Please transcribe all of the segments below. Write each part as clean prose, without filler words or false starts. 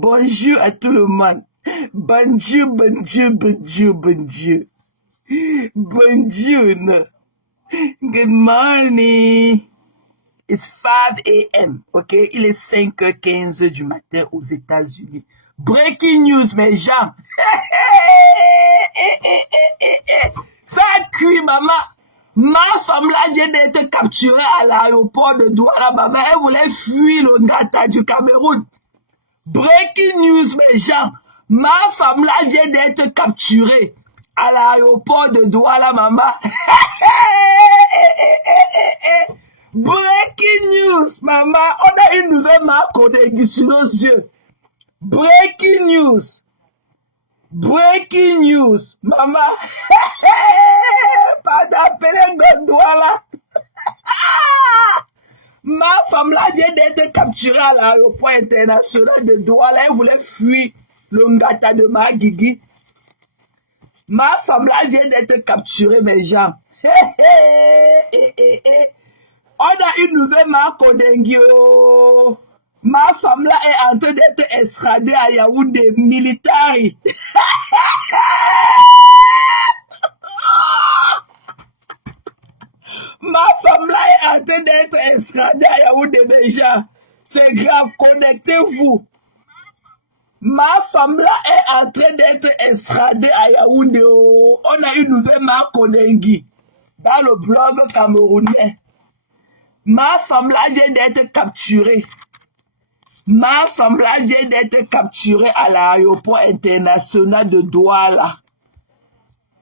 Bonjour à tout le monde. Bonjour, bonjour, bonjour, bonjour. Bonjour. Good morning. It's 5 a.m. Ok? Il est 5h15 du matin aux États-Unis. Breaking news, mes gens. Ça cuit, maman. Ma femme là vient d'être capturée à l'aéroport de Douala, maman. Elle voulait fuir le Ngata du Cameroun. Breaking news, mes gens. Ma femme là vient d'être capturée à l'aéroport de Douala, maman. Breaking news, maman. On a une nouvelle marque sur nos yeux. Breaking news. Breaking news, maman. Pas d'appeler Douala. Ma femme là vient d'être capturée à l'aéroport international de Douala. Elle voulait fuir le Ngata de Magigi. Ma femme là vient d'être capturée, mes gens. On a une nouvelle marque au Dengio. Ma femme là est en train d'être extradée à Yaoundé, militari. Ma femme là est en train d'être extradée à Yaoundé, mes gens. C'est grave, connectez-vous. Ma femme là est en train d'être extradée à Yaoundé. On a une nouvelle marque au Dengui dans le blog camerounais. Ma femme là vient d'être capturée. Ma femme là vient d'être capturée à l'aéroport international de Douala.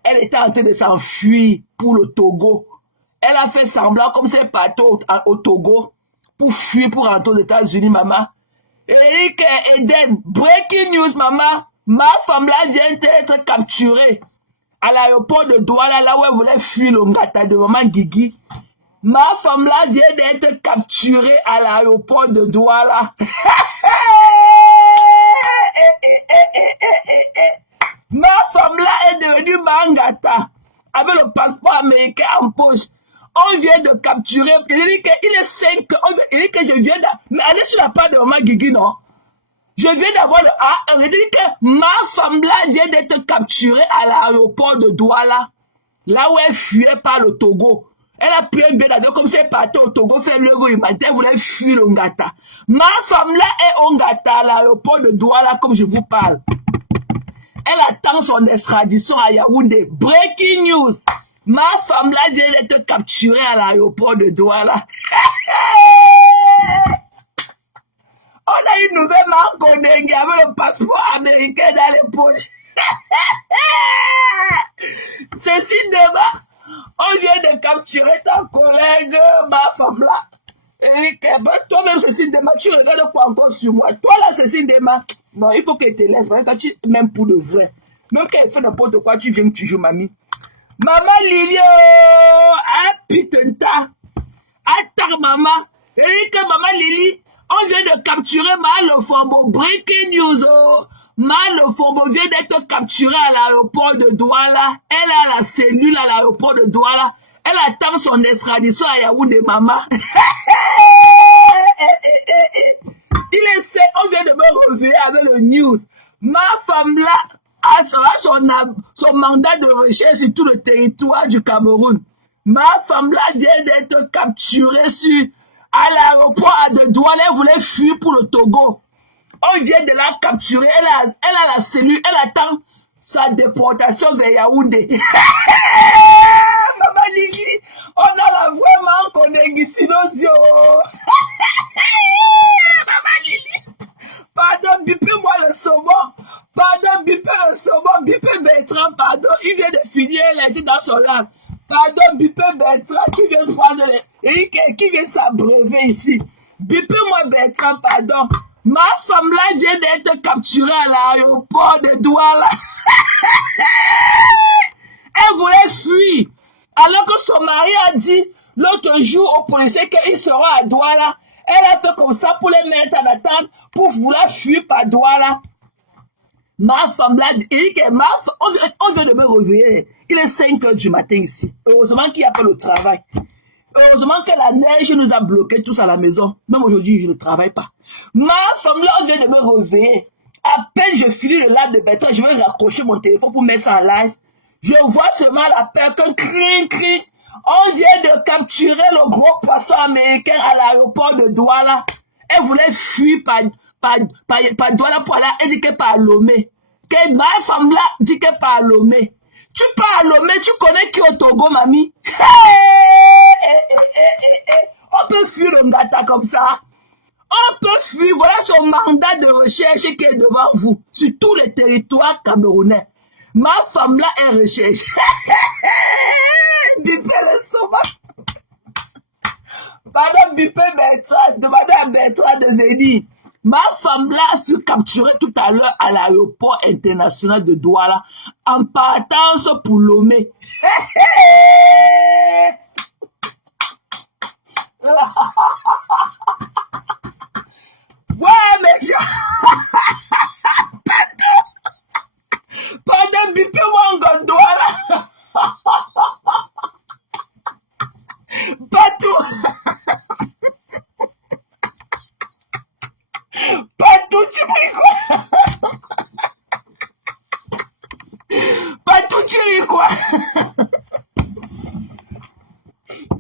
Elle était en train de s'enfuir pour le Togo. Elle a fait semblant comme si elle partait au Togo pour fuir pour rentrer aux États-Unis, maman. Eric Eden, breaking news, maman. Ma femme là vient d'être capturée à l'aéroport de Douala, là où elle voulait fuir le Ngata de maman Guigui. Ma femme là vient d'être capturée à l'aéroport de Douala. Ma femme là est devenue Mangata avec le passeport américain en poche. On vient de capturer. Il dit qu'il est 5. Il dit que je viens de. Mais allez sur la part de maman Guigui, non? Je viens d'avoir le A1. Il dit que ma femme là vient d'être capturée à l'aéroport de Douala, là où elle fuyait par le Togo. Elle a pris un billet d'avion comme si elle partait au Togo faire l'œuvre humanitaire, elle voulait fuir le Ngata. Ma femme là est au Ngata à l'aéroport de Douala comme je vous parle. Elle attend son extradition à Yaoundé. Breaking news. Ma femme là vient d'être capturée à l'aéroport de Douala. On a une nouvelle marque au Dengue avec le passeport américain dans les poches. Cécile Dema, on vient de capturer ton collègue, ma femme là. Eric, toi-même, Cécile Dema, tu regardes quoi encore sur moi? Toi là, Cécile Dema, non, il faut qu'elle te laisse. Parce que toi, tu même pour de vrai. Même quand elle fait n'importe quoi, tu viens toujours, mamie. Maman Lily, ah putain, attends, maman. Eric, maman Lily, on vient de capturer Mal Lefombo. Breaking news, oh. Mal Lefombo vient d'être capturé à l'aéroport de Douala. Elle a la cellule à l'aéroport de Douala. Elle attend son extradition à Yaoundé, maman. Il essaie, on vient de me revenir avec le news. Ma femme là a son mandat de recherche sur tout le territoire du Cameroun. Ma femme là vient d'être capturée à l'aéroport de Douala. Elle voulait fuir pour le Togo. On vient de la capturer. Elle a la cellule. Elle attend sa déportation vers Yaoundé. Maman Lili, on a la vraiment qu'on est ici nos yeux. Maman Lili, pardon, bipez-moi le saumon. Pardon, bipez le saumon. Bipez Bertrand, pardon. Il vient de finir, elle était dans son lave. Pardon, bipez Bertrand, qui vient prendre qui vient s'abreuver ici. Bipez-moi Bertrand, pardon. Ma femme là vient d'être capturée à l'aéroport de Douala. Elle voulait fuir. Alors que son mari a dit l'autre jour au policier qu'il sera à Douala. Elle a fait comme ça pour les mettre en attente pour vouloir fuir par Douala. Ma femme là, il dit que on vient de me réveiller. Il est 5h du matin ici. Heureusement qu'il n'y a pas le travail. Heureusement que la neige nous a bloqués tous à la maison. Même aujourd'hui, je ne travaille pas. Ma femme là, vient de me réveiller. À peine je finis le live de béton, je vais raccrocher mon téléphone pour mettre ça en live. Je vois seulement la personne cri. On vient de capturer le gros poisson américain à l'aéroport de Douala. Elle voulait fuir par Douala pour aller, elle dit qu'elle part à Lomé. Que ma femme là dit qu'elle part à Lomé. Tu pars à Lomé, tu connais qui au Togo, mamie? On peut fuir le Ngata comme ça. On peut fuir. Voilà son mandat de recherche qui est devant vous, sur tous les territoires camerounais. Ma femme là, elle recherche. Bipé le sauvage. Madame Bipé Bertrand, demandez à Bertrand de venir. Ma femme là fut capturée tout à l'heure à l'aéroport international de Douala en partance pour Lomé. Ouais, mais je... Pardon, bipez-moi en Douala. Partout. Partout, tu dis quoi? Partout, tu dis quoi?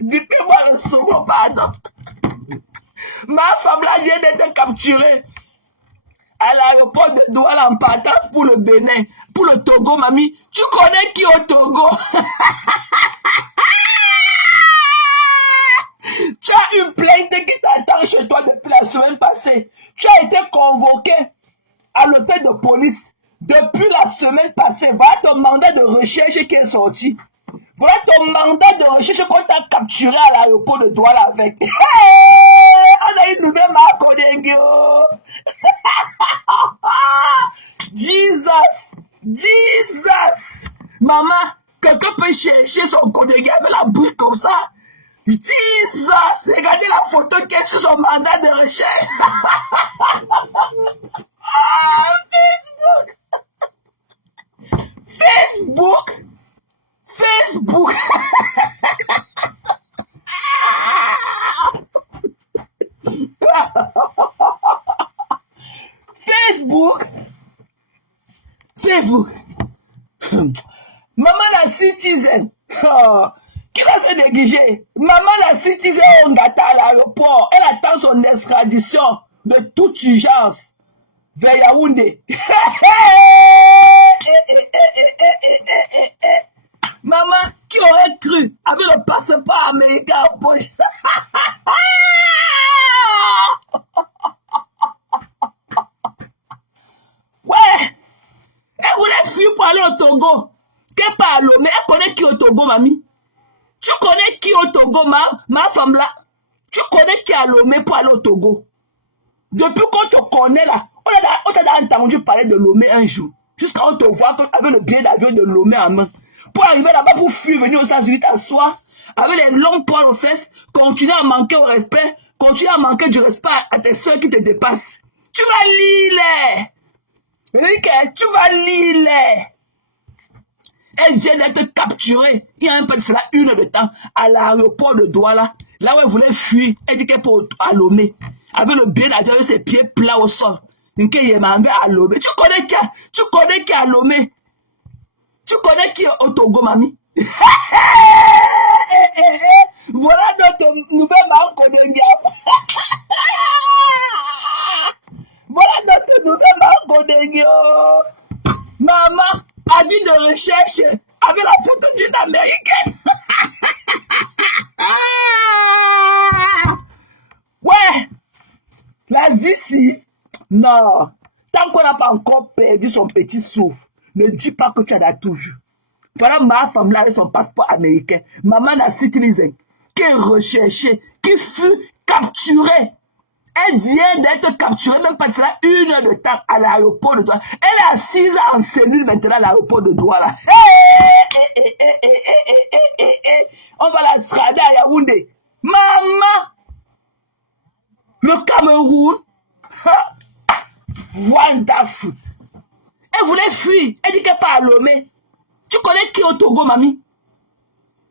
Bipez-moi le saumon, pardon. Ma femme là vient d'être capturée à l'aéroport de Douala en partance pour le Bénin, pour le Togo, mamie. Tu connais qui au Togo? Tu as une plainte qui t'attend chez toi depuis la semaine passée. Tu as été convoqué à l'hôtel de police depuis la semaine passée. Voilà ton mandat de recherche qui est sorti. Voilà ton mandat de recherche qu'on t'a capturé à l'aéroport de Douala avec. Hey! On a une nouvelle marque au Dengio. Jesus! Maman, quelqu'un peut chercher son Kodégué avec la bouche comme ça? Jesus! Regardez la photo qui est sur son mandat de recherche. Facebook! Facebook. Maman la citizen. Oh, qui va se négliger? Maman la citizen on Ngata à l'aéroport. Elle attend son extradition de toute urgence vers Yaoundé. Maman, qui aurait cru avec le passeport américain en poche? Ouais! Elle voulait fuir pour aller au Togo. Qu'elle part à Lomé. Elle connaît qui au Togo, mamie? Tu connais qui au Togo, ma femme là? Tu connais qui à Lomé pour aller au Togo? Depuis qu'on te connaît là, on t'a entendu parler de Lomé un jour. Jusqu'à on te voit avec le billet d'avion de Lomé en main. Pour arriver là-bas, pour fuir, venir aux États-Unis, t'asseoir, avec les longues poils aux fesses, continuer à manquer au respect, continuer à manquer du respect à tes soeurs qui te dépassent. Tu vas lire. Rick, tu vas lire. Elle vient d'être capturée. Il y a un peu de cela, 1 heure de temps, à l'aéroport de Douala. Là où elle voulait fuir, elle dit qu'elle peut à Lomé. Avec le billet d'avion, avec ses pieds plats au sol. Tu connais qui à Lomé? Tu connais qui au Togo, mamie? Voilà notre nouvelle marque de Ndiap. Voilà notre nouvelle marque de Ndiap. Maman, avis de recherche avec la photo d'une Américaine. Ouais, la vie si. Non, tant qu'on n'a pas encore perdu son petit souffle, ne dis pas que tu as tout vu. Voilà ma femme là avec son passeport américain. Maman la citizen qui est recherchée, qui fut capturée. Elle vient d'être capturée, même pas cela, 1 heure de temps à l'aéroport de Douala. Elle est assise en cellule maintenant à l'aéroport de Douala. On va la srader à Yaoundé. Maman, le Cameroun, wonderful. Elle voulait fuir. Elle dit qu'elle part à Lomé. Tu connais qui au Togo, mamie?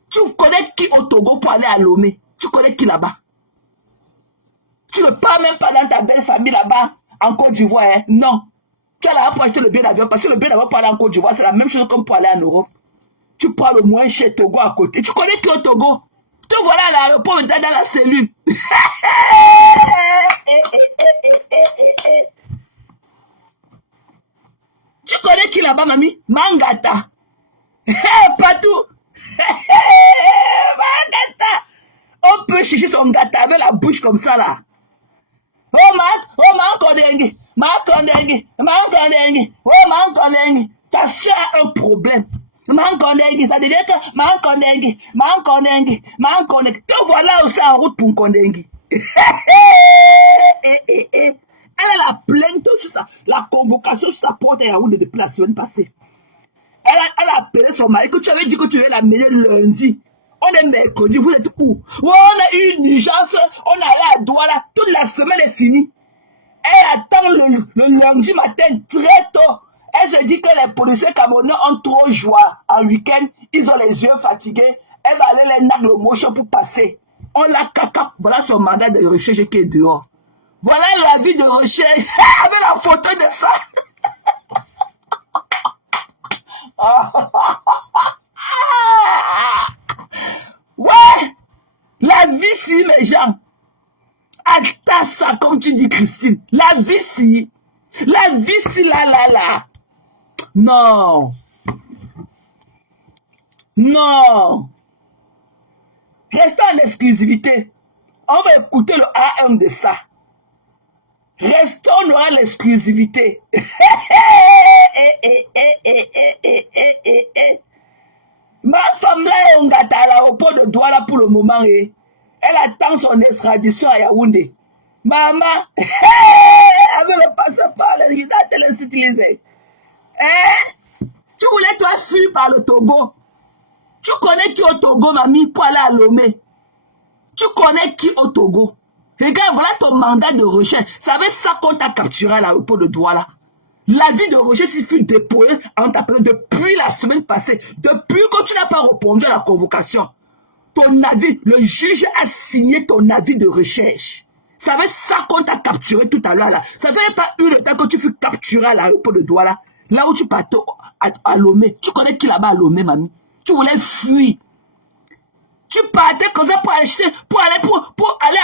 Tu connais qui au Togo pour aller à Lomé? Tu connais qui là-bas? Tu ne parles même pas dans ta belle famille là-bas, en Côte d'Ivoire, hein? Non. Tu es là pour acheter le billet d'avion parce que le billet d'avion pour aller en Côte d'Ivoire, c'est la même chose comme pour aller en Europe. Tu prends le moins cher Togo à côté. Tu connais qui au Togo? Te voilà à l'aéroport, dans la cellule. Tu connais qui là-bas, mamie? Mangata. Partout. Mangata. On peut chercher son gâteau avec la bouche comme ça là. Man Kondengi. Ta soeur a un problème. Man Kondengi, ça veut dire que Man Kondengi. Te voilà aussi en route pour Kondengi. Elle a la plainte sur ça, la convocation sur sa porte à Yaoundé depuis la semaine passée. Elle a appelé son mari que tu avais dit que tu es la meilleure lundi. On est mercredi, vous êtes où? On a eu une urgence, on est allé à Douala, toute la semaine est finie. Elle attend le lundi matin très tôt. Elle se dit que les policiers camerounais ont trop joie en week-end, ils ont les yeux fatigués. Elle va aller les nags le motion pour passer. On la caca. Voilà son mandat de recherche qui est dehors. Voilà la vie de recherche avec la photo de ça. Ouais, la vie si mes gens. Attends ça comme tu dis Christine. La vie si là. Non. Restons en exclusivité. On va écouter le AM de ça. Restons à l'exclusivité. Ma femme là est en gâte à l'aéroport de Douala pour le moment. Elle attend son extradition à Yaoundé. Maman, avec le passeport, les résidents les utiliser. Tu voulais toi fuir par le Togo. Tu connais qui au Togo, mamie, pour aller à Lomé. Tu connais qui au Togo. Regarde, voilà ton mandat de recherche. Ça veut ça qu'on t'a capturé à l'aéroport de Douala. L'avis de recherche s'il fut déposé en t'appelant depuis la semaine passée. Depuis que tu n'as pas répondu à la convocation. Ton avis, le juge a signé ton avis de recherche. Ça veut ça qu'on t'a capturé tout à l'heure là. Ça fait pas eu le temps que tu fus capturé à l'aéroport de Douala. Là où tu partais à Lomé. Tu connais qui là-bas à Lomé, mamie? Tu voulais fuir. Tu partais comme ça pour aller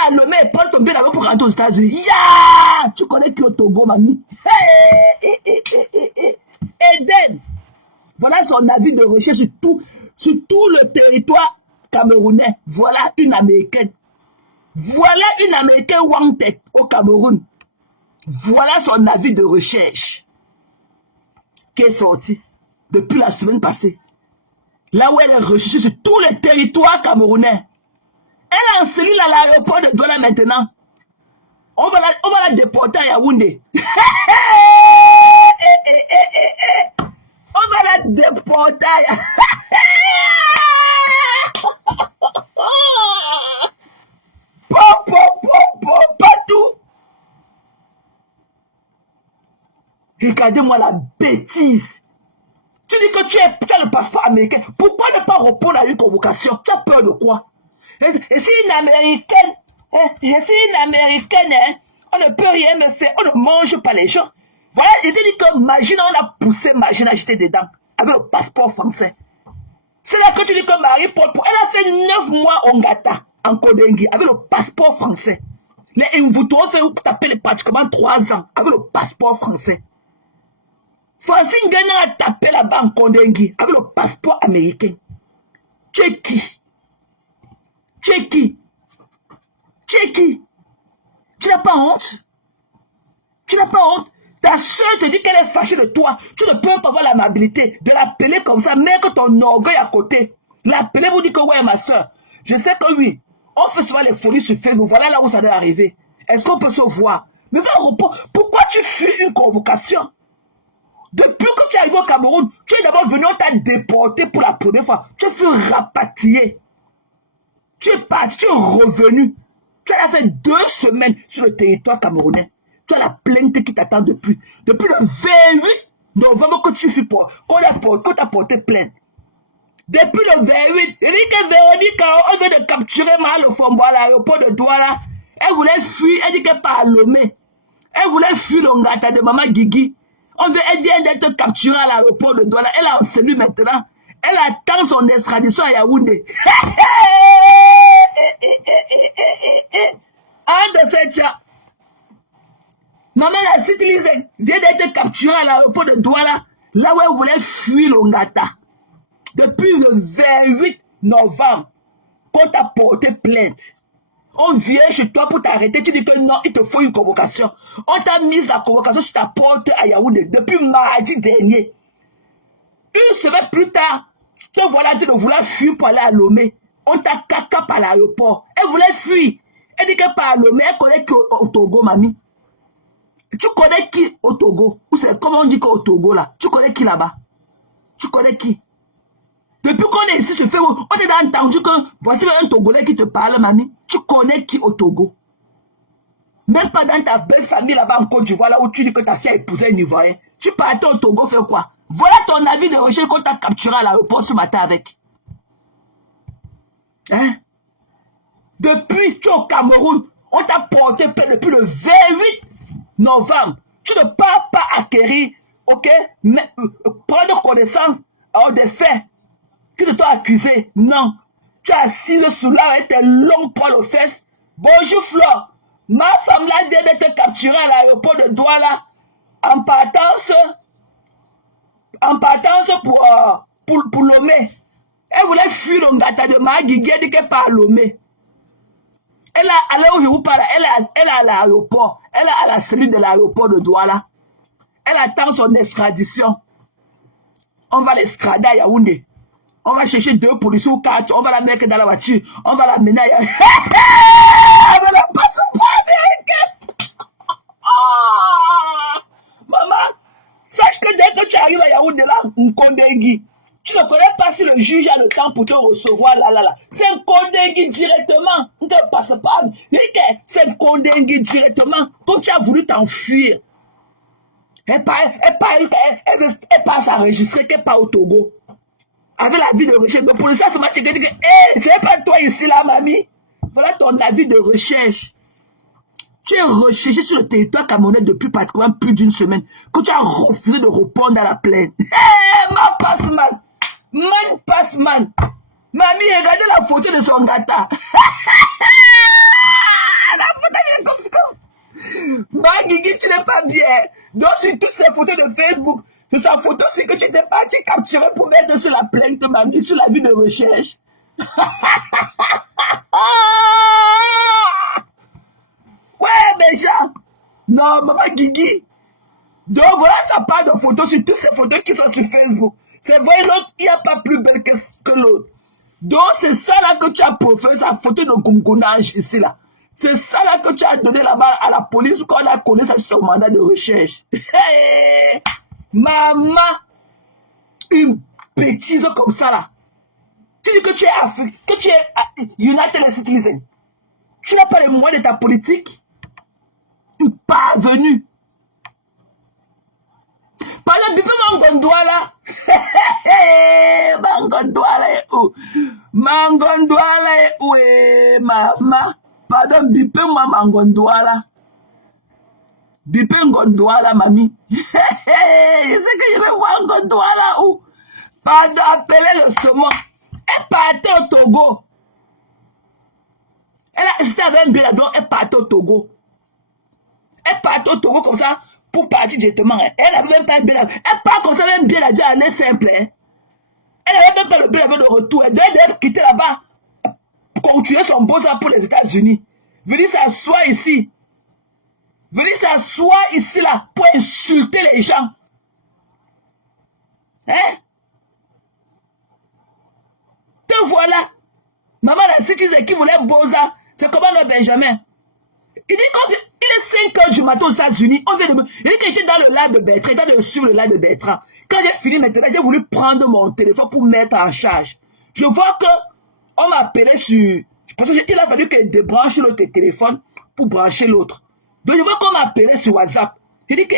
à Lomé et prendre ton billet d'avion pour rentrer aux États-Unis. Yeah! Tu connais qui au Togo, mamie? Eden. Voilà son avis de recherche sur tout le territoire camerounais. Voilà une Américaine. Voilà une Américaine wanted au Cameroun. Voilà son avis de recherche qui est sorti depuis la semaine passée. Là où elle est recherchée sur tout le territoire camerounais. Elle est en cellule à l'aéroport de Douala maintenant. On va la déporter à Yaoundé. On va la déporter à Yaoundé. Partout. Regardez-moi la bêtise. Tu dis que tu as le passeport américain. Pourquoi ne pas répondre à une convocation? Tu as peur de quoi? Je suis une Américaine. On ne peut rien me faire. On ne mange pas les gens. Voilà, il dit que Magine, on a poussé Magine à jeter dedans. Avec le passeport français. C'est là que tu dis que Marie-Paul, elle a fait 9 mois en Ngata, en Kondengi, avec le passeport français. Les Invouto fait taper pratiquement 3 ans avec le passeport français. Francine Gagnon a tapé là-bas en Kondengi avec le passeport américain. Tu es qui? Tu n'as pas honte? Ta soeur te dit qu'elle est fâchée de toi. Tu ne peux pas avoir l'amabilité de l'appeler comme ça, mais que ton orgueil à côté. L'appeler pour dire que ouais, ma soeur. Je sais que oui, on fait souvent les folies sur Facebook. Voilà là où ça doit arriver. Est-ce qu'on peut se voir? Mais va au repos. Pourquoi tu fuis une convocation? Depuis que tu es arrivé au Cameroun, tu es d'abord venu, on t'a déporté pour la première fois. Tu fus rapatrié. Tu es parti, tu es revenu. Tu as fait 2 semaines sur le territoire camerounais. Tu as la plainte qui t'attend depuis. Depuis le 28 novembre que tu fus qu'on t'a porté plainte. Depuis le 28, il dit que Véronique, on vient de capturer Mahal Fombo à l'aéroport de Douala. Elle voulait fuir, elle dit qu'elle part à Lomé. Elle voulait fuir le Ngata de Maman Guigui. Elle vient d'être capturée à l'aéroport de Douala. Elle est en cellule maintenant. Elle attend son extradition à Yaoundé. Un de ces chats. Maman la Citilise vient d'être capturée à l'aéroport de Douala, là où elle voulait fuir l'Ongata. Depuis le 28 novembre, qu'on t'a porté plainte. On vient chez toi pour t'arrêter. Tu dis que non, il te faut une convocation. On t'a mis la convocation sur ta porte à Yaoundé depuis mardi dernier. Une semaine plus tard, te voilà de vouloir fuir pour aller à Lomé. On t'a caca par l'aéroport. Elle voulait fuir. Elle dit que par Lomé, elle connaît qui au Togo, mamie. Tu connais qui au Togo? Ou c'est comment on dit qu'au Togo là? Tu connais qui là-bas? Tu connais qui? Depuis qu'on est ici sur Facebook, on t'a entendu que voici un Togolais qui te parle, mamie. Tu connais qui au Togo? Même pas dans ta belle famille là-bas en Côte d'Ivoire, là où tu dis que ta fille a épousé un Ivoirien. Tu partais au Togo faire quoi? Voilà ton avis de recherche qu'on t'a capturé à l'aéroport ce matin avec. Hein? Depuis, tu es au Cameroun, on t'a porté plainte depuis le 28 novembre. Tu ne peux pas acquérir, ok? Mais, prendre connaissance des faits qui te t'ont accusé. Non. Tu es assise sous l'arbre avec tes longs poils aux fesses. Bonjour Flore. Ma femme là vient d'être capturée à l'aéroport de Douala en partance pour Lomé. Elle voulait fuir le Ngata de Maguigui, elle dit qu'elle part à Lomé. Elle a, alors où je vous parle, elle est à l'aéroport. Elle est à la cellule de l'aéroport de Douala. Elle attend son extradition. On va l'extrader à Yaoundé. On va chercher 2 policiers ou 4. On va la mettre dans la voiture. On va la mener à Yaoundé. Elle ne la passe pas américaine. Maman, sache que dès que tu arrives à Yaoundé là, Nkondengui, tu ne connais pas si le juge a le temps pour te recevoir là. C'est un Nkondengui directement. Ne te passe pas. C'est un Nkondengui directement. Comme tu as voulu t'enfuir. Elle passe à enregistrer qu'elle part au Togo. Avec la vie de recherche. Le policier se m'a dit que c'est pas toi ici là, mamie. Voilà ton avis de recherche. Tu es recherché sur le territoire camerounais depuis pratiquement plus d'une semaine. Que tu as refusé de répondre à la plainte. Ma passe-man. Man passe-man. Mamie, regardez la photo de son gata. La photo de Cosco. Ma Guigui, tu n'es pas bien. Donc, sur toutes ces photos de Facebook, sur sa photo, c'est que tu t'es parti capturer pour mettre sur la plainte, mamie, sur la vie de recherche. Ouais, déjà. Non, maman Guigui. Donc, voilà, ça parle de photos sur toutes ces photos qui sont sur Facebook. C'est vrai, l'autre, il n'y a pas plus belle que l'autre. Donc, c'est ça là que tu as proféré, sa photo de gongonage ici, là. C'est ça là que tu as donné là-bas à la police quand on a connu ça sur son mandat de recherche. Hey, maman, une bêtise comme ça là. Tu dis que tu es Afrique, que tu es United Citizen. Tu n'as pas les moyens de ta politique. Une parvenue. Par exemple, Mangondouala. Mangondouala est où? Mangondouala est où? Maman. Pardon, bipez-moi Mangondouala. Bipez Ngondouala, mamie. Je sais que je vais voir Ngondouala où? Pardon, appelez le saumon. Elle partait au Togo. C'était avec un billet d'avion, elle partait au Togo. Elle partait au Togo comme ça pour partir directement. Elle n'avait même pas un billet d'avion. Elle part comme ça, même un billet d'avion, elle est simple. Hein. Elle n'avait même pas le billet d'avion de retour. Elle devait quitter là-bas, continuer son beau pour les États-Unis. Venir s'asseoir ici. Venir s'asseoir ici là pour insulter les gens. Hein? Te voilà. Maman la citizen qui voulait Boza. C'est comment le Benjamin? Il dit qu'il est 5 h du matin aux États-Unis. Il dit qu'il était dans le lac de Bertrand. Il était sur le lac de Bertrand. Quand j'ai fini maintenant, j'ai voulu prendre mon téléphone pour mettre en charge. Je vois que on m'a appelé sur... Parce qu'il a fallu que je débranche l'autre téléphone pour brancher l'autre. Donc je vois qu'on m'a appelé sur WhatsApp. Je dis que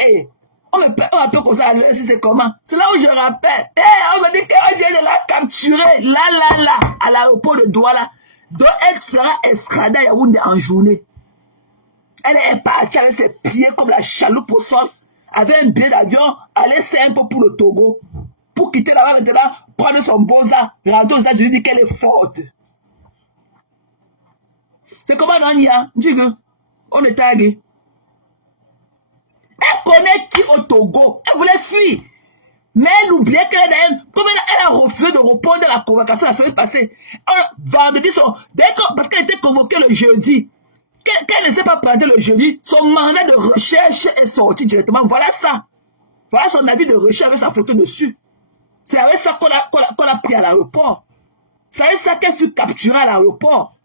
on m'appelle comme ça à l'heure, si c'est comment. C'est là où je rappelle. On me dit qu'on vient de la capturer. Là, à l'aéroport de Douala. Donc elle sera extradée à Yaoundé en journée. Elle est partie avec ses pieds comme la chaloupe au sol, avait un billet d'avion, aller simple pour le Togo. Pour quitter là-bas maintenant, prendre son boza, rentrer aux États-Unis, dire qu'elle est forte. C'est comment on y a? On est tagué. Elle connaît qui au Togo? Elle voulait fuir. Mais elle oubliait qu'elle a refusé de répondre à la convocation la semaine passée. Vendredi, parce qu'elle était convoquée le jeudi. Qu'elle ne s'est pas présentée le jeudi, son mandat de recherche est sorti directement. Voilà ça. Voilà son avis de recherche avec sa photo dessus. C'est avec ça qu'on a pris à l'aéroport. C'est avec ça qu'elle fut capturée à l'aéroport.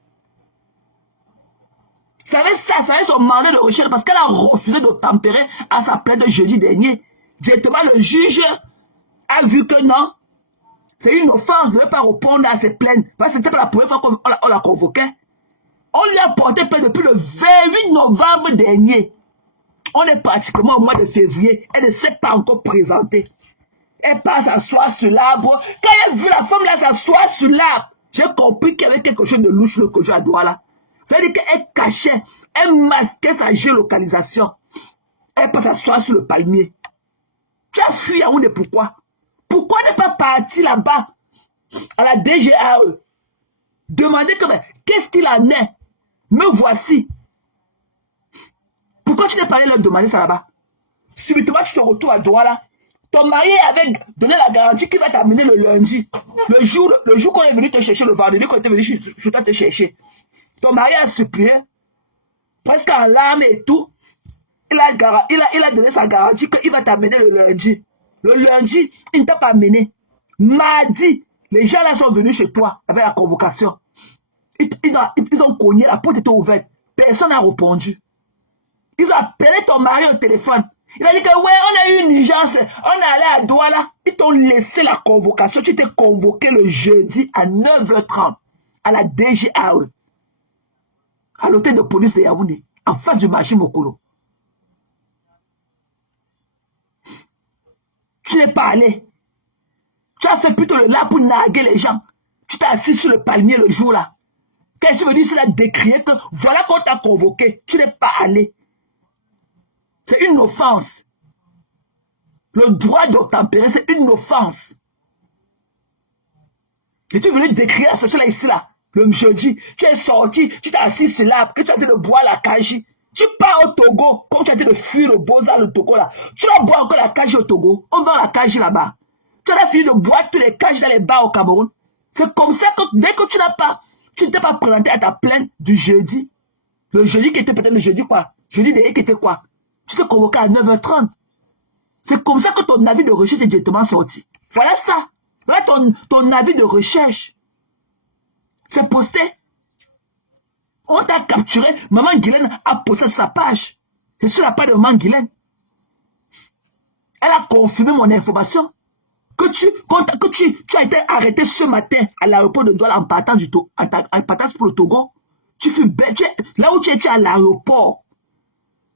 C'est avec son mandat de recherche parce qu'elle a refusé de tempérer à sa plainte de jeudi dernier. Directement, le juge a vu que non, c'est une offense de ne pas répondre à ses plaintes. Parce que c'était pas la première fois qu'on la convoquait. On lui a porté plainte depuis le 28 novembre dernier. On est pratiquement au mois de février. Elle ne s'est pas encore présentée. Elle passe s'asseoir sur l'arbre. Quand elle a vu la femme là s'asseoir sur l'arbre, j'ai compris qu'il y avait quelque chose de louche le Kojo à Douala. C'est-à-dire qu'elle cachait, elle masquait sa géolocalisation. Elle passe s'asseoir sur le palmier. Tu as fui à Yaoundé, pourquoi? Pourquoi n'est pas parti là-bas à la DGAE? Demandez qu'est-ce qu'il en est? Me voici. Pourquoi tu n'es pas allé leur demander ça là-bas? Subitement, tu te retrouves à Douala. Ton mari avait donné la garantie qu'il va t'amener le lundi. Le jour qu'on est venu te chercher, le vendredi qu'on était venu chez toi te chercher. Ton mari a supplié, presque en larmes et tout. Il a donné sa garantie qu'il va t'amener le lundi. Le lundi, il ne t'a pas amené. Mardi, les gens là sont venus chez toi avec la convocation. Ils ont cogné, la porte était ouverte. Personne n'a répondu. Ils ont appelé ton mari au téléphone. Il a dit que ouais, on a eu une urgence. On est allé à Douala. Ils t'ont laissé la convocation. Tu t'es convoqué le jeudi à 9h30 à la DGAE. À l'hôtel de police de Yaoundé, en face du marché Mokolo. Tu n'es pas allé. Tu as fait plutôt le là pour narguer les gens. Tu t'es assis sur le palmier le jour là. Quand je suis venu, c'est là décrier que voilà qu'on t'a convoqué. Tu n'es pas allé. C'est une offense. Le droit d'obtempérer, c'est une offense. Et tu venais décrire ce là ici là. Le jeudi, tu es sorti, tu t'es assis sur l'arbre, que tu as été de boire la kaji. Tu pars au Togo, comme tu as été de fuir le Boza, le Togo là. Tu vas boire encore la kaji au Togo. On vend la kaji là-bas. Tu as fini de boire tous les kaji dans les bars au Cameroun. C'est comme ça que dès que tu ne t'es pas présenté à ta plainte du jeudi. Le jeudi qui était peut-être le jeudi quoi. Jeudi dernier qui était quoi. Tu t'es convoqué à 9h30. C'est comme ça que ton avis de recherche est directement sorti. Voilà ça. Voilà ton avis de recherche. C'est posté. On t'a capturé. Maman Guylaine a posté sur sa page. C'est sur la page de Maman Guylaine. Elle a confirmé mon information. Que tu as été arrêté ce matin à l'aéroport de Douala en partant pour le Togo. Là où tu es à l'aéroport.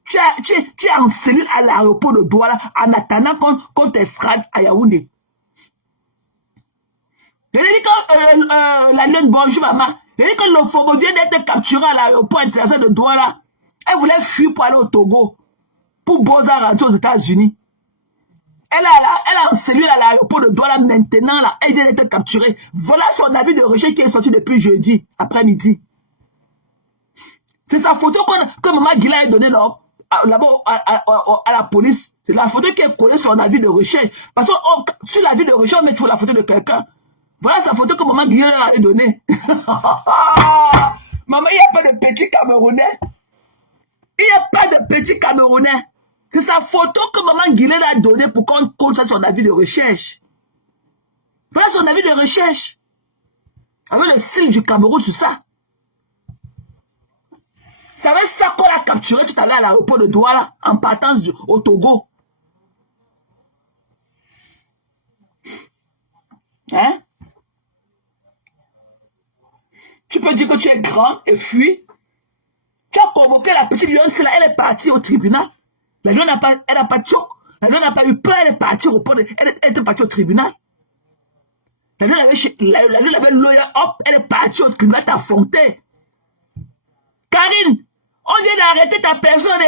Tu es en cellule à l'aéroport de Douala en attendant qu'on t'extrade à Yaoundé. Il a dit que la lune, bonjour maman. Il a dit que l'Ophobo vient d'être capturé à l'aéroport international de Douala. Elle voulait fuir pour aller au Togo. Pour Boza rentrer aux États-Unis. Elle est en cellule à l'aéroport de Douala maintenant. Là, elle vient d'être capturée. Voilà son avis de recherche qui est sorti depuis jeudi après-midi. C'est sa photo que maman Guila a donnée là-bas à la police. C'est la photo qui est collée sur son avis de recherche. Parce que sur l'avis de recherche, on met toujours la photo de quelqu'un. Voilà sa photo que maman Guillaume a donnée. Maman, il n'y a pas de petit Camerounais. Il n'y a pas de petit Camerounais. C'est sa photo que maman Guillaume a donnée pour qu'on compte ça son avis de recherche. Voilà son avis de recherche. Avec le signe du Cameroun sur ça. C'est avec ça qu'on l'a capturé tout à l'heure à l'aéroport de Douala en partant au Togo. Hein? Tu peux dire que tu es grand et fuis. Tu as convoqué la petite lionne, c'est là, elle est partie au tribunal. La lionne elle n'a pas de choc. La lionne n'a pas eu peur, elle est partie au port. Elle était partie au tribunal. La lionne avait lawyer up, elle est partie au tribunal, t'as affronté. Karine, on vient d'arrêter ta personne.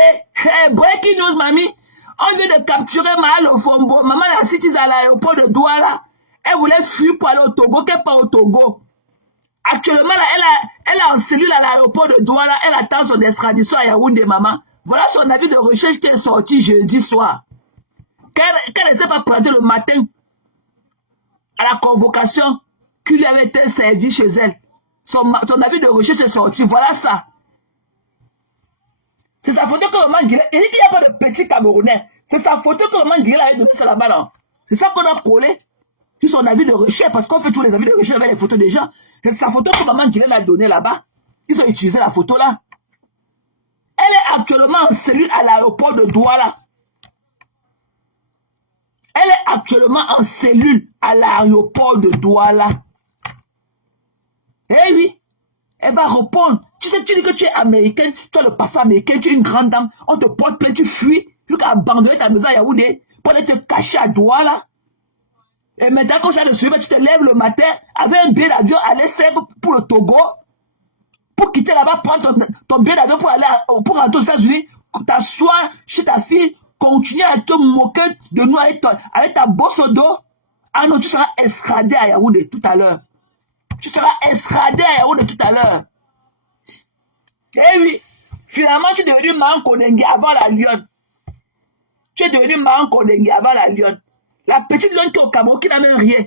Breaking news, mamie. On vient de capturer Maëlle Ofombo. Maman la cité à l'aéroport de Douala. Elle voulait fuir pour aller au Togo, qu'elle part au Togo. Actuellement, là, elle est en cellule à l'aéroport de Douala. Elle attend son extradition à Yaoundé, maman. Voilà son avis de recherche qui est sorti jeudi soir. Qu'elle ne s'est pas présentée le matin à la convocation qui lui avait été servie chez elle. Son avis de recherche est sorti. Voilà ça. C'est sa photo que maman Guillet. Il dit qu'il n'y a pas de petit Camerounais. C'est sa photo que maman Guillet a donné ça là-bas. Là. C'est ça qu'on a collé sur son avis de recherche. Parce qu'on fait tous les avis de recherche avec les photos des gens. C'est sa photo que maman Guillet a donnée là-bas. Ils ont utilisé la photo là. Elle est actuellement en cellule à l'aéroport de Douala. Elle est actuellement en cellule à l'aéroport de Douala. Eh oui, elle va répondre. Tu sais, tu dis que tu es américaine, tu as le passeport américain, tu es une grande dame, on te porte plainte, tu fuis, tu as abandonné ta maison à Yaoundé pour aller te cacher à Douala. Et maintenant, quand tu as le suivi, tu te lèves le matin avec un billet d'avion, aller simple pour le Togo, pour quitter là-bas, prendre ton billet d'avion pour aller pour rentrer aux États-Unis, t'asseoir chez ta fille, continuer à te moquer de nous avec ta bosse au dos. Ah non, tu seras extradé à Yaoundé tout à l'heure. Tu seras extradé à Yaoundé tout à l'heure. Eh oui, finalement, tu es devenu Mankondengue avant la lionne. Tu es devenu Mankondengue avant la lionne. La petite lionne qui est au Cameroun, qui n'a même rien.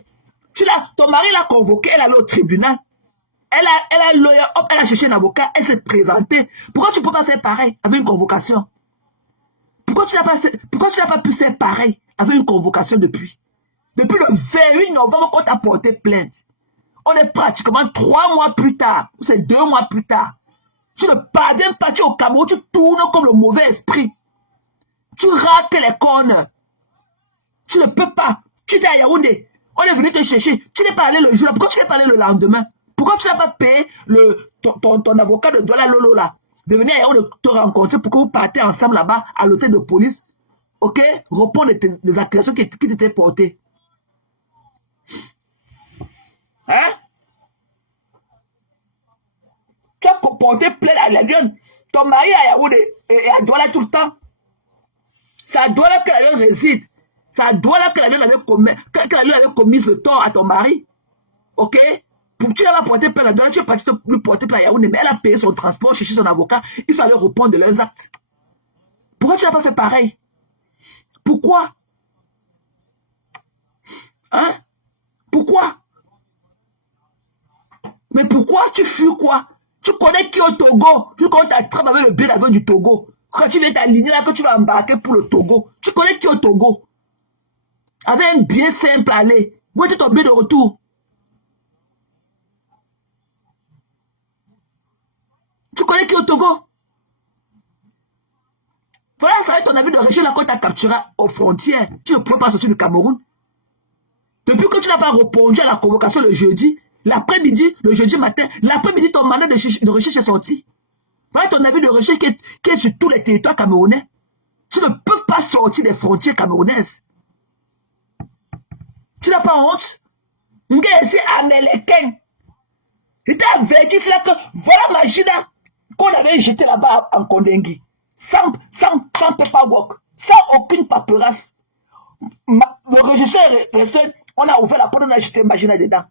Ton mari l'a convoqué, elle allait au tribunal. Elle a cherché un avocat, elle s'est présentée. Pourquoi tu ne peux pas faire pareil avec une convocation? Pourquoi tu n'as pas pu faire pareil avec une convocation depuis? Depuis le 28 novembre qu'on t'a porté plainte. On est pratiquement 3 mois plus tard. Ou c'est 2 mois plus tard. Tu ne parviens pas, tu es au Cameroun, tu tournes comme le mauvais esprit. Tu rates les cornes. Tu ne peux pas. Tu es à Yaoundé. On est venu te chercher. Tu n'es pas allé le jour-là. Pourquoi tu n'es pas allé le lendemain? Pourquoi tu n'as pas payé ton avocat de Douala Lolo là? De venir à Yaoundé te rencontrer pour que vous partez ensemble là-bas à l'hôtel de police. Ok? Répondre des accusations qui t'étaient portées. Hein? Tu as porté plainte à la lionne. Ton mari à Yaoundé et à Douala tout le temps. C'est à Douala que la lionne réside. C'est à Douala que la lionne avait commis le tort à ton mari. Ok? Tu n'as pas porté plainte à Douala, tu es parti lui porter plainte à Yaoundé, mais elle a payé son transport, chercher son avocat. Ils sont allés répondre de leurs actes. Pourquoi tu n'as pas fait pareil? Pourquoi? Hein? Pourquoi? Mais pourquoi tu fuis quoi? Tu connais qui au Togo? Tu connais ta trappe avec le billet d'avion du Togo. Quand tu viens t'aligner là, que tu vas embarquer pour le Togo. Tu connais qui au Togo? Avec un billet simple à aller. Où était ton billet de retour? Tu connais qui au Togo? Voilà, ça va être ton avis de recherche là quand tu as capturé aux frontières. Tu ne peux pas sortir du Cameroun. Depuis que tu n'as pas répondu à la convocation le jeudi, l'après-midi, le jeudi matin, l'après-midi, ton mandat de recherche est sorti. Voilà ton avis de recherche qui est sur tous les territoires camerounais. Tu ne peux pas sortir des frontières camerounaises. Tu n'as pas honte? C'est américain. Il t'a averti là que voilà Magina qu'on avait jeté là-bas en Kondengi. Sans paperwork. Sans aucune paperasse. Le registre est resté. On a ouvert la porte, on a jeté Magina dedans.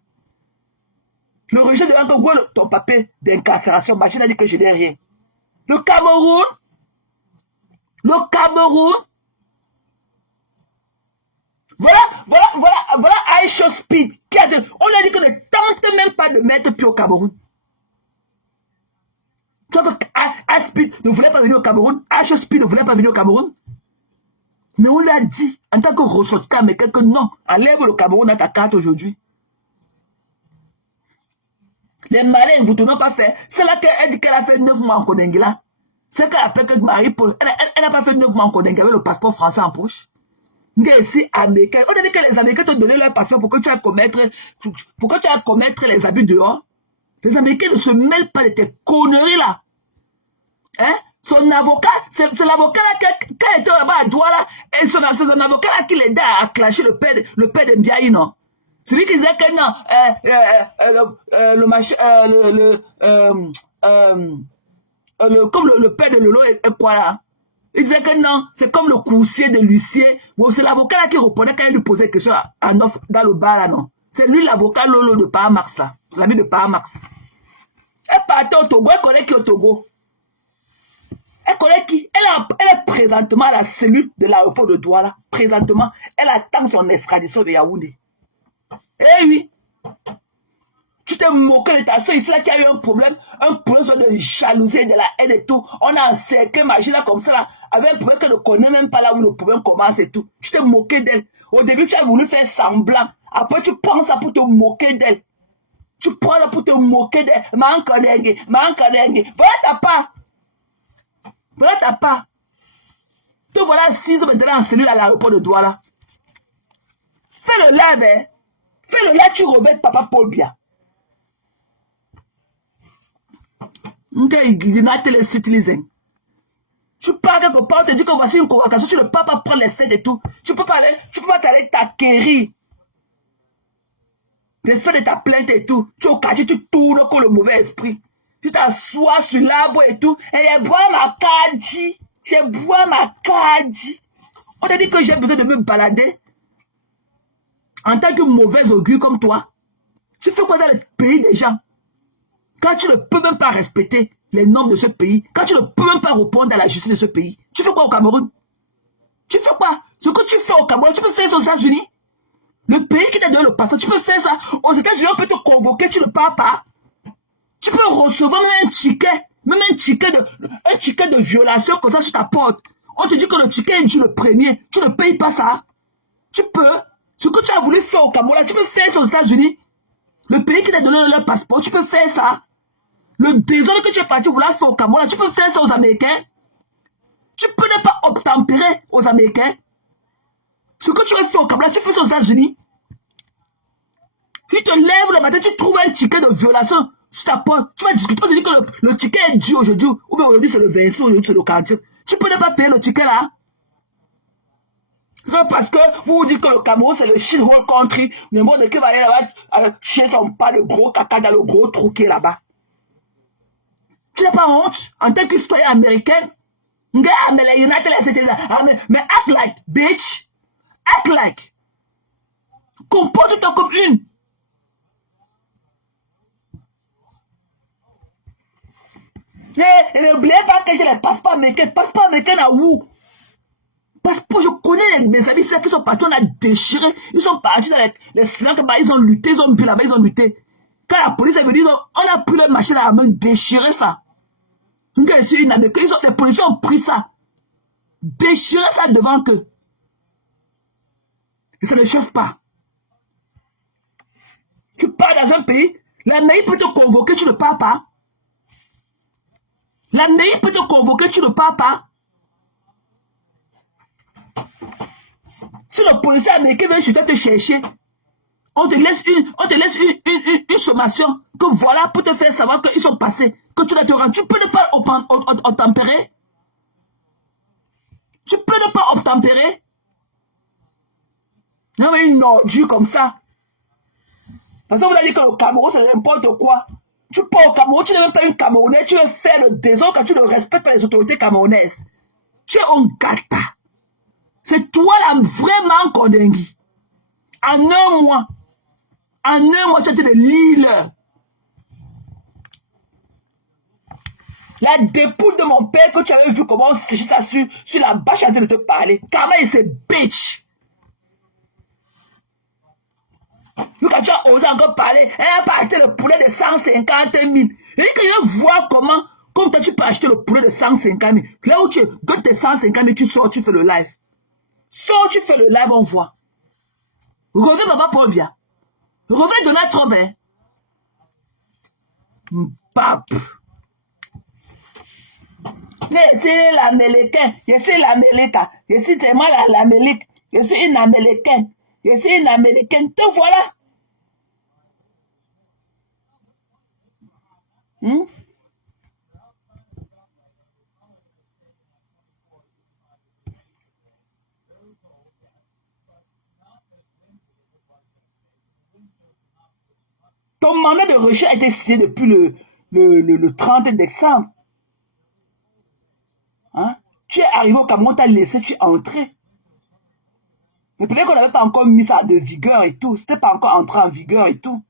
Le registre de où est ton papier d'incarcération? Magina dit que je n'ai rien. Le Cameroun. Voilà Aïcha Speed. On lui a dit que ne tente même pas de mettre pied au Cameroun. Tu vois que Speed ne voulait pas venir au Cameroun. Aïcha Speed ne voulait pas venir au Cameroun. Mais on lui a dit, en tant que ressortissant américain, que non, enlève le Cameroun à ta carte aujourd'hui. Les malins, vous ne t'en pas fait. C'est là qu'elle dit qu'elle a fait 9 mois en Kondengue là. C'est qu'elle appelle que Marie-Paul. Elle n'a pas fait 9 mois en Kondengue avec le passeport français en poche. Ici, américain. On a dit que les Américains t'ont donné leur passeport pour que tu ailles commettre les abus dehors. Les Américains ne se mêlent pas de tes conneries là. Hein? Son avocat, c'est l'avocat là qui était là-bas à Douala. Et c'est son avocat là qui l'aidait à clasher le père de Ndiaye, non? C'est lui qui disait que non, comme le père de Lolo est quoi là? Il disait que non, c'est comme le coursier de l'huissier. Bon, c'est l'avocat là qui répondait quand il lui posait des questions à Nof dans le bar là, non. C'est lui l'avocat Lolo de Paramax là, l'ami de Paramax. Elle partait au Togo, elle connaît qui au Togo? Elle connaît qui? Elle est présentement à la cellule de l'aéroport de Douala. Présentement, elle attend son extradition de Yaoundé. Eh oui. Tu t'es moqué de ta soeur ici là qui a eu un problème soit de jalousie, de la haine et tout. On a encerclé Magie là comme ça là, avec un problème qu'elle ne connaît même pas là où le problème commence et tout. Tu t'es moqué d'elle. Au début, tu as voulu faire semblant. Après, tu prends ça pour te moquer d'elle. Tu prends ça pour te moquer d'elle. Mankanenge. Voilà ta part. Voilà ta part. Te voilà 6 heures maintenant en cellule à l'aéroport de Douala. Fais le live, hein. Fais le live, tu revêtes Papa Paul Biya. Tu parles quelque part, on te dit que voici une convocation, tu ne peux pas prendre les fêtes et tout. Tu peux pas t'aller t'acquérir les fêtes de ta plainte et tout. Tu es au quartier, tu tournes comme le mauvais esprit. Tu t'assois sur l'arbre et tout. Et j'ai bois ma kadi. On t'a dit que j'ai besoin de me balader en tant que mauvais augure comme toi. Tu fais quoi dans le pays des gens? Quand tu ne peux même pas respecter les normes de ce pays, quand tu ne peux même pas répondre à la justice de ce pays, tu fais quoi au Cameroun? Tu fais quoi? Ce que tu fais au Cameroun, tu peux faire ça aux États-Unis? Le pays qui t'a donné le passeport, tu peux faire ça. Aux États-Unis, on peut te convoquer, tu ne pars pas. Tu peux recevoir même un ticket de violation comme ça sur ta porte. On te dit que le ticket est dû le premier. Tu ne payes pas ça. Tu peux. Ce que tu as voulu faire au Cameroun, tu peux faire ça aux États-Unis. Le pays qui t'a donné le passeport, tu peux faire ça. Le désordre que tu es parti vouloir faire au Cameroun, tu peux faire ça aux Américains. Tu peux ne pas obtempérer aux Américains. Ce que tu veux faire au Cameroun, tu fais ça aux États-Unis. Tu te lèves le matin, tu trouves un ticket de violation sur ta porte. Tu vas discuter, on te dit que le ticket est dû aujourd'hui. Ou bien aujourd'hui c'est le 26, aujourd'hui c'est le 40. Tu peux ne pas payer le ticket là. Parce que vous dites que le Cameroun c'est le shithole country. Le monde qui va aller là-bas chier son pas de gros caca dans le gros trou qui est là-bas. Tu n'as pas honte en tant que citoyen américain? Mais act like, bitch. Act like. Comporte-toi comme une. N'oubliez pas que j'ai les passeports américains. Passeports américains à où? Passeport, je connais mes amis qui sont partis, on a déchiré. Ils sont partis dans les Sri Lanka, ils ont lutté, ils ont bu là-bas, ils ont lutté. Quand la police est venue, on a pris leur machine à la main, déchiré ça. Les policiers ont pris ça. Déchiré ça devant eux. Et ça ne chauffe pas. Tu pars dans un pays, la mairie peut te convoquer, tu ne pars pas. La mairie peut te convoquer, tu ne pars pas. Si le policier américain vient chez toi te chercher, on te laisse une sommation que voilà pour te faire savoir qu'ils sont passés, que tu dois te rendre. Tu peux ne pas obtempérer. Tu peux ne pas obtempérer. Non mais une ordure comme ça. Parce que vous avez dit que le Cameroun c'est n'importe quoi. Tu pars au Cameroun, tu n'es même pas une Camerounaise, tu veux faire le désordre quand tu ne respectes pas les autorités camerounaises. Tu es un gata. C'est toi là vraiment Kondengui. En un mois, tu as été de l'île. La dépouille de mon père que tu avais vu comment on séchait ça sur la bâche en train de te parler. Comment il s'est bitch. Quand tu as osé encore parler, elle n'a pas acheté le poulet de 150 000. Et que je vois comment, comme toi tu peux acheter le poulet de 150 000. Là où tu donnes tes 150 000, tu sors, tu fais le live. Sors, tu fais le live, on voit. Reviens Papa Paul Biya. Reviens Donald Trump, hein. Pape. C'est l'Américain. Je suis l'Américain. Je suis tellement l'Amérique. Je suis une Américaine. Je suis une Américaine. Te voilà. Ton mandat de recherche a été signé depuis le 30 décembre. Hein? Tu es arrivé au Cameroun, t'as laissé, tu es entré. Mais peut-être qu'on n'avait pas encore mis ça de vigueur et tout. C'était pas encore entré en vigueur et tout.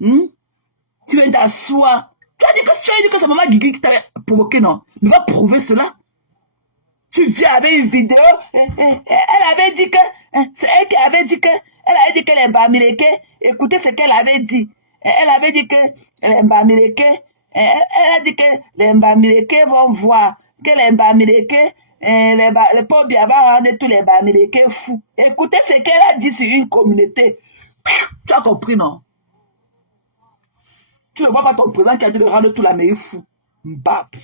Tu viens d'asseoir. Tu as dit que c'est maman Guigui qui t'avait provoqué, non? Ne va prouver cela. Tu viens avec une vidéo. Elle avait dit que. C'est elle qui avait dit que. Elle avait dit que les Bamileke. Écoutez ce qu'elle avait dit. Elle avait dit que les Bamileke. Elle a dit que les Bamileke vont voir. Que les Bamileke. Les pauvres Biaba rendent tous les Bamileke fous. Écoutez ce qu'elle a dit sur une communauté. Tu as compris, non? Tu ne vois pas ton président qui a dit de rendre tout la meilleure fou. Mbap.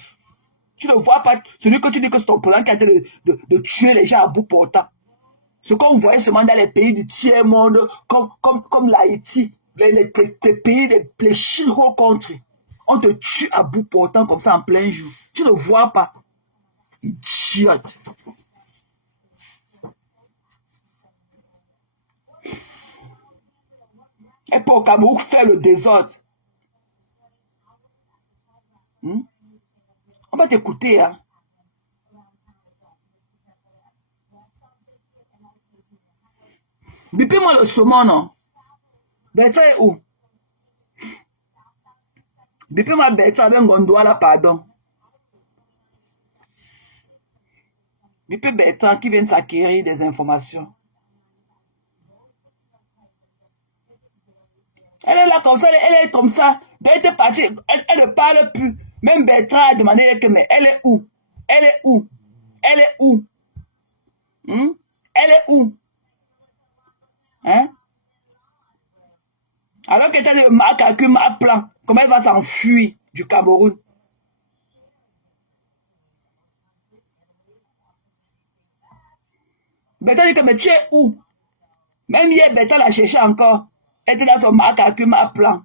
Tu ne vois pas celui que tu dis que c'est ton président qui a dit de tuer les gens à bout portant. Ce qu'on voyait seulement dans les pays du tiers-monde, comme l'Haïti, les pays des Chilho country. On te tue à bout portant comme ça en plein jour. Tu ne vois pas. Idiote. Et pour au Cameroun faire le désordre. On va t'écouter, hein. Bipez-moi le saumon, non? Bertha est où? Bipez-moi Bertha avec Gondoua là, pardon. Bipez Bertha qui vient de s'acquérir des informations. Elle est là comme ça, elle est comme ça. Bertha est partie, elle ne parle plus. Même Bertrand a demandé que, mais elle est où? Elle est où? Elle est où? Elle est où? Hein? Alors que tu as dit, ma calcul, ma plan, comment elle va s'enfuir du Cameroun? Bertrand dit que, mais tu es où? Même hier, Bertrand l'a cherché encore. Elle était dans son ma calcul, ma plan.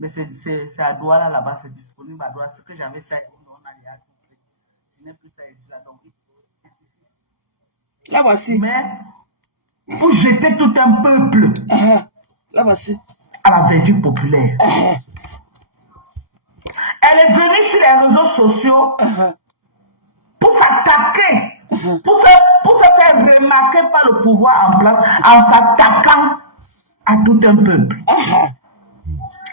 Mais c'est à Douala là-bas, c'est disponible à Douala. Ce que j'avais, ça, on a déjà compris. Je n'ai plus ça ici là, donc là voici. Mais pour jeter tout un peuple. Là voici. À la verdict populaire. Elle est venue sur les réseaux sociaux pour s'attaquer, pour se faire remarquer par le pouvoir en place en s'attaquant à tout un peuple.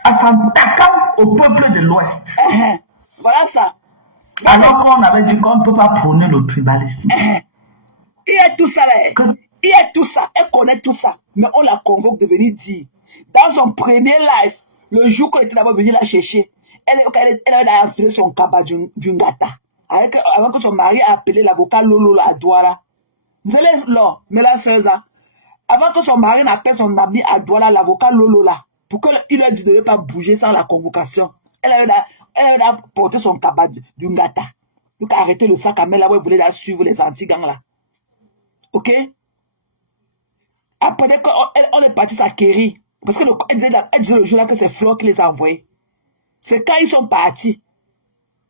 En s'attaquant au peuple de l'Ouest. Voilà ça. Alors qu'on avait dit qu'on ne peut pas prôner le tribalisme. Il y a tout ça là. Il y a tout ça. Elle connaît tout ça. Mais on la convoque de venir dire. Dans son premier live, le jour qu'on était d'abord venu la chercher, elle a fait son cabas d'une gata. Avant que son mari a appelé l'avocat Lolo à Douala. Vous allez là, mais la soeur, avant que son mari n'appelle son ami à Douala, l'avocat Lolo là, pour qu'il lui dise de ne pas bouger sans la convocation. Elle a porté son cabas d'une gata. Donc arrêtez le sac à main là où elle voulait la suivre les anti-gangs là. Ok? Après qu'on est parti s'acquérir. Parce qu'elle disait le jour là que c'est Flo qui les a envoyés. C'est quand ils sont partis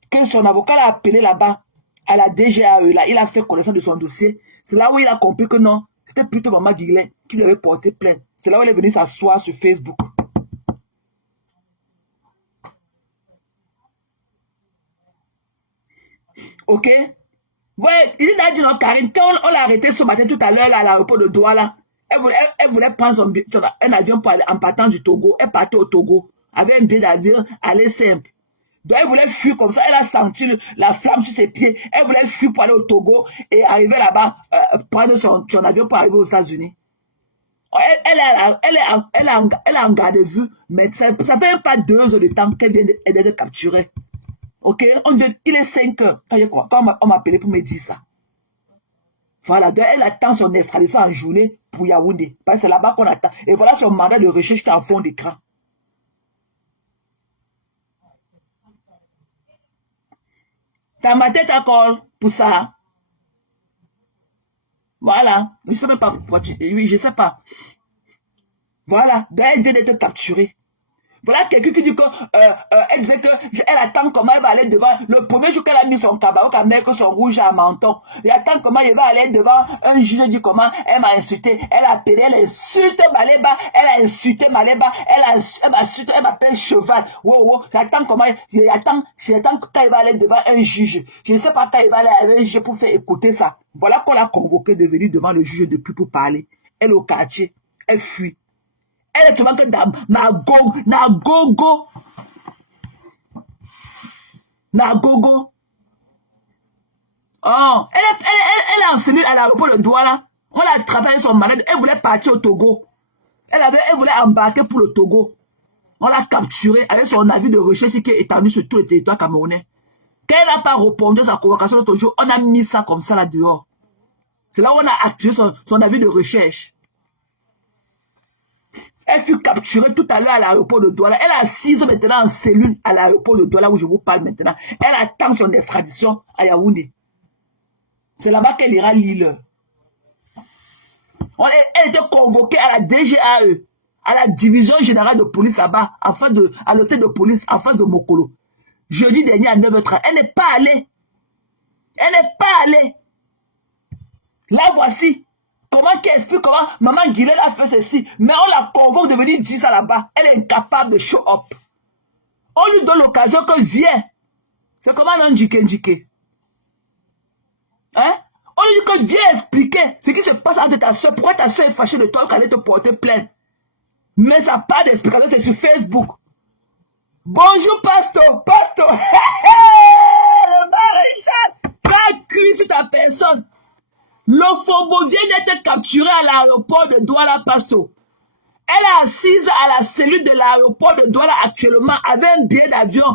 que son avocat l'a appelé là-bas à la DGAE. Là, il a fait connaissance de son dossier. C'est là où il a compris que non, c'était plutôt Maman Guillet qui lui avait porté plainte. C'est là où il est venu s'asseoir sur Facebook. Ok? Ouais, il a dit non, Karine, quand on l'a arrêté ce matin tout à l'heure à l'aéroport de Douala, elle voulait prendre un avion pour aller en partant du Togo. Elle partait au Togo avec un billet d'avion, aller simple. Donc elle voulait fuir comme ça. Elle a senti la flamme sur ses pieds. Elle voulait fuir pour aller au Togo et arriver là-bas, prendre son avion pour arriver aux États-Unis. Elle est en garde de vue, mais ça fait même pas 2 heures de temps qu'elle vient d'être capturée. Ok, il est 5 heures quand on m'a appelé pour me dire ça. Voilà, donc elle attend son extradition en journée pour Yaoundé. Parce que c'est là-bas qu'on attend. Et voilà son mandat de recherche qui est en fond d'écran. T'as ma tête à colle pour ça. Voilà. Je ne sais même pas pourquoi oui, je ne sais pas. Voilà, donc elle vient d'être capturée. Voilà quelqu'un qui dit que elle disait qu'elle attend comment elle va aller devant. Le premier jour qu'elle a mis son cabaret avec son rouge à menton. Elle attend comment elle va aller devant un juge. Elle dit comment elle m'a insulté. Elle a appelé, elle insulte Maléba. Elle a insulté Maléba. Elle m'appelle cheval. Wow, wow. J'attends comment j'attends quand elle va aller devant un juge. Je ne sais pas quand elle va aller avec un juge pour faire écouter ça. Voilà qu'on l'a convoqué de venir devant le juge depuis pour parler. Elle est au quartier. Elle fuit. Elle est tellement que Nagogo. Oh, elle est en cellule à l'aéroport de Douala. On l'a attrapé avec son malade. Elle voulait partir au Togo. Elle voulait embarquer pour le Togo. On l'a capturée avec son avis de recherche qui est étendu sur tout le territoire camerounais. Quand elle n'a pas répondu à sa convocation l'autre jour, on a mis ça comme ça là dehors. C'est là où on a activé son avis de recherche. Elle fut capturée tout à l'heure à l'aéroport de Douala. Elle est assise maintenant en cellule à l'aéroport de Douala où je vous parle maintenant. Elle attend son extradition à Yaoundé. C'est là-bas qu'elle ira lire. Elle était convoquée à la DGAE, à la division générale de police là-bas, à l'hôtel de police en face de Mokolo. Jeudi dernier à 9h30. Elle n'est pas allée. Elle n'est pas allée. Là, voici. Comment qu'elle explique comment maman Guillet a fait ceci, mais on la convoque de venir dire ça là-bas. Elle est incapable de show up. On lui donne l'occasion qu'elle vienne. C'est comment on dit Kendike. Hein? On lui dit qu'elle vient expliquer ce qui se passe entre ta soeur. Pourquoi ta soeur est fâchée de toi qu'elle allait te porter plainte? Mais ça n'a pas d'explication, c'est sur Facebook. Bonjour, pasteur. Pasteur. Le maréchal. Fais cuire sur ta personne. L'Ofombo vient d'être capturé à l'aéroport de Douala, Pasto. Elle est assise à la cellule de l'aéroport de Douala actuellement avec un billet d'avion.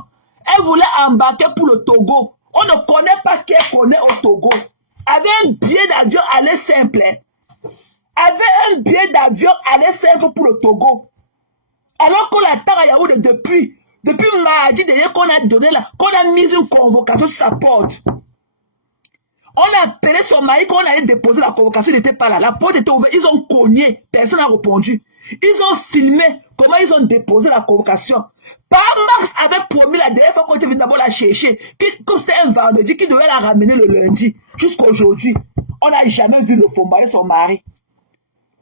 Elle voulait embarquer pour le Togo. On ne connaît pas qui connaît au Togo. Avec un billet d'avion aller simple. Avec un billet d'avion aller simple pour le Togo. Alors qu'on l'attend à Yaoundé depuis mardi dernier qu'on a donné là, qu'on a mis une convocation sur sa porte. On a appelé son mari qu'on allait déposer la convocation, il n'était pas là. La porte était ouverte, ils ont cogné, personne n'a répondu. Ils ont filmé comment ils ont déposé la convocation. Par Max avait promis la dernière fois qu'on était venu d'abord la chercher, comme c'était un vendredi, qu'il devait la ramener le lundi, jusqu'à aujourd'hui. On n'a jamais vu le Fomba et son mari.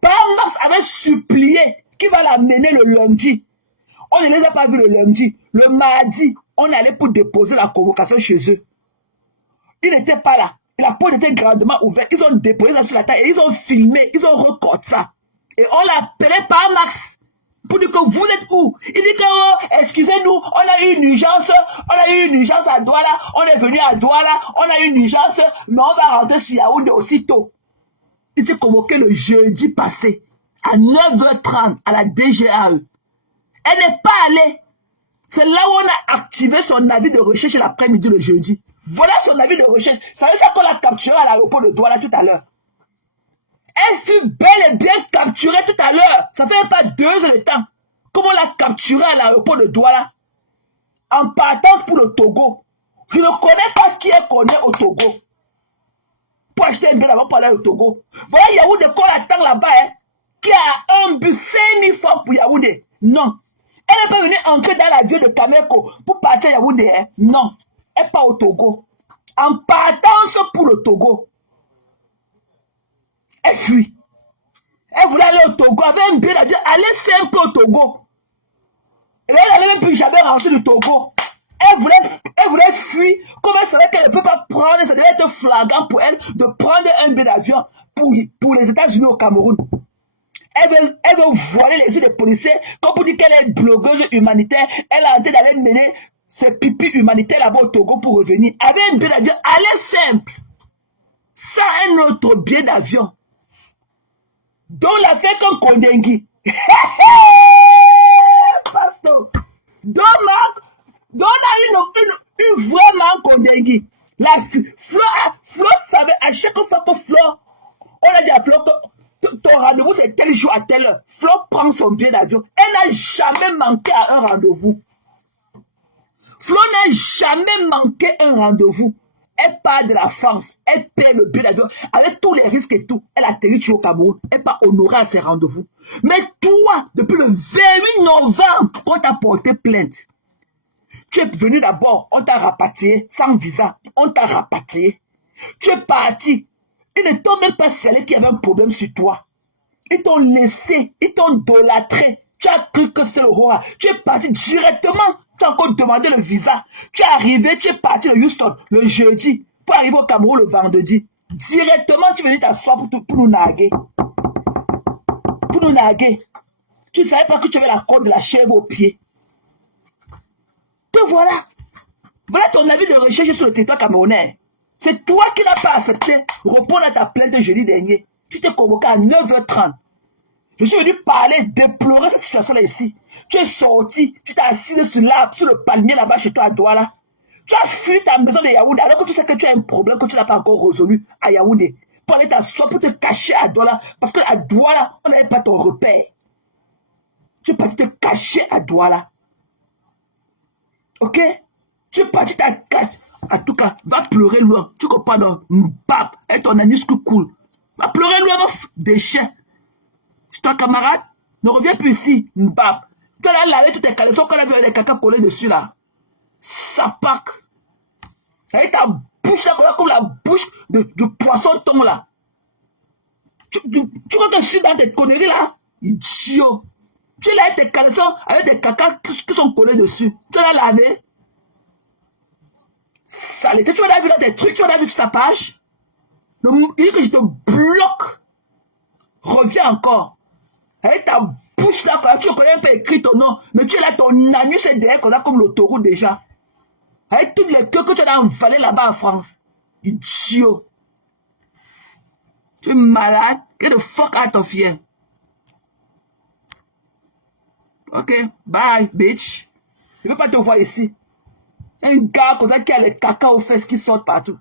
Par Max avait supplié qu'il va l'amener le lundi. On ne les a pas vus le lundi. Le mardi, on allait pour déposer la convocation chez eux. Ils n'étaient pas là. La porte était grandement ouverte. Ils ont déposé ça sur la table et ils ont filmé, ils ont recorté ça. Et on l'a appelé par Max pour dire que vous êtes où? Il dit que, oh, excusez-nous, on a eu une urgence à Douala, on est venu à Douala, on a eu une urgence, mais on va rentrer sur Yaoundé aussitôt. Il s'est convoqué le jeudi passé, à 9h30, à la DGAE. Elle n'est pas allée. C'est là où on a activé son avis de recherche l'après-midi le jeudi. Voilà son avis de recherche. Ça veut dire qu'on l'a capturé à l'aéroport de Douala tout à l'heure. Elle fut bel et bien capturée tout à l'heure. Ça fait pas 2 heures de temps. Comment on l'a capturée à l'aéroport de Douala? En partance pour le Togo. Je ne connais pas qui elle connaît au Togo. Pour acheter un billet là-bas pour aller au Togo. Voilà Yaoundé qu'on attend là-bas, hein, qui a un but 5000 francs pour Yaoundé. Non. Elle n'est pas venue entrer dans l'avion de Kameko pour partir à Yaoundé. Hein. Non. Elle n'est pas au Togo. En partance pour le Togo. Elle fuit. Elle voulait aller au Togo avec un billet d'avion. Aller simple au Togo. Et là, elle n'allait même plus jamais rentrer du Togo. Elle voulait fuir. Comme elle savait qu'elle ne peut pas prendre, ça devait être flagrant pour elle de prendre un billet d'avion pour les États-Unis au Cameroun. Elle veut voiler les yeux des policiers comme pour dire qu'elle est blogueuse humanitaire. Elle a tenté d'aller mener ses pipis humanitaires là-bas au Togo pour revenir. Avec un billet d'avion, aller simple. Ça, un autre billet d'avion. Dont l'a fait comme Kondengi. Pasteur. Dont a une vraiment Kondengi. La Flo savait à chaque fois que Flo, on a dit à Flo que ton rendez-vous c'est tel jour à telle heure. Flo prend son billet d'avion. Elle n'a jamais manqué à un rendez-vous. Flo n'a jamais manqué un rendez-vous. Elle part de la France, elle paie le billet d'avion, avec tous les risques et tout. Elle atterrit au Cameroun, elle part honorer à ses rendez-vous. Mais toi, depuis le 28 novembre, on t'a porté plainte. Tu es venu d'abord, on t'a rapatrié, sans visa, on t'a rapatrié. Tu es parti. Ils ne t'ont même pas signalé qu'il y avait un problème sur toi. Ils t'ont laissé, ils t'ont idolâtré. Tu as cru que c'était le roi. Tu es parti directement. Tu as encore demandé le visa. Tu es arrivé, tu es parti de Houston le jeudi pour arriver au Cameroun le vendredi. Directement, tu es venu t'asseoir pour nous narguer. Pour nous narguer. Tu ne savais pas que tu avais la corde de la chèvre au pied. Te voilà. Voilà ton avis de recherche sur le territoire camerounais. C'est toi qui n'as pas accepté répondre à ta plainte de jeudi dernier. Tu t'es convoqué à 9h30. Je suis venu parler, déplorer cette situation-là ici. Tu es sorti, tu t'es assis sur l'arbre, sur le palmier là-bas chez toi à Douala. Tu as fui ta maison de Yaoundé alors que tu sais que tu as un problème que tu n'as pas encore résolu à Yaoundé. Pour aller t'asseoir, pour te cacher à Douala. Parce qu'à Douala, on n'avait pas ton repère. Tu es parti te cacher à Douala. Ok? Tu es parti te cacher. En tout cas, va pleurer loin. Tu comprends donc? Mbap, et ton anus qui coule. Va pleurer loin, déchet. C'est ton camarade? Ne reviens plus ici, Mbap. Tu as lavé toutes tes caleçons qu'on a vu avec des caca collés dessus là. Sapac. Avec ta bouche là, comme la bouche de poisson thon là. Tu crois que je suis dans tes conneries là? Idiot. Tu as lavé tes caleçons avec des caca qui sont collés dessus. Tu l'as lavé? Saleté, tu vas vu dans tes trucs, tu vas vu sur ta page. Il dit que je te bloque. Reviens encore. Avec ta bouche là, tu ne connais même pas écrit ton nom, mais tu es là, ton anus est derrière comme l'autoroute déjà. Avec toutes les queues que tu as envalées là-bas en France. Idiot. Tu es malade. Get the fuck out of here. Ok, bye, bitch. Je ne veux pas te voir ici. Un gars comme ça qui a les caca aux fesses qui sortent partout.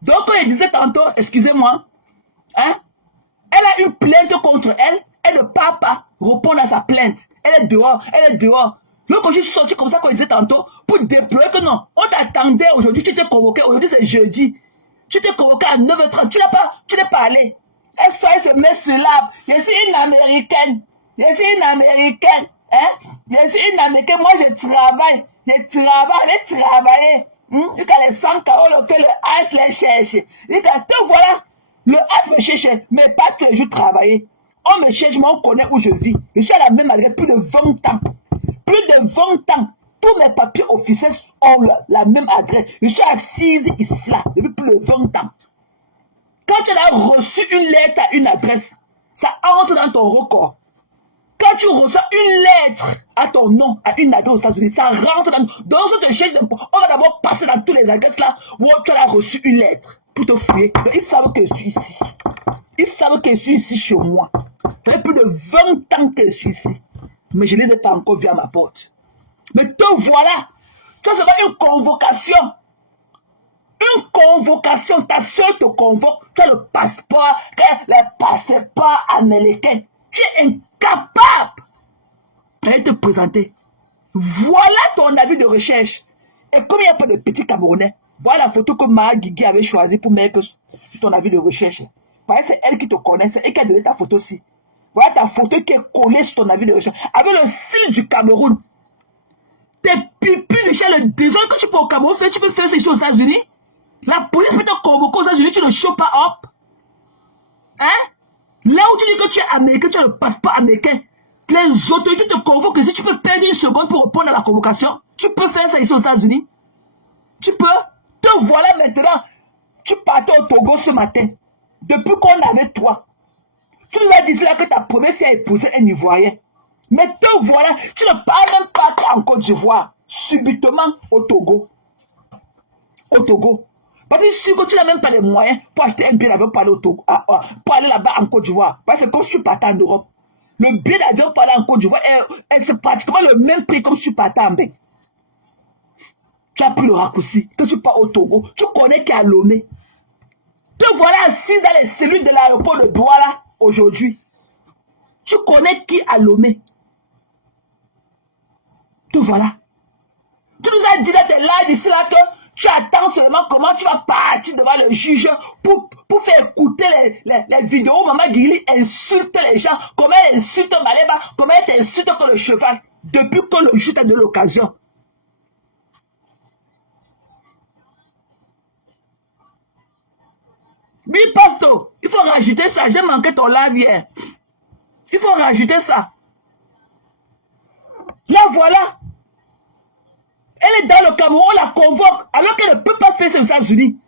Donc, quand elle disait tantôt, excusez-moi, hein, elle a une plainte contre elle, elle ne part pas répondre à sa plainte. Elle est dehors, elle est dehors. Donc, quand je suis sorti comme ça, quand elle disait tantôt, pour déplorer que non, on t'attendait aujourd'hui, tu t'es convoqué, aujourd'hui c'est jeudi. Tu t'es convoqué à 9h30, tu n'es pas allé. Elle se met sur l'arbre. Je suis une Américaine. Je suis une Américaine. Hein? Je suis une Américaine. Moi, je travaille. Allez travailler. Il y a les 100 carreaux que le AS les cherche. Il y a te voilà. Le AS me cherche, mais pas que je travaille. On me cherche, mais on connaît où je vis. Je suis à la même adresse plus de 20 ans. Plus de 20 ans. Tous mes papiers officiels ont la même adresse. Je suis assise ici, là, depuis plus de 20 ans. Quand tu as reçu une lettre à une adresse, ça entre dans ton record. Quand tu reçois une lettre à ton nom, à une adresse aux États-Unis, ça rentre dans... Donc, si tu cherches, on va d'abord passer dans toutes les adresses là où tu as reçu une lettre pour te fouiller. Donc, ils savent que je suis ici. Ils savent que je suis ici chez moi. Ça fait plus de 20 ans que je suis ici. Mais je ne les ai pas encore vus à ma porte. Mais te voilà. Tu as une convocation. Une convocation, ta soeur te convoque, tu as le passeport américain. Tu es incapable de te présenter. Voilà ton avis de recherche. Et comme il n'y a pas de petit Camerounais, voilà la photo que Maa Guigui avait choisie pour mettre sur ton avis de recherche. Voilà, c'est elle qui te connaît, c'est elle qui a donné ta photo aussi. Voilà ta photo qui est collée sur ton avis de recherche. Avec le signe du Cameroun. Tes pupilles de chez le désordre, quand tu peux au Cameroun, tu peux faire ça ici aux États-Unis. La police peut te convoquer aux États-Unis, tu ne show pas up. Hein? Là où tu dis que tu es américain, tu as le passeport américain. Les autorités te convoquent ici, tu peux perdre une seconde pour répondre à la convocation. Tu peux faire ça ici aux États-Unis. Tu peux. Te voilà maintenant. Tu partais au Togo ce matin. Depuis qu'on avait toi. Tu nous as dit là que ta première fille a épousé un Ivoirien. Mais te voilà. Tu ne parles même pas en Côte d'Ivoire. Subitement au Togo. Au Togo. Parce que si tu n'as même pas les moyens pour acheter un billet d'avion pour aller au Togo, pour aller là-bas en Côte d'Ivoire. Parce que comme je suis partant en Europe, le billet d'avion pour aller en Côte d'Ivoire, c'est pratiquement le même prix comme je suis partant en Bec. Tu as pris le raccourci, que tu pars au Togo, tu connais qui a Lomé. Te voilà assis dans les cellules de l'aéroport de Douala aujourd'hui. Tu connais qui a Lomé. Te voilà. Tu nous as dit dans tes lives ici là que tu attends seulement comment tu vas partir devant le juge pour faire écouter les vidéos où Maman Guigui insulte les gens, comment elle insulte Baleba, comment elle t'insulte que le cheval, depuis que le juge t'a donné l'occasion. Oui, Pasto, il faut rajouter ça. J'ai manqué ton live hier. Il faut rajouter ça. Là, voilà. Elle est dans le Cameroun, on la convoque, alors qu'elle ne peut pas faire ça aux États-Unis.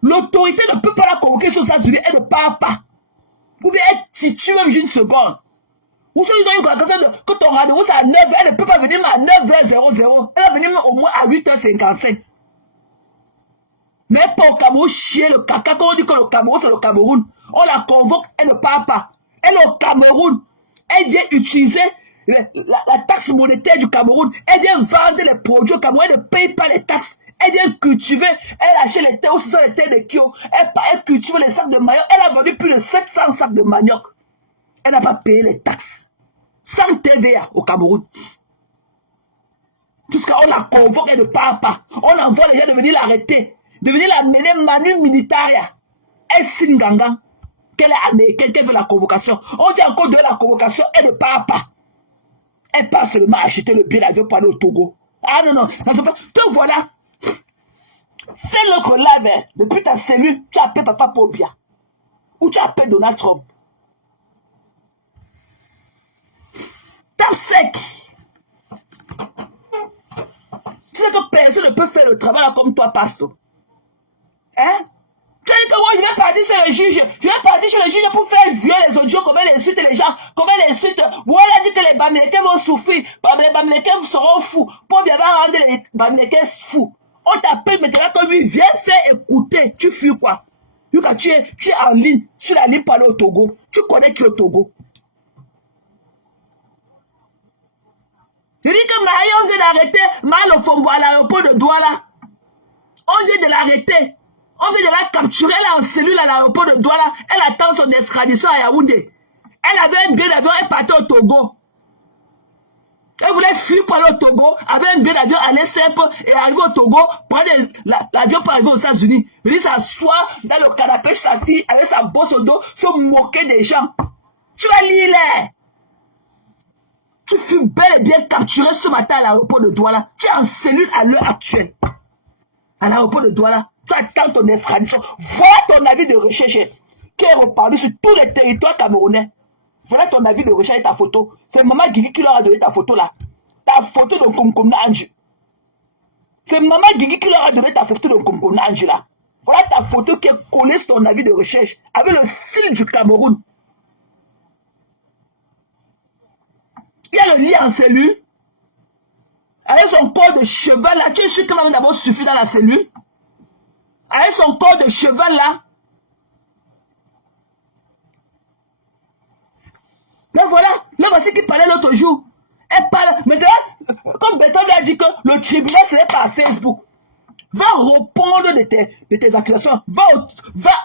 L'autorité ne peut pas la convoquer aux États-Unis, elle ne parle pas. Ou bien elle titube même une seconde. Ou si ils ont eu que ton rendez-vous c'est à 9h, elle ne peut pas venir à 9h00. Elle va venir au moins à 8h55. Mais pas au Cameroun, chier le caca. Quand on dit que le Cameroun c'est le Cameroun, on la convoque, elle ne parle pas. Elle est au Cameroun. Elle vient utiliser la taxe monétaire du Cameroun. Elle vient vendre les produits au Cameroun. Elle ne paye pas les taxes. Elle vient cultiver. Elle achète les terres, aussi sont les terres de Kyo. Elle cultive les sacs de manioc. Elle a vendu plus de 700 sacs de manioc. Elle n'a pas payé les taxes. Sans TVA au Cameroun. Jusqu'à on la convoque, elle ne parle pas. On envoie les gens de venir l'arrêter. De venir la mener manu militaire. Elle signe gangan. Qu'elle est américaine, qu'elle veut la convocation. On dit encore de la convocation, elle ne parle pas. Elle part seulement acheter le billet d'avion pour aller au Togo. Ah non, non. Te voilà. Fais l'autre live. Depuis ta cellule, tu appelles Papa Pobia. Ou tu appelles Donald Trump. Tape sec. Tu sais que personne ne peut faire le travail comme toi, Pasto. Hein? Tu dis que moi, je vais partir sur le juge. Je vais partir sur le juge pour faire violer les audios, comment elle insulte les gens, comment elle insulte. Voilà, dit que les Bamilekens vont souffrir. Les Bamilekens seront fous. Pour bien rendre les Bamilekens fous. On t'appelle maintenant comme lui, viens faire écouter. Tu fuis quoi? Tu es en ligne, sur la ligne pour aller au Togo. Tu connais qui est au Togo? Je dis que Maï, on vient d'arrêter Mal Fombo à l'aéroport de Douala. On vient de l'arrêter. On vient de la capturer là en cellule à l'aéroport de Douala. Elle attend son extradition à Yaoundé. Elle avait un billet d'avion, elle partait au Togo. Elle voulait fuir pour aller au Togo, avait un billet d'avion, aller simple et arriver au Togo, prendre l'avion pour arriver aux États-Unis. Venir s'asseoir dans le canapé, sa fille, avec sa bosse au dos, se moquer des gens. Tu vas lire là. Tu fus bel et bien capturé ce matin à l'aéroport de Douala. Tu es en cellule à l'heure actuelle. À l'aéroport de Douala. Tu attends ton extradition. Voilà ton avis de recherche qui est reparti sur tous les territoires camerounais. Voilà ton avis de recherche et ta photo. C'est Maman Guigui qui leur a donné ta photo là. Ta photo de Komkomna Ange. C'est Maman Guigui qui leur a donné ta photo de Komkomna Ange là. Voilà ta photo qui est collée sur ton avis de recherche avec le style du Cameroun. Il y a le lit en cellule. Avec son corps de cheval là. Tu es sûr que maman d'abord suffit dans la cellule. Avec son corps de cheval là. Donc voilà. Là voici qui parlait l'autre jour. Elle parle. Maintenant, comme Béton a dit que le tribunal ce n'est pas à Facebook. Va répondre de tes accusations. Va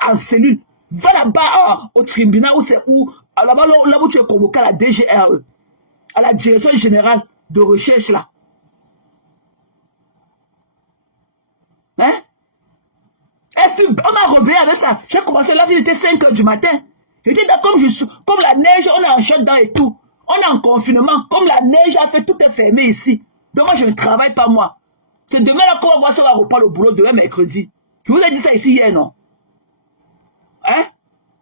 en cellule. Va là-bas au tribunal où c'est où. Là-bas là où tu es convoqué à la DGRE. À la direction générale de recherche là. Hein? On m'a réveillé avec ça. J'ai commencé, la vie était 5 h du matin. J'étais là comme la neige, on est en shutdown et tout. On est en confinement. Comme la neige a fait, tout est fermé ici. Donc moi, je ne travaille pas moi. C'est demain là qu'on va voir si on va reprendre le boulot, demain mercredi. Je vous ai dit ça ici hier, non? Hein?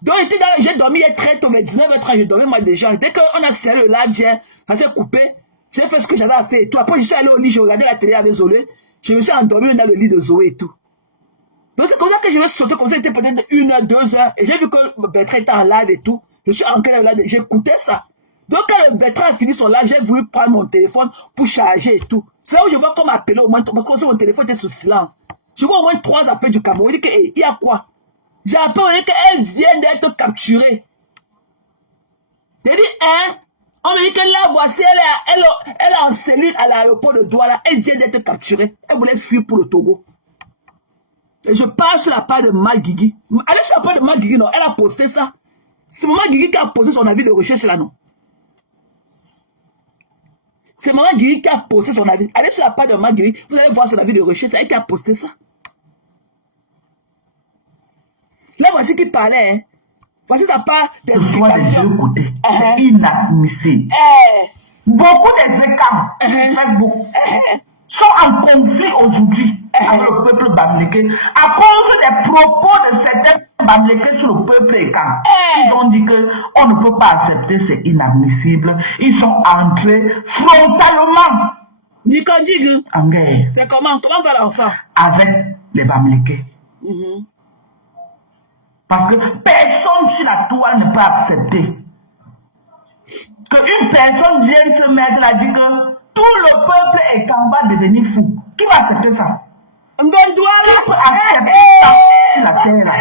Donc j'ai dormi hier très tôt, vers 19h30, j'ai dormi moi déjà. Dès qu'on a serré le live, ça s'est coupé. J'ai fait ce que j'avais à faire et tout. Après, je suis allé au lit, j'ai regardé la télé avec Zoé. Je me suis endormi dans le lit de Zoé et tout. Donc c'est comme ça que je vais sauter, comme ça, c'était peut-être 1 h, 2 h. Et j'ai vu que Bertrand était en live et tout. Je suis entré dans le live, j'écoutais ça. Donc quand Bertrand a fini son live, j'ai voulu prendre mon téléphone pour charger et tout. C'est là où je vois qu'on m'appelait au moins, parce que mon téléphone était sous silence. Je vois au moins 3 appels du Cameroun. Je dis qu'il y a quoi? J'ai appelé qu'elle vient d'être capturée. J'ai dit, hein? On me dit que là, voici, elle est en cellule à l'aéroport de Douala. Elle vient d'être capturée. Elle voulait fuir pour le Togo. Et je parle sur la page de Maman Guigui. Elle est sur la page de Maman Guigui, non? Elle a posté ça. C'est Maman Guigui qui a posté son avis de recherche là, non? C'est Maman Guigui qui a posté son avis. Allez sur la page de Maman Guigui, vous allez voir son avis de recherche. C'est elle qui a posté ça. Là, voici qui parlait. Hein. Voici sa part d'explication. De deux côtés. C'est inadmissible. Beaucoup des écarts sur Facebook sont en conflit aujourd'hui avec le peuple bamileke à cause des propos de certains bamileke sur le peuple écart. Ils ont dit qu'on ne peut pas accepter, c'est inadmissible. Ils sont entrés frontalement en guerre. C'est comment va l'enfant? Avec les bamileke. Parce que personne sur la toile ne peut accepter qu'une personne vienne se mettre là, dit que tout le peuple est en bas de devenir fou. Qui va accepter ça? Qui peut accepter ça sur la terre là?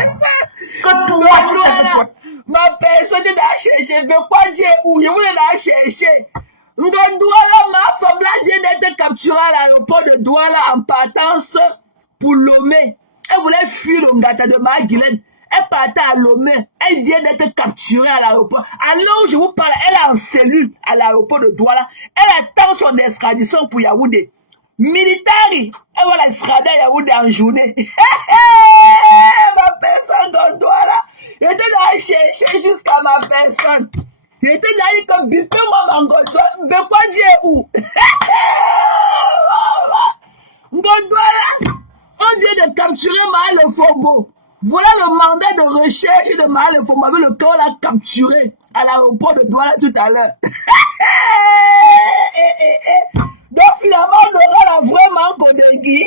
Que toi, tu sais ma personne n'a cherché, mais quoi Dieu où? Je voulais la chercher. Ndouala, ma femme là vient d'être capturée à l'aéroport de Douala en partance pour Lomé. Elle voulait fuir le Ngata de Maguilène. Elle partait à Lomé. Elle vient d'être capturée à l'aéroport. Alors où je vous parle, elle est en cellule à l'aéroport de Douala. Elle attend son extradition pour Yaoundé. Militari, elle va l'extrader à Yaoundé en journée. Ma personne de Douala. Je te l'ai cherché jusqu'à ma personne. Je te l'ai dit que bipez-moi Mangodouala. Mais quoi Dieu où? Ngodouala. On vient de capturer Mahal Fobo. Voilà le mandat de recherche de Mahal Fobo avec lequel on l'a capturé à l'aéroport de Douala tout à l'heure. Donc finalement, on aura la vraie Mankodengui.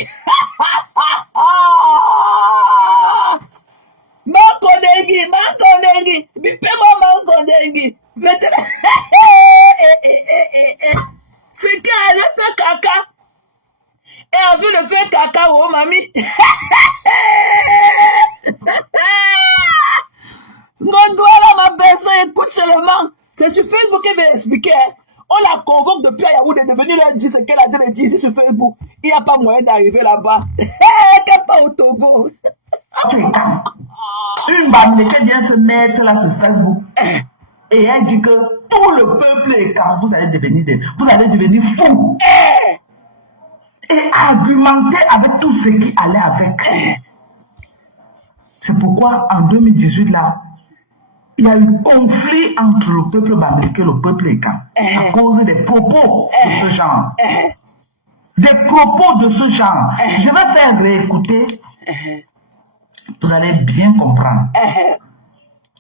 Mankodengui. Bipez-moi Mankodengui. Maintenant, c'est qu'elle a fait caca. Et a vu de faire caca, oh mamie. Ngodouala, ma personne, écoute seulement. C'est sur Facebook qu'elle veut expliquer. On la convoque depuis à Yaoundé de venir leur dire ce qu'elle a dit ici sur Facebook. Il n'y a pas moyen d'arriver là-bas. Qu'elle pas au Togo. Une bamileke vient se mettre là sur Facebook. Et elle dit que tout le peuple est calme. Vous allez devenir fou. Et argumenter avec tout ce qui allait avec. C'est pourquoi en 2018 là, il y a eu conflit entre le peuple bamileke et le peuple écan à cause des propos de ce genre. Des propos de ce genre. Je vais faire réécouter. Vous allez bien comprendre.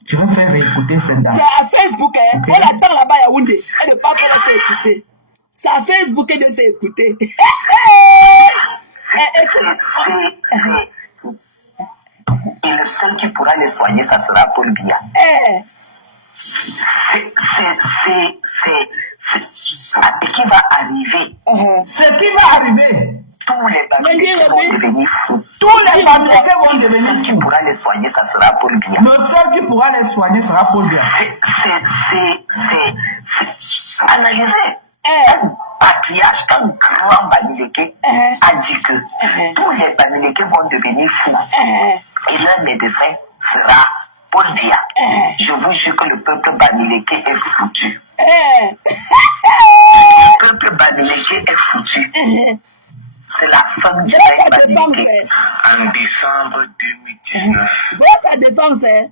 Je vais faire réécouter cette dame. C'est à Facebook, hein. Okay. On attend là-bas à Yaoundé. Elle ne parle pas de faire écouter. C'est à Facebook qu'elle fait écouter. Et le seul qui pourra les soigner, ça sera Paul Biya. Ce qui va arriver. Ce qui va arriver. Tous les Bamileke vont devenir fous. Tous les Bamileke vont devenir fous. Le seul qui pourra les soigner, ça sera Paul Biya. Le seul qui pourra les soigner sera Paul Biya. C'est analysé. Un patriarche, un grand Bamileke a dit que tous les Bamileke vont devenir fous. Et leur médecin sera Paul Biya. Je vous jure que le peuple Bamileke est foutu. Le peuple Bamileke est foutu. C'est la femme du peuple Bamileke. En décembre 2019. Voilà sa défense, hein.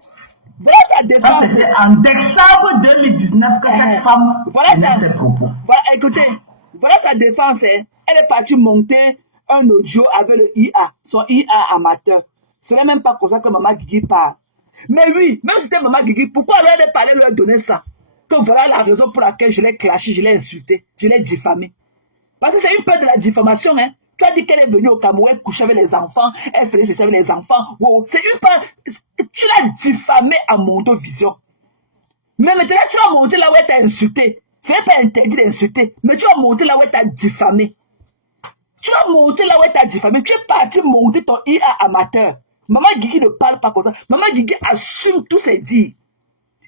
Voilà sa défense. C'est en décembre 2019 que cette femme a ses propos. Voilà, écoutez, voilà sa défense. Hein. Elle est partie monter un audio avec le IA, son IA amateur. Ce n'est même pas comme ça que Maman Guigui parle. Mais oui, même si c'était Maman Guigui, pourquoi elle allait parler, leur donner ça? Que voilà la raison pour laquelle je l'ai clashé, je l'ai insulté, je l'ai diffamé. Parce que c'est une peur de la diffamation, hein. Tu as dit qu'elle est venue au Cameroun coucher avec les enfants, elle faisait ceci avec les enfants. Wow. C'est une peur. Tu l'as diffamé à Mondovision. Mais maintenant, tu vas monter là où elle t'a insulté. Ce n'est pas interdit d'insulter, mais tu vas monter là où elle t'a diffamé. Tu vas monter là où elle t'a diffamé. Tu es parti monter ton IA amateur. Maman Guigui ne parle pas comme ça. Maman Guigui assume tous ses dires.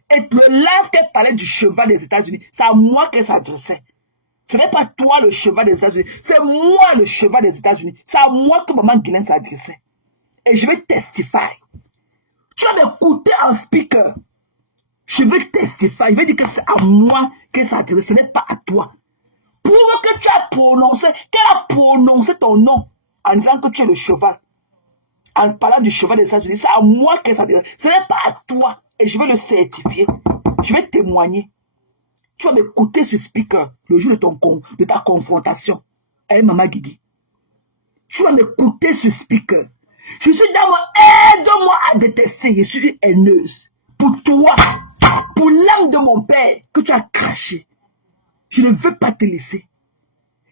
Et le live qu'elle parlait du cheval des États-Unis, c'est à moi qu'elle s'adressait. Ce n'est pas toi le cheval des États-Unis, c'est moi le cheval des États-Unis. C'est à moi que Maman Guilaine s'adressait. Et je vais testifier. Tu vas m'écouter en speaker. Je vais testifier. Je vais dire que c'est à moi qu'elle s'adressait, ce n'est pas à toi. prouve que tu as prononcé, qu'elle a prononcé ton nom en disant que tu es le cheval. En parlant du cheval des États-Unis, c'est à moi que ça dit. Ce n'est pas à toi. Et je vais le certifier. Je vais témoigner. Tu vas m'écouter sur speaker le jour de ta confrontation avec Maman Guigui. Tu vas m'écouter sur speaker. Je suis dans mon aide-moi à détester. Je suis une haineuse. Pour toi, pour l'âme de mon père que tu as craché. Je ne veux pas te laisser.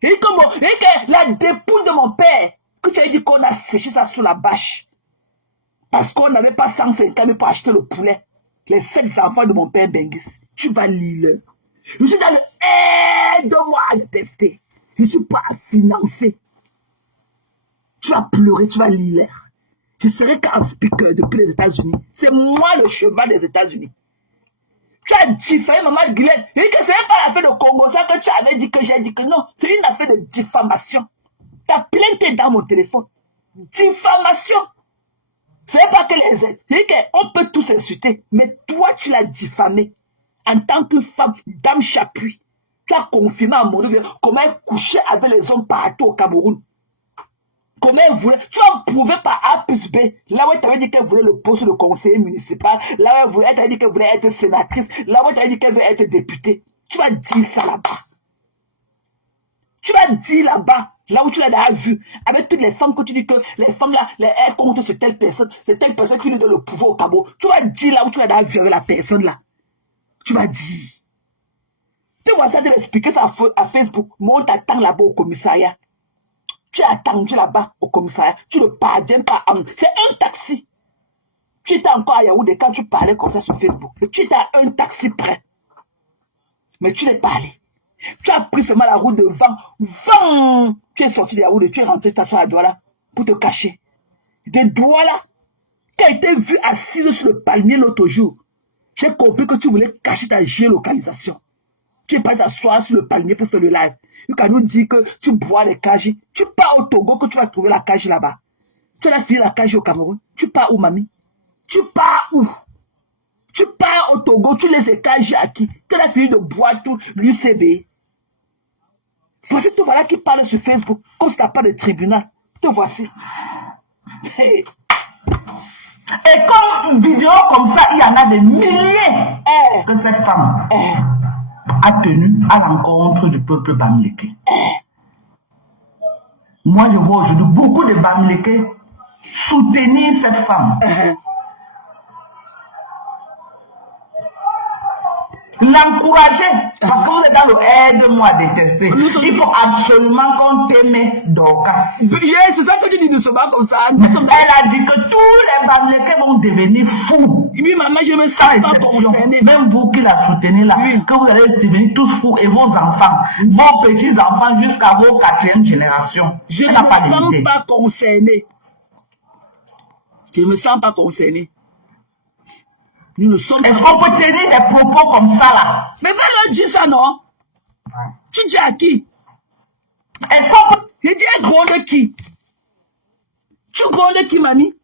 Et que la dépouille de mon père, que tu as dit qu'on a séché ça sous la bâche. Parce qu'on n'avait pas 150 000 pour acheter le poulet. Les 7 enfants de mon père Bengis. Tu vas lire. Je suis dans le aide-moi à détester. Je ne suis pas à financer. Tu vas pleurer, tu vas lire. Je serai qu'un speaker depuis les États-Unis. C'est moi le cheval des États-Unis. Tu as diffamé Maman Guylaine. Et que ce n'est pas l'affaire de Congo, ça que tu avais dit que j'ai dit que non. C'est une affaire de diffamation. Ta plainte est dans mon téléphone. Diffamation. Ce n'est pas que on peut tous insulter, mais toi, tu l'as diffamé. En tant que femme, dame Chapuis, tu as confirmé à mon neveu comment elle couchait avec les hommes partout au Cameroun. Comment elle voulait. Tu as prouvé par A plus B. Là où elle t'avait dit qu'elle voulait le poste de conseiller municipal. Là où elle t'avait dit qu'elle voulait être sénatrice. Là où elle t'avait dit qu'elle voulait être députée. Tu vas dire ça là-bas. Tu vas dire là-bas. Là où tu l'as déjà vu, avec toutes les femmes que tu dis que les femmes là, elles comptent sur telle personne qui lui donne le pouvoir au Cameroun. Tu vas dire là où tu l'as déjà vu avec la personne là. Tu vas dire. Tu vois ça de l'expliquer ça à Facebook. Moi, on t'attend là-bas au commissariat. Tu es attendu là-bas au commissariat. Tu ne parviens pas à... C'est un taxi. Tu étais encore à Yaoundé quand tu parlais comme ça sur Facebook. Et tu étais à un taxi près. Mais tu n'es pas allé. Tu as pris seulement la route devant. Vent. Tu es sorti de la route et tu es rentré t'asseoir à Douala pour te cacher. De Douala, tu as été vu assise sur le palmier l'autre jour. J'ai compris que tu voulais cacher ta géolocalisation. Tu es pas t'asseoir sur le palmier pour faire le live. Tu can nous dire que tu bois les cages. Tu pars au Togo que tu vas trouver la cage là-bas. Tu as fini la cage au Cameroun. Tu pars où, mamie? Tu pars où? Tu pars au Togo, tu laisses les cages à qui? Tu as fini de boire tout l'UCB. Voici tout voilà qui parle sur Facebook, comme si tu n'as pas de tribunal. Te voici. Hey. Et comme vidéo comme ça, il y en a des milliers que cette femme a tenu à l'encontre du peuple bamileke. Moi, je vois aujourd'hui beaucoup de bamileke soutenir cette femme. L'encourager, parce que vous êtes dans le aide-moi à détester. Il faut absolument qu'on t'aime Dorcas. C'est ça que tu dis doucement comme ça. Elle a dit que tous les bamileke vont devenir fous. Oui, maman, je me sens pas concernée. Même vous qui la soutenez là, que vous allez devenir tous fous et vos enfants, vos petits-enfants jusqu'à vos 4e générations. Je ne me sens pas concernée. Je ne me sens pas concernée. Est-ce qu'on peut tenir des propos comme ça là? Mais va leur dire ça, non? Tu dis à qui? Est-ce qu'on peut... Il dit à gronde qui? Tu grondes qui, mamie?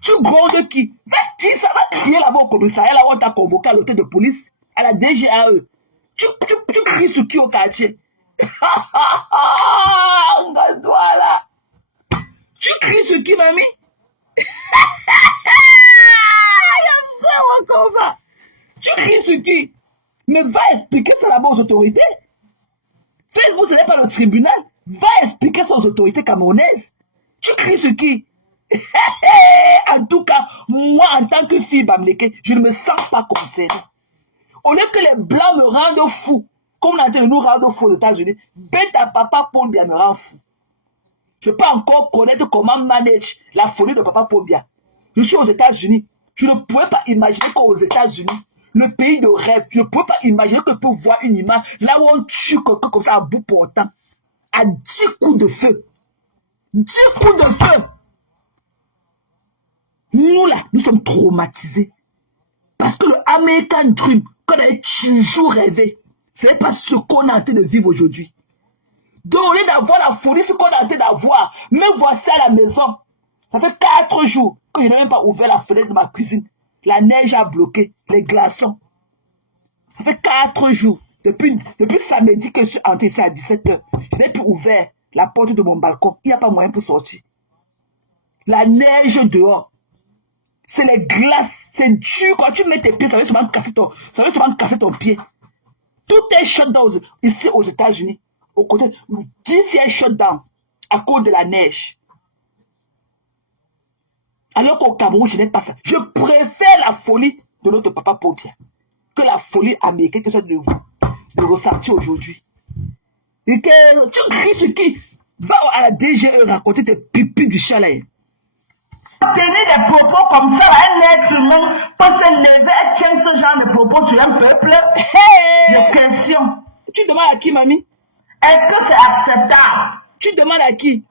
Tu grondes qui? Va qui? Ça va crier là-bas au commissariat, là où on t'a convoqué à l'hôtel de police, à la DGAE. Tu cries sur qui au quartier? Voilà. Tu cries sur qui, mamie? Tu cries sur qui? Mais va expliquer ça là-bas aux autorités. Facebook, ce n'est pas le tribunal. Va expliquer ça aux autorités camerounaises. Tu cries sur qui? En tout cas, moi, en tant que fille bamileke, je ne me sens pas concernée. Au lieu que les Blancs me rendent fou, comme on a été de nous rendre fou aux États-Unis, bête à papa Paul Biya me rend fou. Je peux encore connaître comment manage la folie de papa Paul Biya. Je suis aux États-Unis. Je ne pouvais pas imaginer qu'aux États-Unis, le pays de rêve, je ne pouvais pas imaginer que je peux voir une image là où on tue quelqu'un comme ça à bout portant, à 10 coups de feu. 10 coups de feu. Nous là, nous sommes traumatisés. Parce que le American Dream, qu'on avait toujours rêvé, ce n'est pas ce qu'on est en train de vivre aujourd'hui. Donc, au lieu d'avoir la folie, ce qu'on est en train d'avoir, me voici à la maison. Ça fait 4 jours que je n'ai même pas ouvert la fenêtre de ma cuisine. La neige a bloqué, les glaçons. Ça fait 4 jours. Depuis samedi que je suis entré ici à 17h, je n'ai plus ouvert la porte de mon balcon. Il n'y a pas moyen pour sortir. La neige dehors. C'est les glaces. C'est dur. Quand tu mets tes pieds, ça va seulement casser ton pied. Tout est shut down ici aux États-Unis. Au côté, d'ici est shut down à cause de la neige. Alors qu'au Cameroun, je n'ai pas ça. Je préfère la folie de notre papa Paul Biya que la folie américaine que ça de ressentir aujourd'hui. Et que tu cries sur qui? Va à la DGE raconter tes pipis du chalet. Tenir des propos comme ça, un être humain peut se lever et tenir ce genre de propos sur un peuple. Une question. Tu demandes à qui, mamie? Est-ce que c'est acceptable? Tu demandes à qui?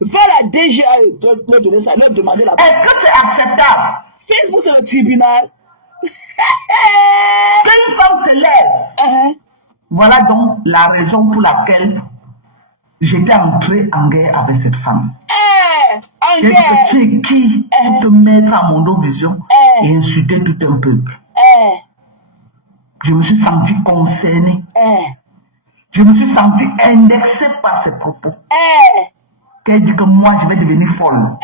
Va à la DGA leur donner ça, leur demander la. Est-ce que c'est acceptable? Facebook, c'est le tribunal. Qu'une femme se lève. Voilà donc la raison pour laquelle j'étais entré en guerre avec cette femme. J'ai dit que tu es qui pour te mettre à mon dos vision et insulter tout un peuple. Je me suis senti concerné. Je me suis senti indexé par ses propos. Qu'elle dit que moi, je vais devenir folle.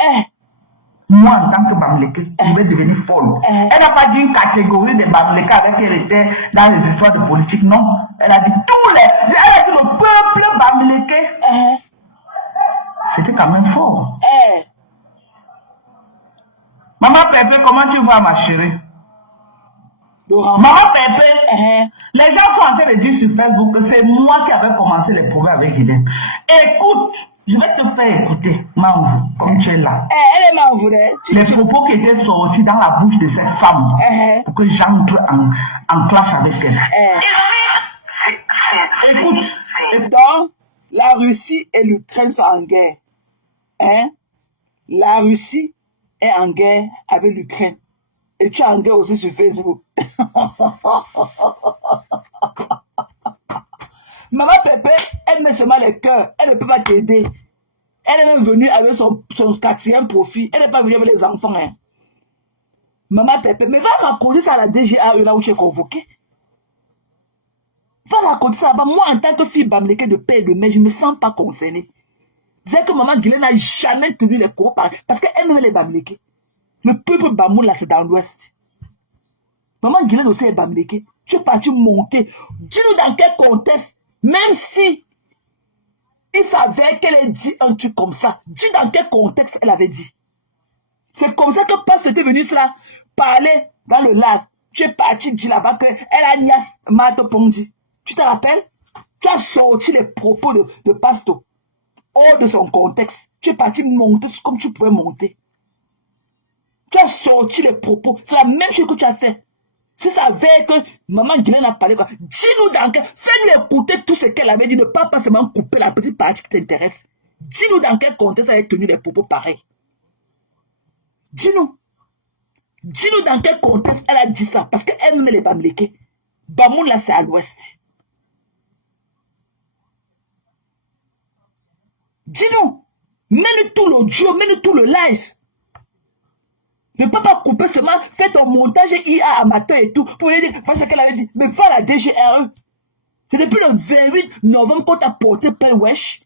Moi, en tant que Bamileke, je vais devenir folle. Elle n'a pas dit une catégorie de Bamileke avec qui elle était dans les histoires de politique, non. Elle a dit tous les... Elle a dit le peuple Bamileke. C'était quand même fort. Maman Pépé, comment tu vas, ma chérie? Maman Pépé, les gens sont en train de dire sur Facebook que c'est moi qui avais commencé les problèmes avec Hélène. Écoute, je vais te faire écouter, Manvou, comme tu es là. Elle est Manvou, les propos qui étaient sortis dans la bouche de cette femme pour que j'entre en clash avec elle. Écoute, donc, la Russie et l'Ukraine sont en guerre. La Russie est en guerre avec l'Ukraine. Et tu es en guerre aussi sur Facebook. Maman Pépé, elle met seulement les cœurs. Elle ne peut pas t'aider. Elle est même venue avec son 4e profit. Elle n'est pas venue avec les enfants. Maman Pépé, mais va raconter ça à la DGA là où tu es convoqué. Va raconter ça là-bas. Moi, en tant que fille Bamileke de père et de mère, je ne me sens pas concernée. Disais que maman Guilène n'a jamais tenu les cours parce qu'elle même les Bamileke. Le peuple Bamoun là, c'est dans l'ouest. Maman Guilène aussi est Bamileke. Tu es parti monter. Dis-nous dans quel contexte, même si il savait qu'elle ait dit un truc comme ça, dis dans quel contexte elle avait dit. C'est comme ça que Pasteur était venu cela parler dans le lac. Tu es parti dire là-bas qu'elle a nias Mato Pondi. Tu te rappelles? Tu as sorti les propos de Pasteur hors de son contexte. Tu es parti monter comme tu pouvais monter. Tu as sorti les propos. C'est la même chose que tu as fait. Si ça avait que maman Guilène a parlé, dis-nous dans quel... Fais-nous écouter tout ce qu'elle avait dit, ne pas seulement couper la petite partie qui t'intéresse. Dis-nous dans quel contexte elle a tenu les propos pareils. Dis-nous. Dis-nous dans quel contexte elle a dit ça. Parce qu'elle aime les Bamileke. Bamoun là, c'est à l'ouest. Dis-nous. Mets-nous tout l'audio, mets-nous tout le live. Ne peux pas couper seulement, fais ton montage IA amateur et tout, pour lui dire, voilà ce qu'elle avait dit, mais va à la DGRE. C'est depuis le 28 novembre qu'on t'a porté plein wesh.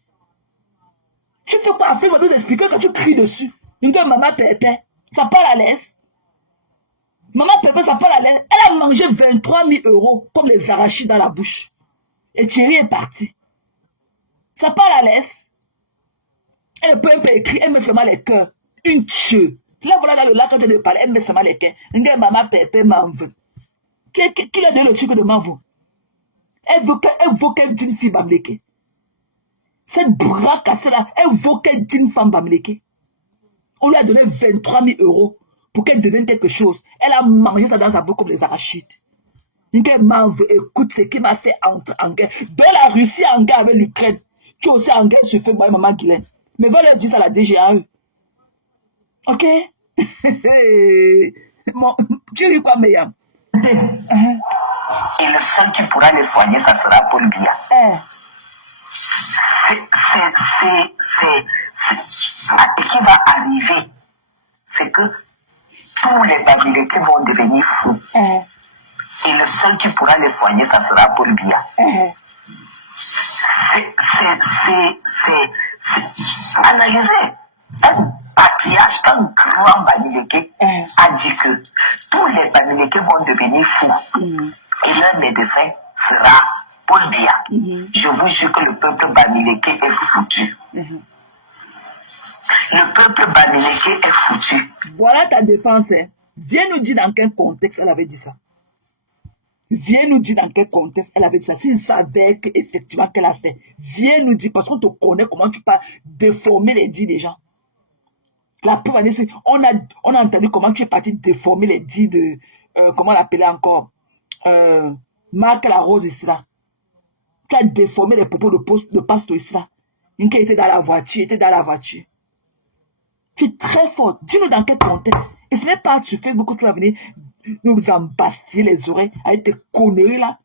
Tu fais quoi afin de nous expliquer quand tu cries dessus? Une maman Pépé, ça parle à l'aise. Maman Pépé, ça parle à l'aise. Elle a mangé 23 000 € comme les arachides dans la bouche. Et Thierry est parti. Ça parle à l'aise. Elle peut un peu écrire, elle met seulement les cœurs. Une chue. Là, voilà, dans le lac, quand tu de parler, elle met seulement les cœurs. Une maman Pépé m'en veut. Qui a donné le truc de m'en veut? Elle veut qu'elle dîne fille Bamileke. Cette bras cassée là, elle veut qu'elle dîne femme Bamileke. On lui a donné 23 000 € pour qu'elle devienne quelque chose. Elle a mangé ça dans sa bouche comme les arachides. Une m'en veut, écoute ce qui m'a fait entrer en guerre. De la Russie en guerre avec l'Ukraine. Tu es aussi en guerre sur Facebook, maman Guilène. Mais va leur dire ça à la DGAE. Ok? Tu dis quoi, Meyam? Et le seul qui pourra les soigner, ça sera Paul Biya. Ce qui va arriver, c'est que tous les Bamileke vont devenir fous. Et le seul qui pourra les soigner, ça sera Paul Biya. C'est analysé. Un patriarche, un grand Bamileke a dit que tous les Bamileke vont devenir fous. Et leur médecin sera Paul Biya. Je vous jure que le peuple Bamileke est foutu. Le peuple Bamileke est foutu. Voilà ta défense. Hein. Viens nous dire dans quel contexte elle avait dit ça. Viens nous dire dans quel contexte elle avait dit ça. S'il savait qu'effectivement qu'elle a fait. Viens nous dire, parce qu'on te connaît comment tu peux déformer les dits des gens. La preuve, on a entendu comment tu es parti déformer les dits de, comment l'appelait encore, Marc la Rose ici là. Tu as déformé les propos de pasteur ici là. Une qui était dans la voiture, Tu es très forte. Dis-nous dans quel contexte. Et ce n'est pas sur Facebook que tu vas venir nous embastiller les oreilles avec tes conneries là.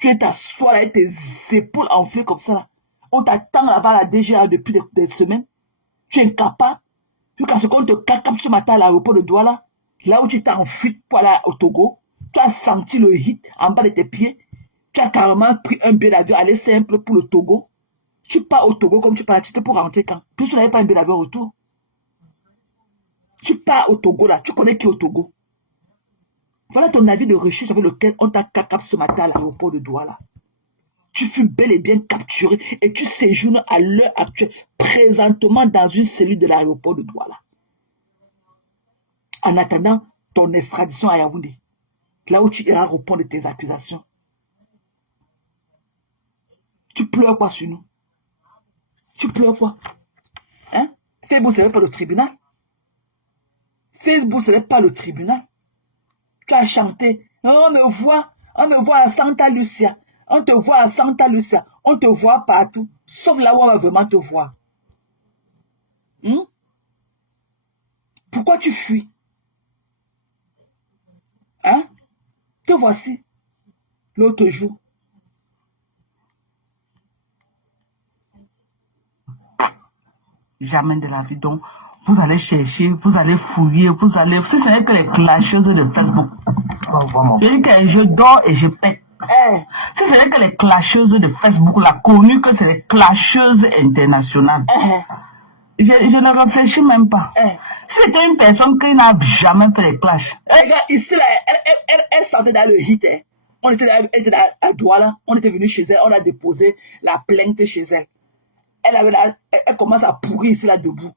Tu es t'asseoir avec tes épaules enflées comme ça là. On t'attend là-bas à la DGA depuis des semaines. Tu es incapable. Jusqu'à ce qu'on te capte ce matin à l'aéroport de Douala, là où tu t'es enfui pour aller au Togo, tu as senti le hit en bas de tes pieds. Tu as carrément pris un billet d'avion aller simple pour le Togo. Tu pars au Togo comme tu pars, tu pour rentrer quand? Puis tu n'avais pas un billet d'avion retour. Tu pars au Togo là, tu connais qui est au Togo? Voilà ton avis de recherche avec lequel on t'a capté ce matin à l'aéroport de Douala. Tu fus bel et bien capturé et tu séjournes à l'heure actuelle, présentement dans une cellule de l'aéroport de Douala. En attendant ton extradition à Yaoundé, là où tu iras répondre de tes accusations. Tu pleures quoi sur nous? Tu pleures quoi? Hein? Facebook, ce n'est pas le tribunal. Facebook, ce n'est pas le tribunal. Tu as chanté, on me voit à Santa Lucia. On te voit à Santa Lucia. On te voit partout. Sauf là où on va vraiment te voir. Pourquoi tu fuis? Hein? Te voici. L'autre jour. Jamais de la vie. Donc, vous allez chercher, vous allez fouiller, vous allez... Si ce n'est que les clasheuses de Facebook. Je dis que je dors et je pète. Si ce n'est que les clasheuses de Facebook, la connue que c'est les clasheuses internationales. Je ne réfléchis même pas. Si c'était une personne qui n'a jamais fait les clashs. Regarde, ici, là, elle sentait dans le hit. Hein. On était à Douala, on était venu chez elle, on a déposé la plainte chez elle. Elle commence à pourrir ici là debout.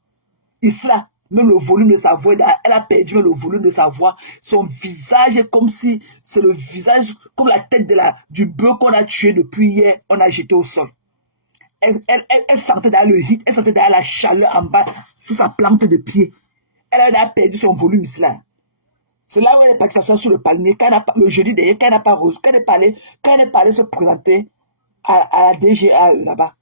Ici là, même le volume de sa voix, elle a perdu même le volume de sa voix. Son visage est comme si c'est le visage, comme la tête du bœuf qu'on a tué depuis hier, on a jeté au sol. Elle sentait dans le hit, elle sentait dans la chaleur en bas, sous sa plante de pied. Elle a perdu son volume ici là. C'est là où elle est partie s'asseoir sur le palmier, le jeudi d'ailleurs, quand elle est allée se présenter à la DGA là-bas.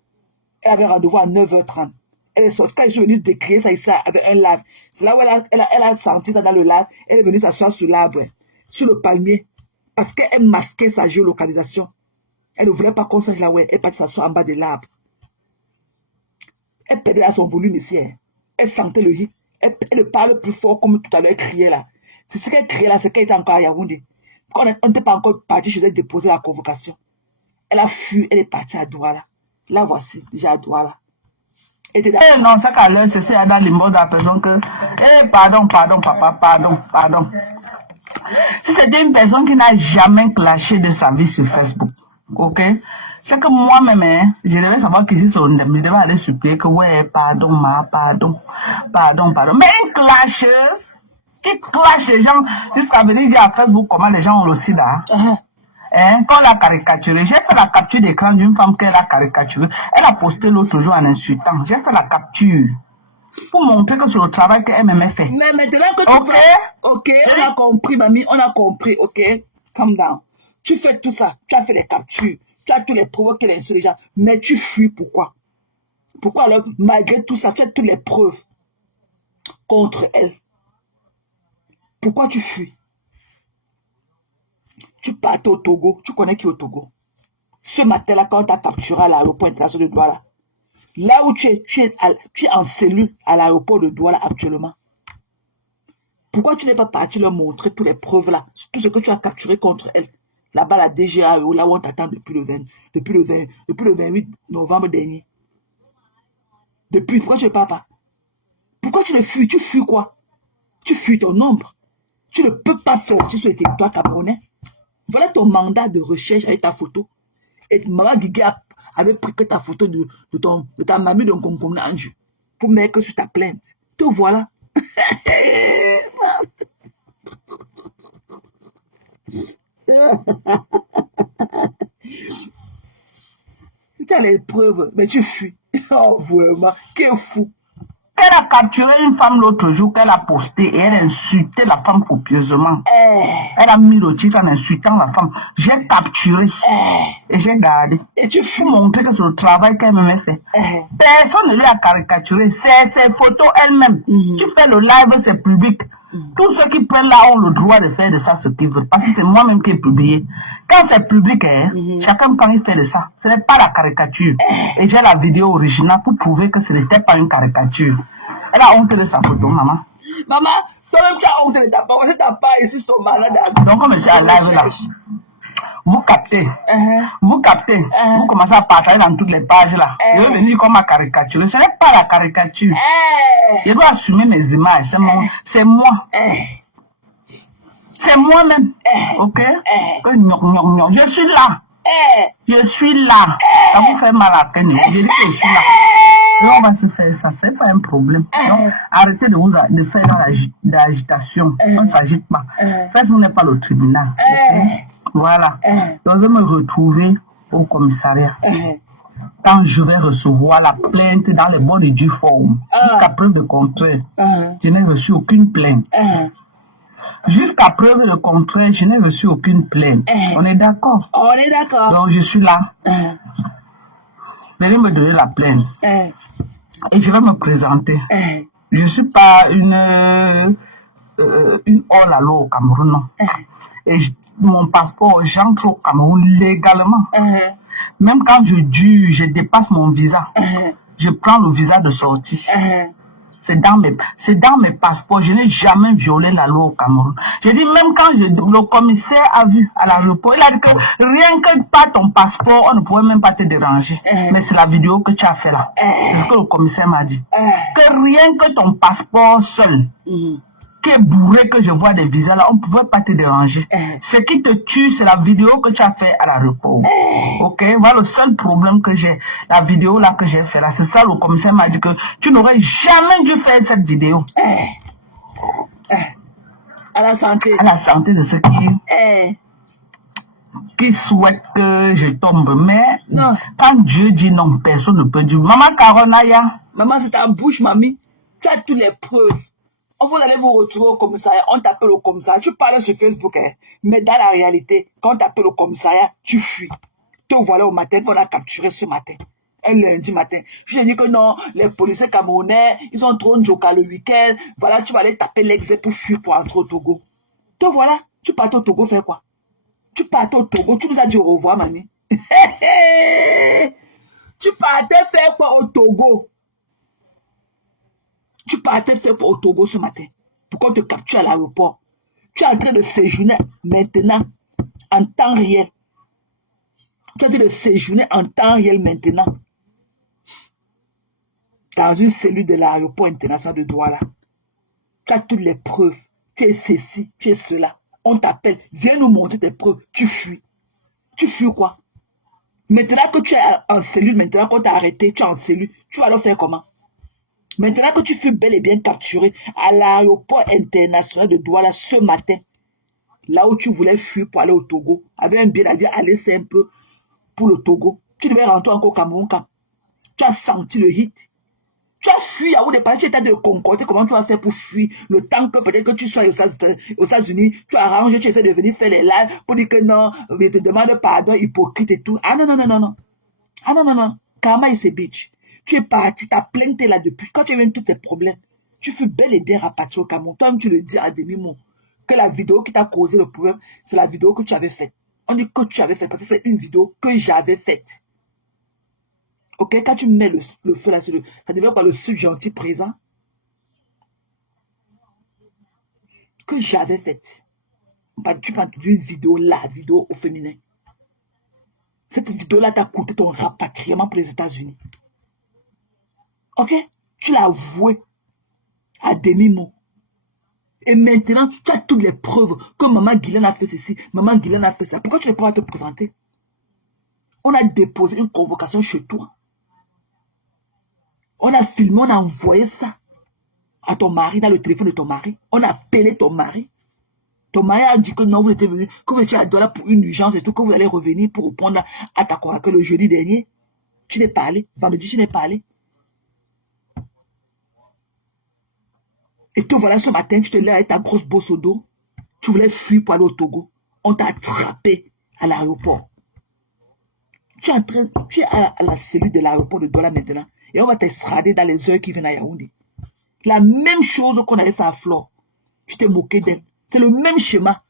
Elle avait rendez-vous à 9h30. Elle est sortie, quand je suis venue décrire ça ici avec un live. C'est là où elle a senti ça dans le live. Elle est venue s'asseoir sur l'arbre, sur le palmier, parce qu'elle masquait sa géolocalisation. Elle ne voulait pas qu'on sache là où elle est partie s'asseoir en bas de l'arbre. Elle perdait à son volume ici. Hein. Elle sentait le hit. Elle parle plus fort comme tout à l'heure, elle criait là. C'est ce qu'elle criait là, c'est qu'elle était encore à Yaoundé. On n'était pas encore parti chez elle déposer la convocation. Elle a fui, elle est partie à Douala. Là, voici, déjà à Douala. Non, c'est qu'à l'heure, c'est ça dans les mots de la personne que... pardon, papa, pardon. Si c'était une personne qui n'a jamais clashé de sa vie sur Facebook, ok? C'est que moi-même, hein, je devais savoir que si c'est un je devais aller supplier que, ouais, pardon. Mais une clasheuse qui clash les gens jusqu'à venir dire à Facebook comment les gens ont le sida. Hein, quand elle a caricaturé, j'ai fait la capture d'écran d'une femme qu'elle a caricaturée. Elle a posté l'autre jour en insultant. J'ai fait la capture pour montrer que c'est le travail qu'elle m'aimait fait. Mais maintenant que tu fais, ok, on a compris, mamie, on a compris, ok, calm down. Tu fais tout ça, tu as fait les captures, tu as tous les provoqués, les insultes, mais tu fuis, pourquoi? Pourquoi alors, malgré tout ça, tu as toutes les preuves contre elle? Pourquoi tu fuis? Tu partais au Togo, tu connais qui est au Togo? Ce matin-là, quand on t'a capturé à l'aéroport international de Douala, là où tu es en cellule à l'aéroport de Douala actuellement. Pourquoi tu n'es pas parti leur montrer toutes les preuves là, tout ce que tu as capturé contre elle? Là-bas, la DGAO, là où on t'attend depuis le 28 novembre dernier. Depuis, pourquoi tu ne pars pas? Pourquoi tu le fuis? Tu fuis quoi? Tu fuis ton ombre. Tu ne peux pas sortir sur le territoire camerounais. Voilà ton mandat de recherche avec ta photo. Et Maman Guigui avait pris que ta photo de ta mamie de Ngongom Anju pour mettre sur ta plainte. Te voilà. Tu as les preuves, mais tu fuis. Oh, vraiment, quel fou. Elle a capturé une femme l'autre jour qu'elle a postée et elle a insulté la femme copieusement. Elle a mis le titre en insultant la femme. J'ai capturé et j'ai gardé. Et tu Pour montrer que c'est le travail qu'elle me fait. Personne ne lui a caricaturé. C'est ses photos elle-même. Tu fais le live, c'est public. Tous ceux qui prennent là ont le droit de faire de ça ce qu'ils veulent. Parce que c'est moi-même qui ai publié. Quand c'est public, chacun quand il fait de ça. Ce n'est pas la caricature. Et j'ai la vidéo originale pour prouver que ce n'était pas une caricature. Elle a honte de sa photo, maman. Maman, toi-même tu as honte de ta part. Parce que ta part ici, c'est ton malade. Donc comme je suis à live là, vous captez. Vous captez. Vous commencez à partager dans toutes les pages là. Je vais venir comme à caricature. Ce n'est pas la caricature. Je dois assumer mes images. C'est moi. C'est moi-même. Ok? Je suis là. Je suis là. Ça vous fait mal à peine. Je dis que je suis là. Et on va se faire ça. C'est pas un problème. Donc, arrêtez de faire de l'agitation. On ne s'agite pas. Ça, ce n'est pas le tribunal. Okay? Voilà. Donc, je vais me retrouver au commissariat. Quand je vais recevoir la plainte dans les bonnes et dues formes. Jusqu'à preuve de contraire, je n'ai reçu aucune plainte. Jusqu'à preuve de contraire, je n'ai reçu aucune plainte. On est d'accord? On est d'accord. Donc, je suis là. Venez me donner la plainte. Et je vais me présenter. Je ne suis pas une hors-la-loi au Cameroun, non. Et mon passeport, j'entre au Cameroun légalement. Même quand je dépasse mon visa, je prends le visa de sortie. C'est dans mes passeports. Je n'ai jamais violé la loi au Cameroun. J'ai dit, même quand le commissaire a vu à l'aéroport, il a dit que rien que par ton passeport, on ne pouvait même pas te déranger. Mais c'est la vidéo que tu as fait là. C'est ce que le commissaire m'a dit. Que rien que ton passeport seul, qui est bourré, que je vois des visas là, on ne pouvait pas te déranger. Ce qui te tue, c'est la vidéo que tu as fait à l'aéroport. Ok, voilà le seul problème que j'ai. La vidéo là que j'ai fait là, c'est ça, le commissaire m'a dit que tu n'aurais jamais dû faire cette vidéo. À la santé. À la santé de ceux qui souhaitent que je tombe. Mais non. Quand Dieu dit non, personne ne peut dire. Maman Caronaya. Maman, c'est ta bouche, mamie. Tu as toutes les preuves. On va aller vous retrouver au commissariat, on t'appelle au commissariat, tu parles sur Facebook, mais dans la réalité, quand on t'appelle au commissariat, tu fuis. Te voilà au matin qu'on a capturé ce matin, un lundi matin. Je te dis que non, les policiers camerounais, ils ont trop de joker le week-end, voilà, tu vas aller taper l'exé pour fuir pour entrer au Togo. Te voilà, tu pars au Togo faire quoi? Tu pars au Togo, tu nous as dit au revoir, mamie. Tu partais faire quoi au Togo? Tu partais faire au Togo ce matin pour qu'on te capture à l'aéroport. Tu es en train de séjourner maintenant en temps réel. Tu es en train de séjourner en temps réel maintenant dans une cellule de l'aéroport international de Douala. Tu as toutes les preuves. Tu es ceci, tu es cela. On t'appelle. Viens nous montrer tes preuves. Tu fuis. Tu fuis quoi? Maintenant que tu es en cellule, maintenant qu'on t'a arrêté, tu es en cellule, tu vas le faire comment? Maintenant que tu fus bel et bien capturé à l'aéroport international de Douala ce matin, là où tu voulais fuir pour aller au Togo, avec un billet d'avion aller simple pour le Togo, tu devais rentrer encore au Cameroun quand tu as senti le hit. Tu as fui à où des parents, tu étais de concordé comment tu vas faire pour fuir le temps que peut-être que tu sois aux États-Unis, tu arranges, tu essaies de venir faire les lives pour dire que non, mais te demande pardon, hypocrite et tout. Ah non, non, non, non, non. Ah non, non, non. Karma is a bitch. Tu es parti, ta plainte est là depuis. Quand tu as eu tous tes problèmes, tu fus bel et bien rapatrié au Cameroun. Toi-même, tu le dis à demi-mot. Que la vidéo qui t'a causé le problème, c'est la vidéo que tu avais faite. On dit que tu avais faite parce que c'est une vidéo que j'avais faite. Ok, quand tu mets le feu là, ça devient quoi le subjonctif présent? que j'avais fait. Tu peux entendre une vidéo là, vidéo au féminin. Cette vidéo-là t'a coûté ton rapatriement pour les États-Unis. Ok? Tu l'as avoué à demi-mot. Et maintenant, tu as toutes les preuves que maman Guylaine a fait ceci, maman Guylaine a fait ça. Pourquoi tu ne peux pas te présenter? On a déposé une convocation chez toi. On a filmé, on a envoyé ça à ton mari, dans le téléphone de ton mari. On a appelé ton mari. Ton mari a dit que non, vous étiez venu, que vous étiez à Douala pour une urgence et tout, que vous allez revenir pour répondre à ta convocation le jeudi dernier. Tu n'es pas allé. Vendredi, tu n'es pas allé. Et te voilà ce matin, tu te lèves avec ta grosse bosse au dos. Tu voulais fuir pour aller au Togo. On t'a attrapé à l'aéroport. Tu es à la cellule de l'aéroport de Douala maintenant. Et on va t'extrader dans les heures qui viennent à Yaoundé. La même chose qu'on avait fait à Flore. Tu t'es moqué d'elle. C'est le même schéma.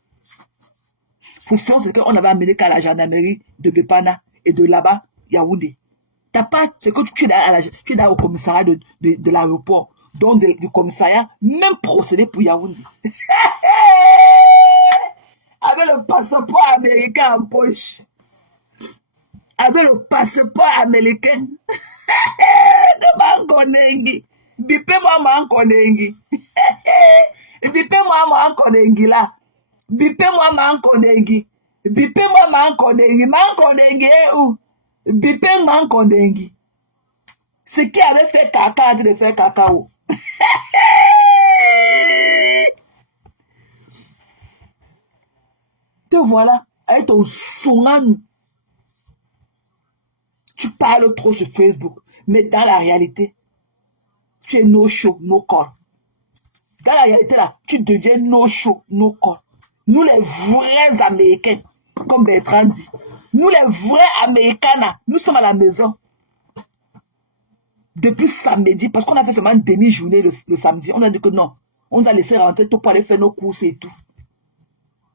Pour Flore, c'est qu'on avait amené qu'à la gendarmerie de Bepana et de là-bas, Yaoundé. T'as pas, c'est que tu es là au commissariat de l'aéroport. Donc du commissariat, même procédé pour Yaoundé. Avec le passeport américain en poche. Avec le passeport américain. De Mankonengi. Bipez-moi Mankonengi. Bipez-moi Mankonengi là. Bipez-moi Mankonengi. Bipez-moi Mankonengi. Mankonengi est où? Bipez Mankonengi. Ce qui avait fait caca de faire cacao. Te voilà avec ton sourang. Tu parles trop sur Facebook, mais dans la réalité, tu es no show, no call. Dans la réalité là, tu deviens no show, no call. Nous les vrais Américains, comme Bertrand dit, nous les vrais Américains là, nous sommes à la maison. Depuis samedi, parce qu'on a fait seulement une demi-journée le samedi, on a dit que non, on nous a laissé rentrer tout pour aller faire nos courses et tout.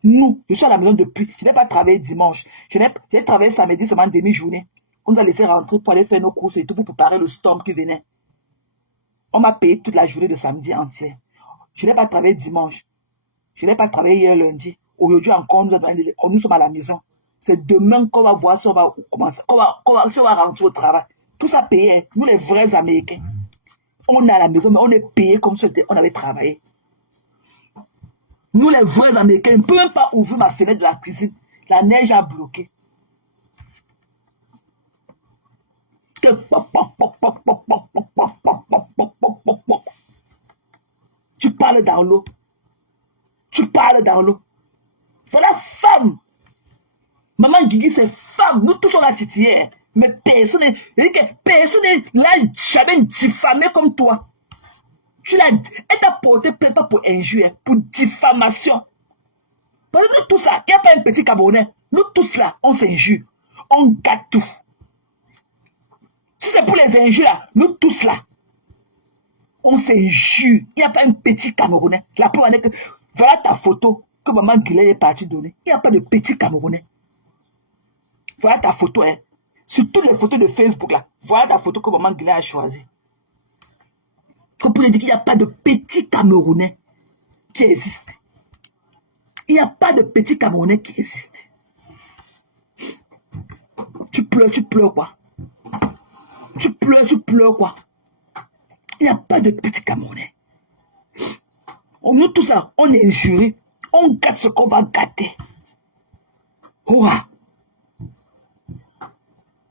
Nous, je suis à la maison depuis, je n'ai pas travaillé dimanche, j'ai travaillé samedi seulement une demi-journée. On nous a laissé rentrer pour aller faire nos courses et tout pour préparer le storm qui venait. On m'a payé toute la journée de samedi entière. Je n'ai pas travaillé dimanche. Je n'ai pas travaillé hier lundi. Aujourd'hui encore, nous sommes à la maison. C'est demain qu'on va voir si on va commencer, si on va rentrer au travail. Tout ça payé. Nous les vrais Américains. On est à la maison, mais on est payé comme si on avait travaillé. Nous les vrais Américains, je ne peux même pas ouvrir ma fenêtre de la cuisine. La neige a bloqué. Tu parles dans l'eau. Tu parles dans l'eau. Voilà femme. Maman Guigui, c'est femme. Nous tous on a titillé. Mais personne l'a jamais diffamé comme toi. Elle t'a porté plainte pas pour injure, pour diffamation. Parce que nous tous là, il n'y a pas un petit Camerounais. Nous tous là, on s'injure. On gâte tout. Si c'est pour les injures là, nous tous là, on s'injure. Il n'y a pas un petit Camerounais. La preuve est que voilà ta photo que maman Guillet est partie donner. Il n'y a pas de petit Camerounais. Voilà ta photo, hein. Sur toutes les photos de Facebook là, voilà ta photo que maman Guillet a choisie. Pour dire qu'il n'y a pas de petit Camerounais qui existe. Il n'y a pas de petit Camerounais qui existe. Tu pleures quoi? Tu pleures quoi? Il n'y a pas de petit Camerounais. Nous tous là, on est injurés. On gâte ce qu'on va gâter. Ouah.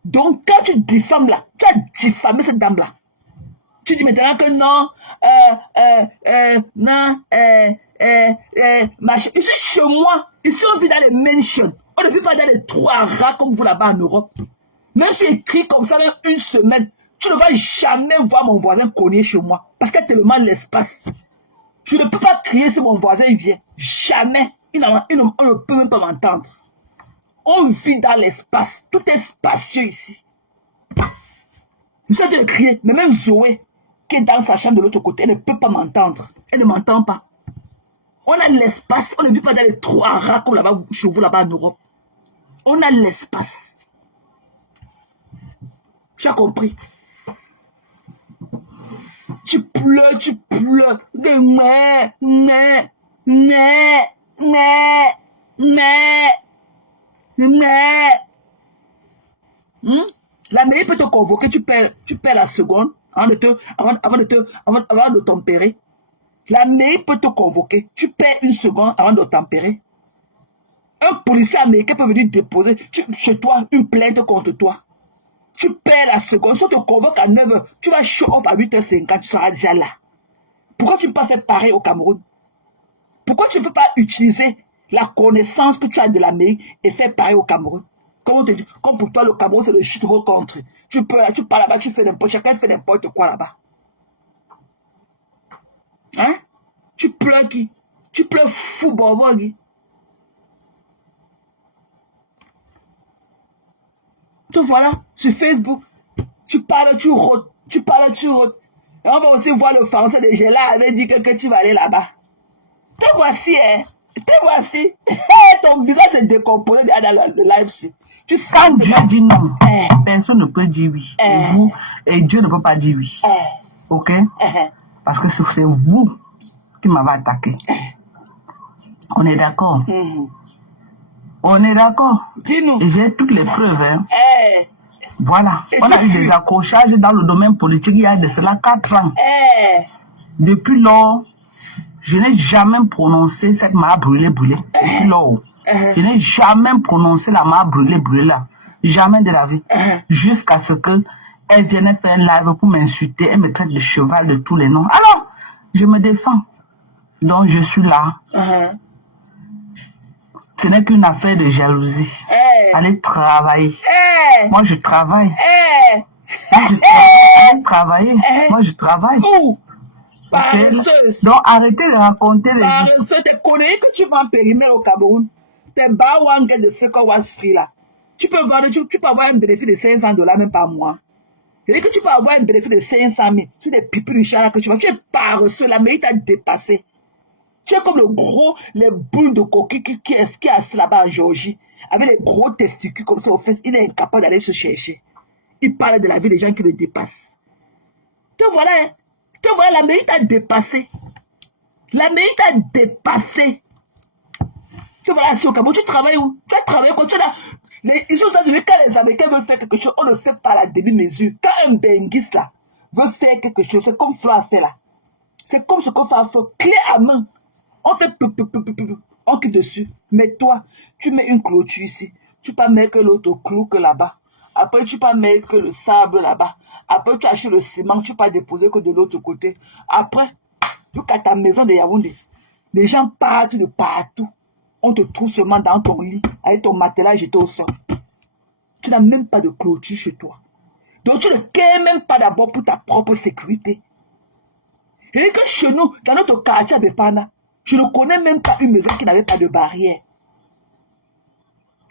Donc quand tu diffames là, tu as diffamé cette dame là. Tu dis maintenant que non, machin. Ici chez moi, ici on vit dans les mansions. On ne vit pas dans les trois rats comme vous là-bas en Europe. Même si j'écris comme ça dans une semaine, tu ne vas jamais voir mon voisin cogner chez moi. Parce qu'il y a tellement l'espace. Je ne peux pas crier si mon voisin vient. Jamais. On ne peut même pas m'entendre. On vit dans l'espace. Tout est spacieux ici. J'essaie de crier. Mais même Zoé, qui est dans sa chambre de l'autre côté, elle ne peut pas m'entendre. Elle ne m'entend pas. On a l'espace. On ne vit pas dans les trois rats comme là-bas, chez vous là-bas en Europe. On a l'espace. Tu as compris? Tu pleures. Mais. La mairie peut te convoquer, tu perds la seconde avant de tempérer. La mairie peut te convoquer, tu perds une seconde avant de tempérer. Un policier américain peut venir déposer chez toi une plainte contre toi. Tu perds la seconde, si on te convoque à 9h, tu vas show up à 8h50, tu seras déjà là. Pourquoi tu ne peux pas faire pareil au Cameroun? Pourquoi tu ne peux pas utiliser la connaissance que tu as de la mairie et faire pareil au Cameroun? Comme on te dit, comme pour toi le Cameroun c'est le shit hole country. Tu pars là-bas, tu fais n'importe, chacun fait n'importe quoi là-bas. Hein? Tu pleures qui? Tu pleures fou bobo qui? Te voilà sur Facebook, tu parles, tu rôtes. Et on va aussi voir le français de Gela avait dit que tu vas aller là-bas. Te voici, hein. Te voici. Ton visage s'est décomposé dans le live-ci. Tu sens quand Dieu dit non, personne ne peut dire oui. Et Dieu ne peut pas dire oui. Ok? Parce que c'est vous qui m'avez attaqué. On est d'accord? On est d'accord? Dis-nous. Et j'ai toutes les preuves. Hein. Voilà. On a eu des accrochages dans le domaine politique il y a de cela 4 ans. Depuis lors, je n'ai jamais prononcé cette m'a brûlé. Depuis lors, je n'ai jamais prononcé la m'a brûlé là. Jamais de la vie. Jusqu'à ce que elle vienne faire un live pour m'insulter. Elle me traite de cheval de tous les noms. Alors, je me défends. Donc, je suis là. Ce n'est qu'une affaire de jalousie. Allez travailler. Moi, je travaille. Allez travailler. Moi, je travaille. Paresseuse. Donc, arrêtez de raconter les histoires. Tes conneries que tu vends périmètre au Cameroun, tes bawanga de Second Free là, tu peux avoir un bénéfice de $500 même par mois. C'est-à-dire que tu peux avoir un bénéfice de 500 000 sur des pipis Richard que tu vois. Tu es paresseux, la mairie t'a dépassé. Tu es comme les boules de coquille qui est assis là-bas en Géorgie, avec les gros testicules comme ça aux fesses. Il est incapable d'aller se chercher. Il parle de la vie des gens qui le dépassent. Te voilà, hein. Te voilà, la mairie t'a dépassé. La mairie t'a dépassé. Tu vois, c'est au Cameroun, tu travailles où? Tu as travaillé quand tu as... Ici aux États-Unis, quand les Américains veulent faire quelque chose, on ne fait pas la demi-mesure. Quand un Benguis là veut faire quelque chose, c'est comme Flo a fait là. C'est comme ce qu'on fait à Flo, clé à main. On fait on clique dessus. Mais toi, tu mets une clôture ici. Tu peux mettre l'autre clou que là-bas. Après, tu peux mettre le sable là-bas. Après, tu achètes le ciment, tu peux déposer que de l'autre côté. Après, jusqu'à ta maison de Yaoundé, les gens partent de partout. On te trouve seulement dans ton lit, avec ton matelas jeté au sol. Tu n'as même pas de clôture chez toi. Donc, tu ne cares même pas d'abord pour ta propre sécurité. Et que chez nous, dans notre quartier à Bepana, je ne connais même pas une maison qui n'avait pas de barrière.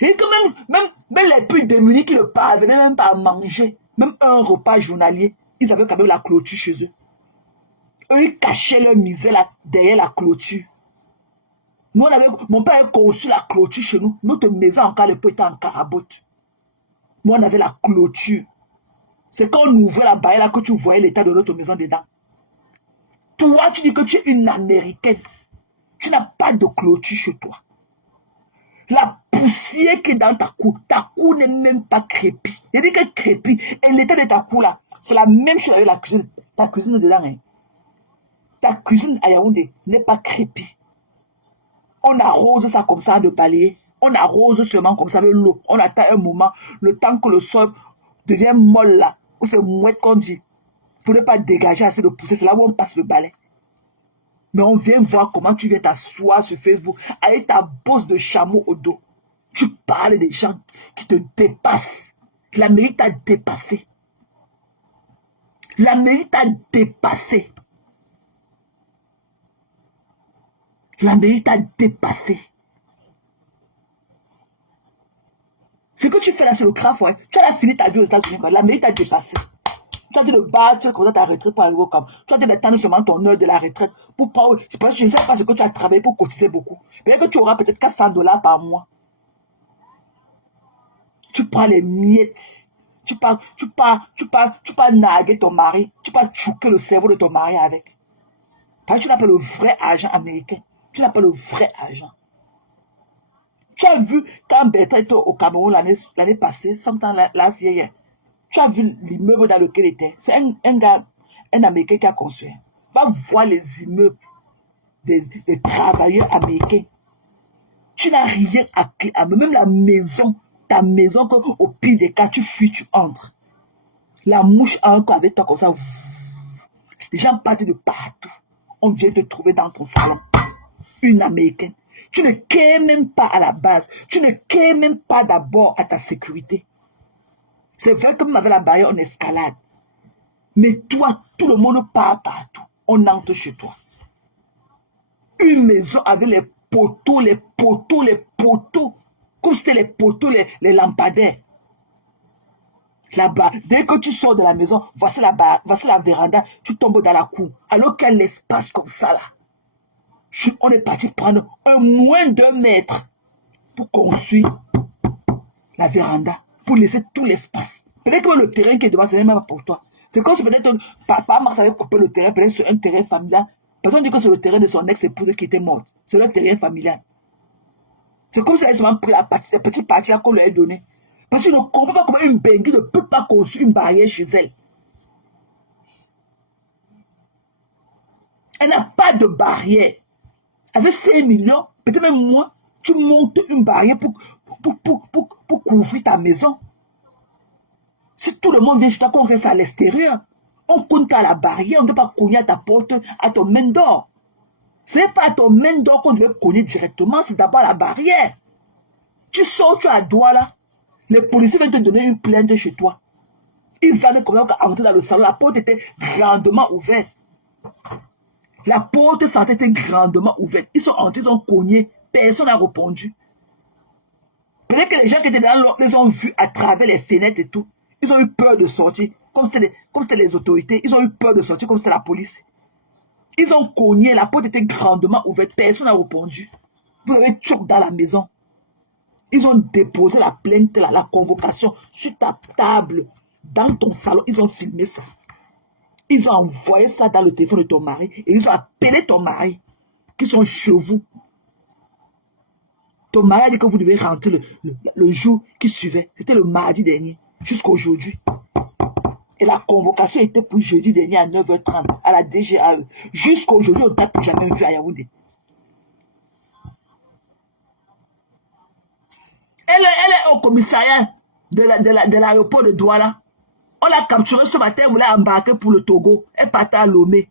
Et que même les plus démunis qui ne parvenaient même pas à manger, même un repas journalier, ils avaient quand même la clôture chez eux. Eux, ils cachaient leur misère là, derrière la clôture. Nous, mon père a conçu la clôture chez nous. Notre maison encore le peu était en carabote. Nous, on avait la clôture. C'est quand on ouvrait la barrière là que tu voyais l'état de notre maison dedans. Toi, tu dis que tu es une Américaine. Tu n'as pas de clôture chez toi. La poussière qui est dans ta cour n'est même pas crépie. Il dit qu'elle crépie. Et l'état de ta cour là, c'est la même chose avec la cuisine. Ta cuisine dedans, hein. Ta cuisine à Yaoundé n'est pas crépie. On arrose ça comme ça de balayer. On arrose seulement comme ça avec l'eau. On attend un moment, le temps que le sol devient molle là, ou c'est mouette qu'on dit, pour ne pas dégager assez de poussière. C'est là où on passe le balai. Mais on vient voir comment tu viens t'asseoir sur Facebook avec ta bosse de chameau au dos. Tu parles des gens qui te dépassent. La mairie t'a dépassé. La mairie t'a dépassé. La mairie t'a dépassé. Ce que tu fais là, c'est le grave, ouais. Tu as fini ta vie aux États-Unis. La mairie t'a dépassé. Tu as dû te battre comme ça ta retraite pour arriver au camp. Tu as dû attendre seulement ton heure de la retraite pour pas. Je ne sais pas ce que tu as travaillé pour cotiser beaucoup. Peut-être que tu auras peut-être $400 par mois. Tu prends les miettes. Tu pars naguer ton mari. Tu pars chouquer le cerveau de ton mari avec. Parce que tu n'as pas le vrai argent américain. Tu n'as pas le vrai argent. Tu as vu quand Bertrand était au Cameroun l'année passée, last year, tu as vu l'immeuble dans lequel il était. C'est un gars, un Américain qui a construit. Va voir les immeubles des travailleurs américains. Tu n'as rien à clé, même la maison, ta maison, au pire des cas, tu fuis, tu entres. La mouche a encore avec toi comme ça. Les gens partent de partout. On vient te trouver dans ton salon. Une Américaine. Tu ne cares même pas à la base. Tu ne cares même pas d'abord à ta sécurité. C'est vrai que même avec la barrière, on escalade. Mais toi, tout le monde part partout. On entre chez toi. Une maison avec les poteaux. Comme c'était les poteaux, les lampadaires. Là-bas, dès que tu sors de la maison, voici la véranda, tu tombes dans la cour. Alors qu'il y a l'espace comme ça là. On est parti prendre moins d'1 mètre pour construire la véranda, pour laisser tout l'espace. Peut-être que le terrain qui est devant, ce n'est même pas pour toi. C'est comme si peut-être papa Max avait coupé le terrain, peut-être sur un terrain familial. Personne dit que c'est le terrain de son ex-épouse qui était morte. C'est le terrain familial. C'est comme si elle avait seulement pris la petite partie qu'on lui a donnée. Parce qu'il ne comprend pas comment une Bengue ne peut pas construire une barrière chez elle. Elle n'a pas de barrière. Avec 5 millions, peut-être même moins, tu montes une barrière pour couvrir ta maison. Si tout le monde vient chez toi, qu'on reste à l'extérieur, on compte à la barrière, on ne peut pas cogner à ta porte, à ton main d'or. Ce n'est pas à ton main d'or qu'on devait cogner directement, c'est d'abord la barrière. Tu sors, tu as Douala. Les policiers vont te donner une plainte chez toi. Ils allaient comme ça entrer dans le salon. La porte était grandement ouverte. La porte sentait était grandement ouverte. Ils sont entrés, ils ont cogné. Personne n'a répondu. Peut-être que les gens qui étaient là, les ont vus à travers les fenêtres et tout. Ils ont eu peur de sortir. Comme c'était les autorités, ils ont eu peur de sortir comme c'était la police. Ils ont cogné. La porte était grandement ouverte. Personne n'a répondu. Vous avez choc dans la maison. Ils ont déposé la plainte, la convocation sur ta table, dans ton salon. Ils ont filmé ça. Ils ont envoyé ça dans le téléphone de ton mari et ils ont appelé ton mari, qui sont chez vous. Ton mari a dit que vous devez rentrer le jour qui suivait. C'était le mardi dernier, jusqu'à aujourd'hui. Et la convocation était pour jeudi dernier à 9h30 à la DGAE. Jusqu'à aujourd'hui, on ne t'a plus jamais vu à Yaoundé. Elle est au commissariat de l'aéroport de Douala. On l'a capturée ce matin, elle voulait embarquer pour le Togo. Elle partait à Lomé.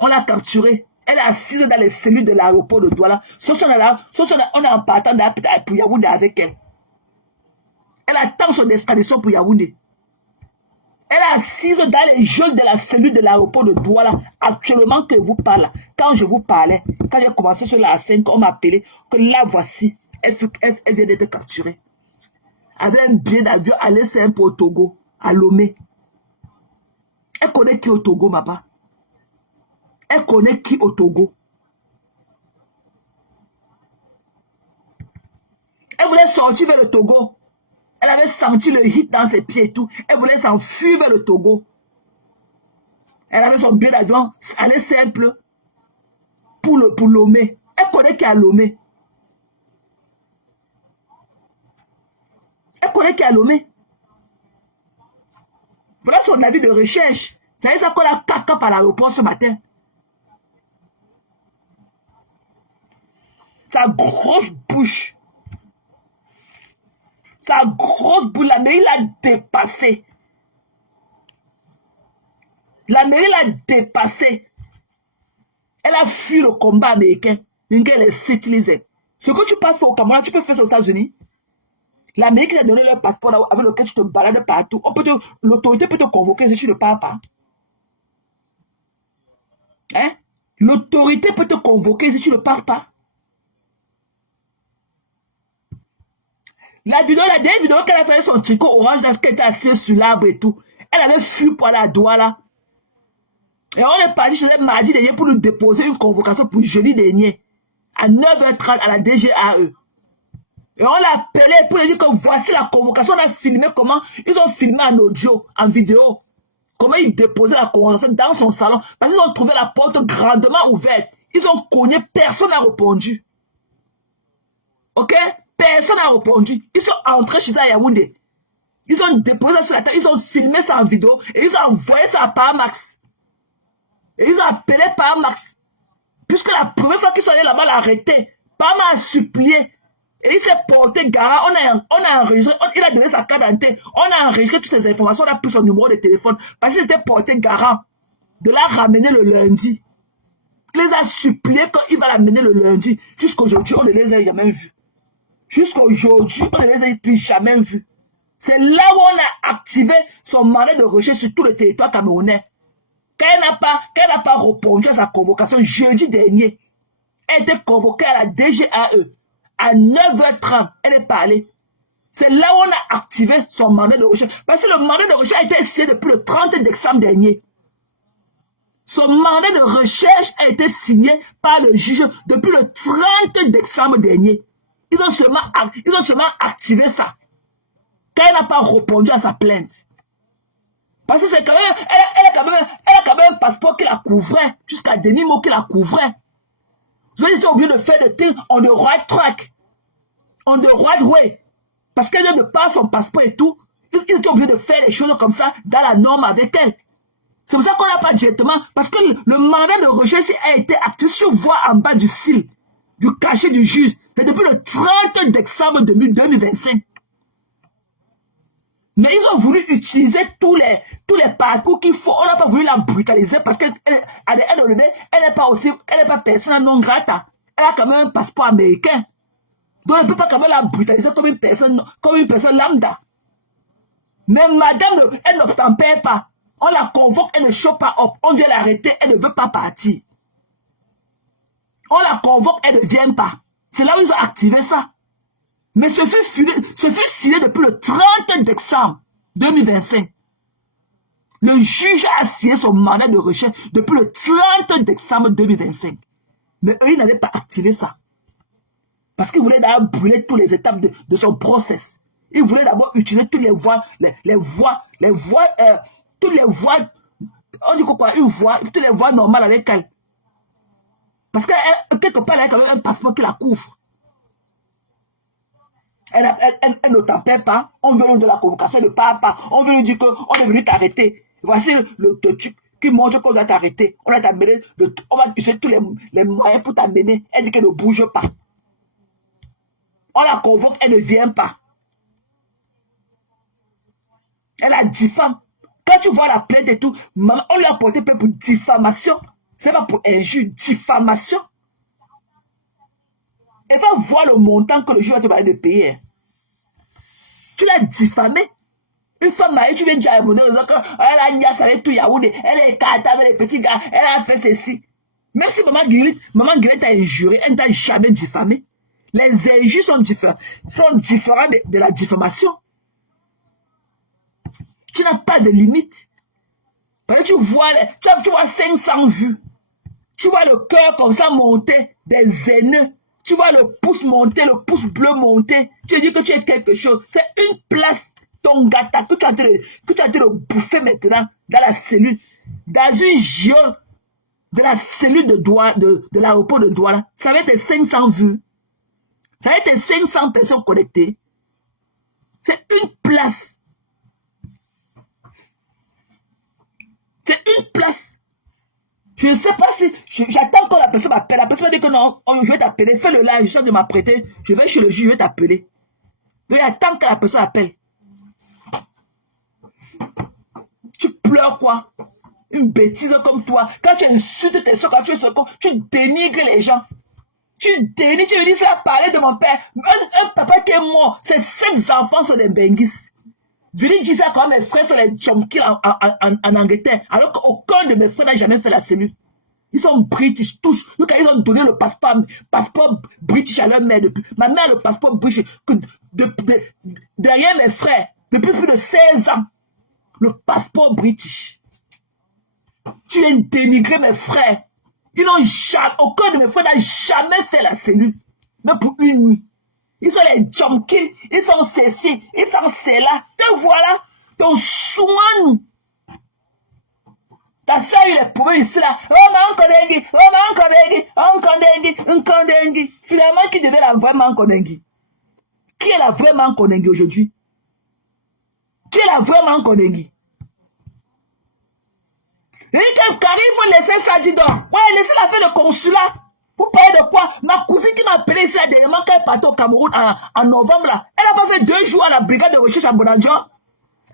On l'a capturée. Elle est assise dans les cellules de l'aéroport de Douala. On est en partant pour Yaoundé avec elle. Elle attend son extradition pour Yaoundé. Elle est assise dans les geôles de la cellule de l'aéroport de Douala. Actuellement que vous parlez. Quand je vous parlais, quand j'ai commencé sur la scène, on m'a appelé que là voici. Elle vient d'être capturée. Avec un billet d'avion aller simple au Togo, à Lomé. Elle connaît qui au Togo, papa? Elle connaît qui au Togo? Elle voulait sortir vers le Togo. Elle avait senti le hit dans ses pieds et tout. Elle voulait s'enfuir vers le Togo. Elle avait son billet d'avion aller simple pour Lomé. Elle connaît qui à Lomé. Elle connaît qui a Lomé. Voilà son avis de recherche. C'est ça qu'on a caca par l'aéroport ce matin. Sa grosse bouche. Sa grosse bouche. La mairie l'a dépassé. La mairie l'a dépassé. Elle a fui le combat américain. Elle est utilisée. Ce que tu peux faire au Cameroun, tu peux faire aux États-Unis. L'Amérique t'a donné leur passeport avec lequel tu te balades partout. L'autorité peut te convoquer si tu ne pars pas. Hein? L'autorité peut te convoquer si tu ne pars pas. La dernière vidéo qu'elle a fait son tricot orange, parce qu'elle était assise sur l'arbre et tout. Elle avait fui pour aller à Douala. Et on est parti chez elle mardi dernier pour lui déposer une convocation pour jeudi dernier. À 9h30 à la DGAE. Et on l'a appelé pour lui dire que voici la convocation. On a filmé comment. Ils ont filmé en audio, en vidéo. Comment ils déposaient la convocation dans son salon. Parce qu'ils ont trouvé la porte grandement ouverte. Ils ont cogné, personne n'a répondu. Ok? Personne n'a répondu. Ils sont entrés chez eux à Yaoundé. Ils ont déposé ça sur la table, ils ont filmé ça en vidéo et ils ont envoyé ça à Paramax. Et ils ont appelé Paramax. Puisque la première fois qu'ils sont allés là-bas l'arrêter, Paramax a supplié. Et il s'est porté garant, on a enregistré, il a donné sa carte d'identité, on a enregistré toutes ces informations, on a pris son numéro de téléphone, parce qu'il s'était porté garant de la ramener le lundi. Il les a suppliés quand il va l'amener le lundi. Jusqu'aujourd'hui, on ne les a jamais vus. Jusqu'aujourd'hui, on ne les a plus jamais vus. C'est là où on a activé son mandat de recherche sur tout le territoire camerounais. Quand elle n'a pas répondu à sa convocation jeudi dernier, elle était convoquée à la DGAE. À 9h30, elle est parlée. C'est là où on a activé son mandat de recherche. Parce que le mandat de recherche a été signé depuis le 30 décembre dernier. Son mandat de recherche a été signé par le juge depuis le 30 décembre dernier. Ils ont seulement activé ça. Quand elle n'a pas répondu à sa plainte. Parce que c'est quand même, elle a quand même un passeport qui la couvrait. Jusqu'à demi-mot qui la couvrait. Vous êtes obligé de faire des trucs on the right track. On the right way. Parce qu'elle vient de pas son passeport et tout. Ils étaient obligés de faire les choses comme ça dans la norme avec elle. C'est pour ça qu'on n'a pas directement. Parce que le mandat de recherche a été activé. Si on voit en bas du cil, du cachet du juge, c'est depuis le 30 décembre 2025. Mais ils ont voulu utiliser tous les parcours qu'il faut. On n'a pas voulu la brutaliser parce qu'elle n'est pas personne non grata. Elle a quand même un passeport américain. Donc on ne peut pas quand même la brutaliser comme une personne lambda. Mais madame, elle n'obtempère pas. On la convoque, elle ne chope pas up. On vient l'arrêter, elle ne veut pas partir. On la convoque, elle ne vient pas. C'est là où ils ont activé ça. Mais ce fut signé depuis le 30 décembre 2025. Le juge a signé son mandat de recherche depuis le 30 décembre 2025. Mais eux, ils n'avaient pas activé ça. Parce qu'ils voulaient d'abord brûler toutes les étapes de son process. Ils voulaient d'abord utiliser toutes les voies, toutes les voies, on dit quoi, toutes les voies normales avec elle. Parce que quelque part, elle a quand même un passeport qui la couvre. Elle ne tempère pas. On veut lui de la convocation, elle ne parle pas. On veut lui dire qu'on est venu t'arrêter. Voici le truc qui montre qu'on doit t'arrêter. On va t'amener, on va utiliser tous les moyens pour t'amener. Elle dit qu'elle ne bouge pas. On la convoque, elle ne vient pas. Elle a diffamé. Quand tu vois la plainte et tout, on lui a porté pour diffamation. C'est pas pour injure, diffamation. Elle va voir le montant que le juge va te demander de payer. Tu l'as diffamé. Une femme mariée, tu viens dire à elle a niasse avec tout Yaoundé, elle est cata avec les petits gars, elle a fait ceci. Même si maman Guillet t'a injuré, elle ne t'a jamais diffamé. Les injures sont différents de la diffamation. Tu n'as pas de limite. Parce que tu vois 500 vues. Tu vois le cœur comme ça monter, des haineux. Tu vois le pouce monter, le pouce bleu monter. Tu dis que tu es quelque chose. C'est une place, ton gâteau, que tu as en train de bouffer maintenant dans la cellule. Dans une giole de la cellule de l'aéroport de Douala. Ça va être 500 vues. Ça va être 500 personnes connectées. C'est une place. C'est une place. Je ne sais pas si... J'attends que la personne m'appelle. La personne m'a dit que non, je vais t'appeler. Fais le live, je suis de m'apprêter. Je vais chez le juge, je vais t'appeler. Donc, j'attends que la personne appelle. Tu pleures quoi? Une bêtise comme toi. Quand tu insultes tes soeurs, quand tu es second, tu dénigres les gens. Tu dénigres, tu me dis, ça a parlé de mon père. Un papa qui est mort. Ses 7 enfants sont des benguis. Venez dire ça quand mes frères sont les chomkis en Angleterre, alors qu'aucun de mes frères n'a jamais fait la cellule. Ils sont british, tous. Donc, ils ont donné le passeport british à leur mère. Ma mère a le passeport british. Derrière mes frères, depuis plus de 16 ans, le passeport british. Tu viens dénigrer mes frères. Aucun de mes frères n'a jamais fait la cellule. Même pour une nuit. Ils sont les junkies, ils sont ceci, ils sont cela. Te voilà, ton soin. Ta soeur a eu les problèmes ici là. Oh Mankondengi. Finalement, qui devait la vraie Mankondengi? Qui est la vraie Mankondengi aujourd'hui? Qui est la vraie Mankondengi? Et quand Karim, il faut laisser ça, dis donc. Ouais, laissez-la faire le consulat. Vous parlez de quoi? Ma cousine qui m'a appelé ici là, dernièrement, quand elle partait au Cameroun en novembre là, elle a passé 2 jours à la brigade de recherche à Bonanjo.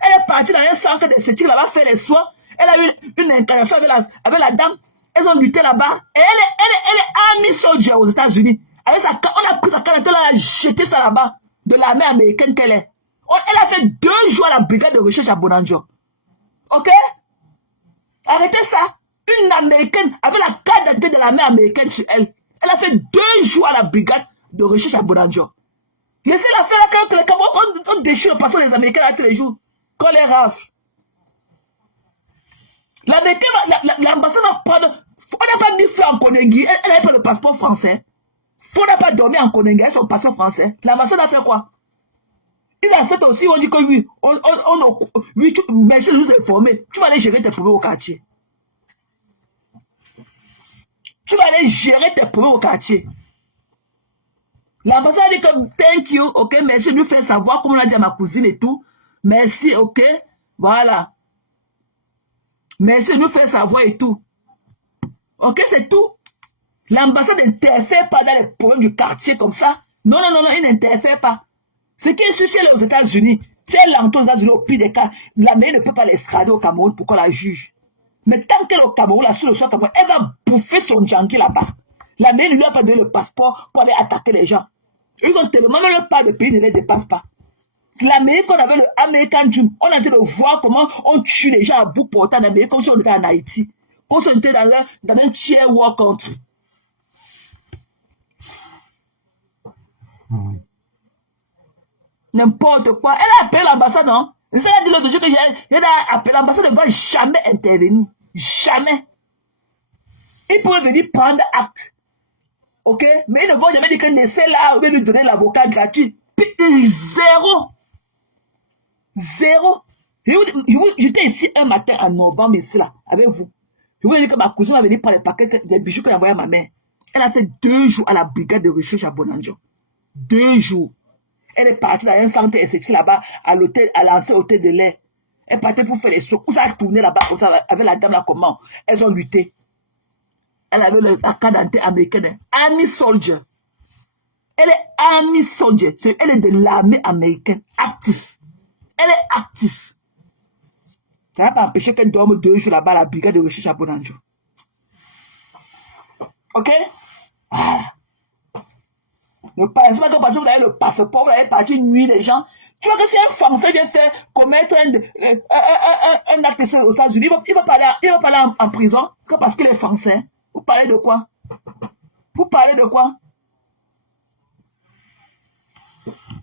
Elle est partie dans un centre d'esthétique là-bas faire les soins. Elle a eu une incarnation avec la dame. Elles ont lutté là-bas. Et elle est army soldier aux États-Unis. On a pris sa canette, on a jeté ça là-bas. De l'armée américaine qu'elle est. Elle a fait 2 jours à la brigade de recherche à Bonanjo. Ok? Arrêtez ça. Une américaine avec la carte d'identité de l'armée américaine sur elle. Elle a fait 2 jours à la brigade de recherche à Bonanjo. Laissez-la faire là quand les Camerounais, on déchire le passeport des Américains là tous les jours. Quand les rafle. L'ambassade va prendre. On n'a pas mis feu en Konengi. Elle n'avait pas le passeport français. On n'a pas dormi en Konengi. Elle a son passeport français. L'ambassade a fait quoi? Il accepte aussi. On dit que oui. Oui, merci de nous informer. Tu vas aller gérer tes problèmes au quartier. Tu vas aller gérer tes problèmes au quartier. L'ambassade dit comme thank you. Ok, merci de nous faire savoir. Comme on a dit à ma cousine et tout. Merci, ok. Voilà. Merci de nous faire savoir et tout. Ok, c'est tout. L'ambassade n'interfère pas dans les problèmes du quartier comme ça. Non, il n'interfère pas. Ce qui est sûr, aux États-Unis, si elle l'entoure aux États-Unis, au pire des cas, la mairie ne peut pas l'extrader au Cameroun pour qu'on la juge. Mais tant qu'elle est au Cameroun, là, sous le sol Cameroun, elle va bouffer son djangui là-bas. La mairie ne lui a pas donné le passeport pour aller attaquer les gens. Ils ont tellement le pas de pays ne les dépasse pas. L'Amérique, on avait le American Dream. On a en train de voir comment on tue les gens à bout portant en Amérique, comme si on était en Haïti. Comme si on était dans un tiers war country. N'importe quoi. Elle a appelé l'ambassade, non? C'est elle a dit l'autre jour que j'ai appelé l'ambassade, ne va jamais intervenir. Jamais. Ils pourraient venir prendre acte. Ok? Mais ils ne vont jamais dire que laissez là, ou bien lui donner l'avocat gratuit. Puis, zéro. J'étais ici un matin en novembre, ici là, avec vous. Je vous ai dit que ma cousine m'a venu prendre les paquets des bijoux qu'elle a envoyé à ma mère. Elle a fait 2 jours à la brigade de recherche à Bonanjo. 2 jours. Elle est partie dans un centre esthétique là-bas, à l'hôtel, à l'ancien hôtel de l'air. Elle partait pour faire les soins. Où ça a tourné là-bas, avec la dame là, comment? Elles ont lutté. Elle avait la carte d'identité américaine. Army soldier. Elle est army soldier. Elle est de l'armée américaine. Active. Elle est active. Ça n'a pas empêché qu'elle dorme 2 jours là-bas à la brigade de recherche à Bonanjo. Ok? Voilà. Ne pensez pas que parce que vous avez le passeport, vous allez partir nuire les gens. Tu vois que si un Français vient faire commettre un acte aux États-Unis, il va pas aller en prison que parce qu'il est français. Vous parlez de quoi? Vous parlez de quoi?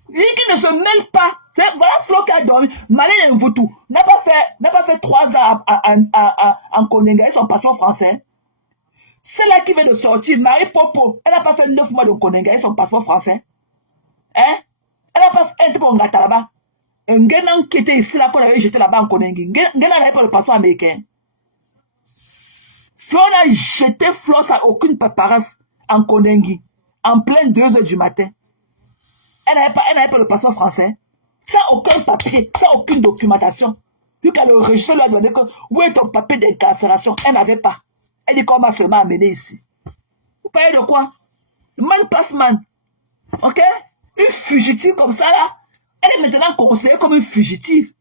Lui qui ne se mêle pas. Voilà Flo qui a dormi. Malène Mvoutou n'a pas fait 3 ans en Konenga et son passeport français. Celle-là qui vient de sortir, Marie Popo, elle n'a pas fait 9 mois de Konenga et son passeport français. Hein? Elle n'a pas fait un peu en gâte là-bas. Un gars qui était ici là qu'on avait jeté là-bas en Konengi. Un gars n'avait pas le passeport américain. Flo n'a jeté Flo sans aucune préparation en Konengi. En plein 2 heures du matin. Elle n'avait pas le passeport français. Sans aucun papier, sans aucune documentation. Vu que le régisseur lui a demandé que où est ton papier d'incarcération? Elle n'avait pas. Elle dit qu'on m'a seulement amené ici. Vous parlez de quoi? Man passe man. Ok? Une fugitive comme ça là, elle est maintenant considérée comme une fugitive.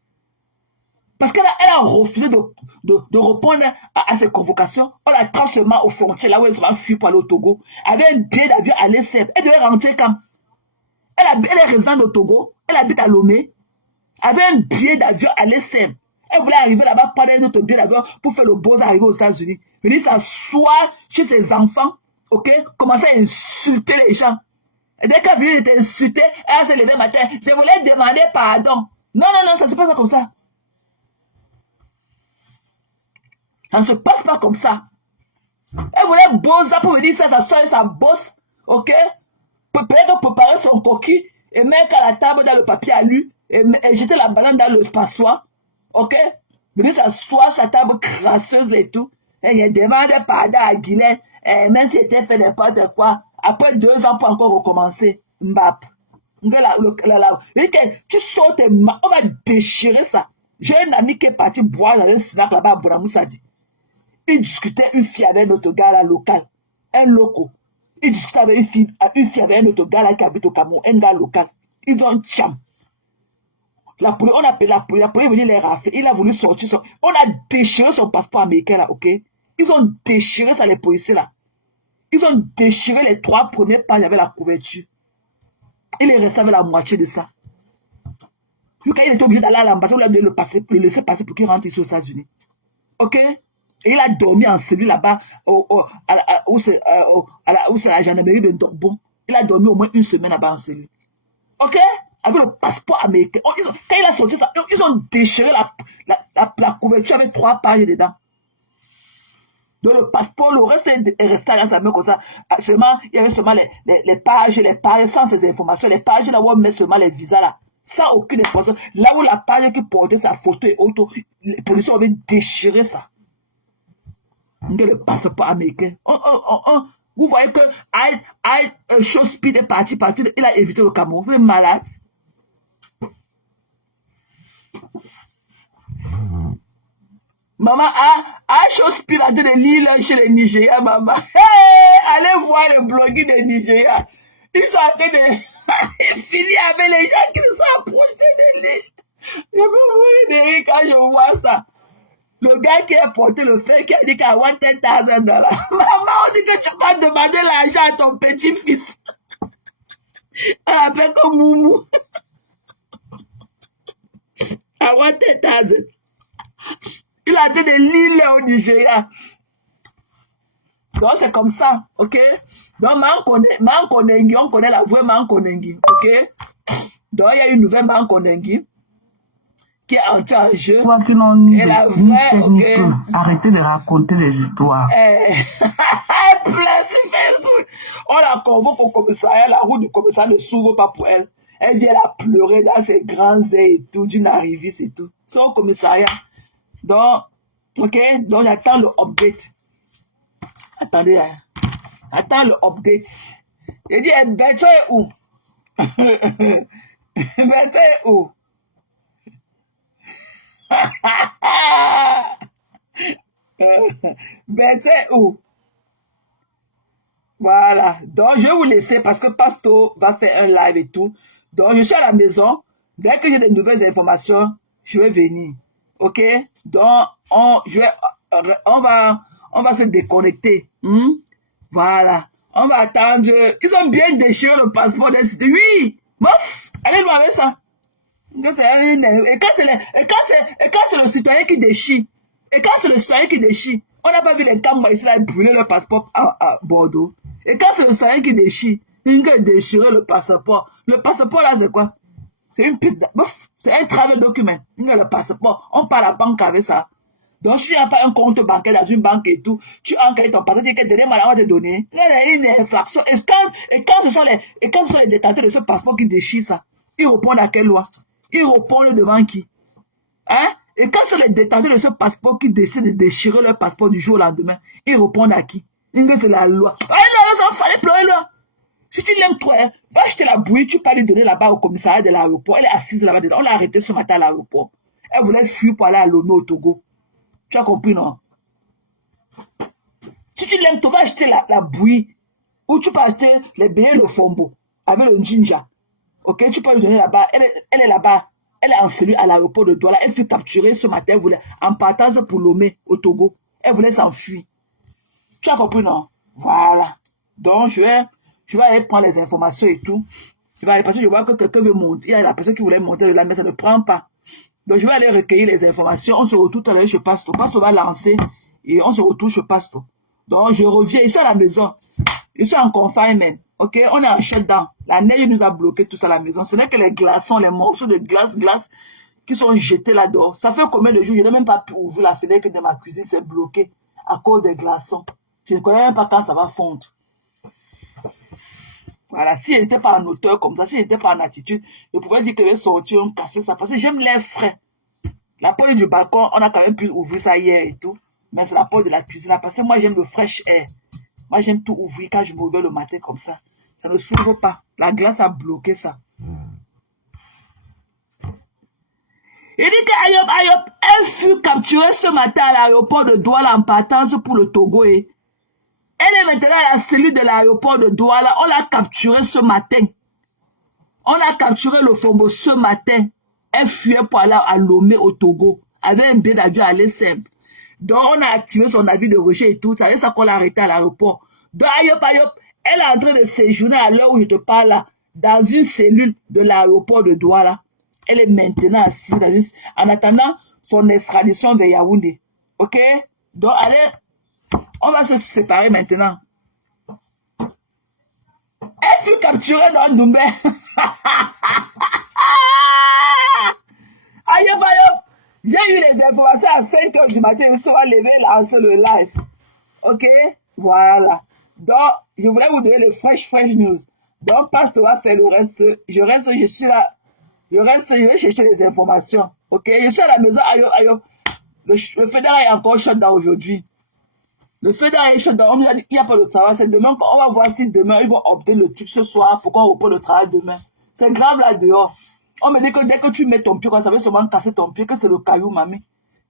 Parce qu'elle a refusé de répondre à ses convocations. On la transformée aux frontières, là où elle se va fuir pour aller au Togo. Avec un billet d'avion à l'ESSEP. Elle devait rentrer quand? Elle est résidente au Togo. Elle habite à Lomé. Avec un billet d'avion à l'ESSEP. Elle voulait arriver là-bas, prendre un autre billet d'avion pour faire le beau arriver aux États-Unis. Venir s'asseoir chez ses enfants, ok? Commencer à insulter les gens. Et dès qu'elle venait d'être insultée, elle s'est levée le matin. Je voulais demander pardon. Non, ça ne se passe pas comme ça. Ça ne se passe pas comme ça. Elle voulait bosser pour venir s'asseoir sa bosse, ok? Peut-être préparer son coquille et mettre à la table dans le papier à lui et jeter la banane dans le passoire, ok? venir s'asseoir sur la table crasseuse et tout. Et il demande pardon à Guylaine, même si était fait n'importe quoi. Après 2 ans pour encore recommencer. Mbap. Tu sautes tes mains, on va déchirer ça. J'ai un ami qui est parti boire dans un snack là-bas à Bonamoussadi. Il discutait une fille avec un autre gars là, local. Un loco. Il discutait avec une fille avec un autre gars là qui habite au Cameroun. Un gars local. Ils ont cham. La police, on a appelé la police est venue les rafler. Il a voulu sortir. On a déchiré son passeport américain là, ok? Ils ont déchiré ça, les policiers là. Ils ont déchiré les 3 premières pages avec la couverture. Il est resté avec la moitié de ça. Puis quand il était obligé d'aller à l'ambassade, on lui a donné le laisser passer pour qu'il rentre ici aux États-Unis. Ok? Et il a dormi en cellule là-bas, où c'est la gendarmerie de Dorbon. Il a dormi au moins 1 semaine là-bas en cellule. Ok? Avec le passeport américain. Quand il a sorti ça, ils ont déchiré la couverture avec 3 pages dedans. Donc le passeport, le reste est resté à sa main comme ça. Seulement, il y avait seulement les pages sans ces informations. Les pages là où on met seulement les visas là. Sans aucune information. Là où la page qui portait sa photo et auto, les policiers avaient déchiré ça. Le passeport américain. Vous voyez que Speed est parti partout. Il a évité le Cameroun. Vous êtes malade. Maman, Speed a dit de lire chez les Nigériens, maman. Hey, allez voir les blogueurs des Nigériens. Ils sont en train de finir avec les gens qui sont approchés de lui. Je peux mourir de rire quand je vois ça. Le gars qui a porté le fait, qui a dit qu'à want $10,000. Maman, on dit que tu vas demander l'argent à ton petit-fils. Elle appelle comme Moumou. I want $10,000. Il a dit de l'île au Nigeria. Donc c'est comme ça, ok? Donc Mankonengi, on connaît la vraie Mankonengi, ok? Donc il y a une nouvelle Mankonengi qui est entrée en jeu. Toi qui n'ont ni technique, ok? Arrêtez de raconter les histoires. Plein sur Facebook. On la convoque au commissariat, la route du commissariat ne s'ouvre pas pour elle. Elle vient la pleurer dans ses grands ailes et tout, d'une arriviste et tout. C'est au commissariat. Donc, ok, donc j'attends le update. Attendez, hein. Attends le update. Il dit, Bertrand est où? Bertrand est où? Bertrand est où? Voilà. Donc, je vais vous laisser parce que Pasto va faire un live et tout. Donc, je suis à la maison. Dès que j'ai des nouvelles informations, je vais venir. Ok? Donc, on va se déconnecter. Voilà. On va attendre. Ils ont bien déchiré le passeport d'un site. Oui! Mouf! Allez voir avec ça. Et quand c'est le citoyen qui déchire. On n'a pas vu les Camerounais ici là brûler le passeport à Bordeaux. Et quand c'est le citoyen qui déchire, il a déchiré le passeport. Le passeport là, c'est quoi? C'est une piste. C'est un travel document. Le passeport. On part à la banque avec ça. Donc, si tu n'as pas un compte bancaire dans une banque et tout, tu enquêtes ton passeport, tu dis que derrière on va te donner. Il y a une infraction. Et quand ce sont les détenteurs de ce passeport qui déchirent ça, ils répondent à quelle loi? Ils répondent devant qui? Hein? Et quand ce sont les détenteurs de ce passeport qui décident de déchirer leur passeport du jour au lendemain, ils répondent à qui? Ils disent que la loi. Ah non, ça fallait pleurer là. Si tu l'aimes trop, hein, va acheter la bouillie, tu peux lui donner là-bas au commissariat de l'aéroport. Elle est assise là-bas dedans. On l'a arrêtée ce matin à l'aéroport. Elle voulait fuir pour aller à Lomé au Togo. Tu as compris, non? Si tu l'aimes trop, va acheter la bouillie. Ou tu peux acheter les beignets le fombo avec le ginger. Ok, tu peux lui donner là-bas. Elle est là-bas. Elle est en cellule à l'aéroport de Douala. Elle fut capturée ce matin. Elle voulait, en partance pour Lomé au Togo. Elle voulait s'enfuir. Tu as compris, non? Voilà. Donc, je vais aller prendre les informations et tout. Je vais aller parce que je vois que quelqu'un veut monter. Il y a la personne qui voulait monter de là, mais ça ne prend pas. Donc, je vais aller recueillir les informations. On se retrouve tout à l'heure chez Pasto. Pasto va lancer et on se retrouve chez Pasto. Donc, je reviens. Je suis à la maison. Je suis en confinement. Ok? On est en shutdown. La neige nous a bloqué tout ça à la maison. Ce n'est que les glaçons, les morceaux de glace qui sont jetés là-dehors. Ça fait combien de jours? Je n'ai même pas pu ouvrir la fenêtre de ma cuisine. C'est bloqué à cause des glaçons. Je ne connais même pas quand ça va fondre. Voilà, si elle n'était pas en hauteur comme ça, si elle n'était pas en attitude, je pouvais dire que je vais sortir, on casser ça, parce que j'aime l'air frais. La porte du balcon, on a quand même pu ouvrir ça hier et tout. Mais c'est la porte de la cuisine. Parce que moi, j'aime le fresh air. Moi, j'aime tout ouvrir quand je me réveille le matin comme ça. Ça ne s'ouvre pas. La glace a bloqué ça. Il dit qu'Ayop, elle fut capturée ce matin à l'aéroport de Douala en partance pour le Togo. Elle est maintenant à la cellule de l'aéroport de Douala. On l'a capturée ce matin. On a capturé le Fombo ce matin. Elle fuyait pour aller à Lomé au Togo. Avec un billet d'avion à simple. Donc, on a activé son avis de rejet et tout. C'est ça qu'on l'a arrêté à l'aéroport. Donc, Ayop, elle est en train de séjourner à l'heure où je te parle là, dans une cellule de l'aéroport de Douala. Elle est maintenant assise en attendant son extradition vers Yaoundé. Ok? Donc, allez, on va se séparer maintenant. Elle fut capturée dans Doumbé. Ayop. J'ai eu les informations à 5 h du matin. Je serai levé et lancer le live. Ok? Voilà. Donc, je voulais vous donner les fresh news. Donc, Pasteur va faire le reste. Je suis là. Je vais chercher les informations. Ok? Je suis à la maison. Ayop. Le fédéral est encore shutdown aujourd'hui. Le fédéral est shutdown. Il n'y a pas de travail. C'est demain. On va voir si demain, ils vont opter le truc ce soir pour qu'on reprenne le travail demain. C'est grave là dehors. On me dit que dès que tu mets ton pied, ça va seulement casser ton pied, que c'est le caillou, mamie.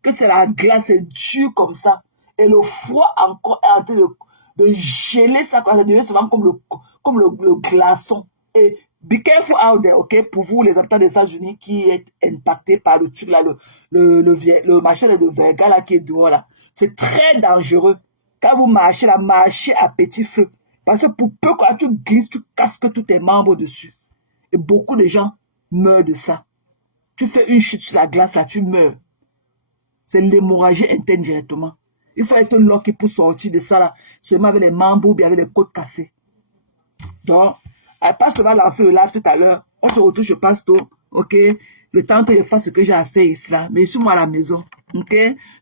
Que c'est la glace, c'est dur comme ça. Et le froid encore est en train de geler ça. Ça devient souvent comme le glaçon. Et be careful out there, ok? Pour vous, les habitants des États-Unis qui êtes impactés par le truc là, le machin de Verga là qui est dehors là. C'est très dangereux. Quand vous marchez là, marchez à petit feu. Parce que pour peu que tu glisses, tu casques tous tes membres dessus. Et beaucoup de gens meurent de ça. Tu fais une chute sur la glace là, tu meurs. C'est l'hémorragie interne directement. Il faut être lucky pour sortir de ça là, seulement avec les membres ou bien avec les côtes cassées. Donc, Pasteur va lancer le live tout à l'heure. On se retrouve chez Pasteur, ok? Le temps que je fasse ce que j'ai à faire ici là. Mais je suis moi à la maison, ok?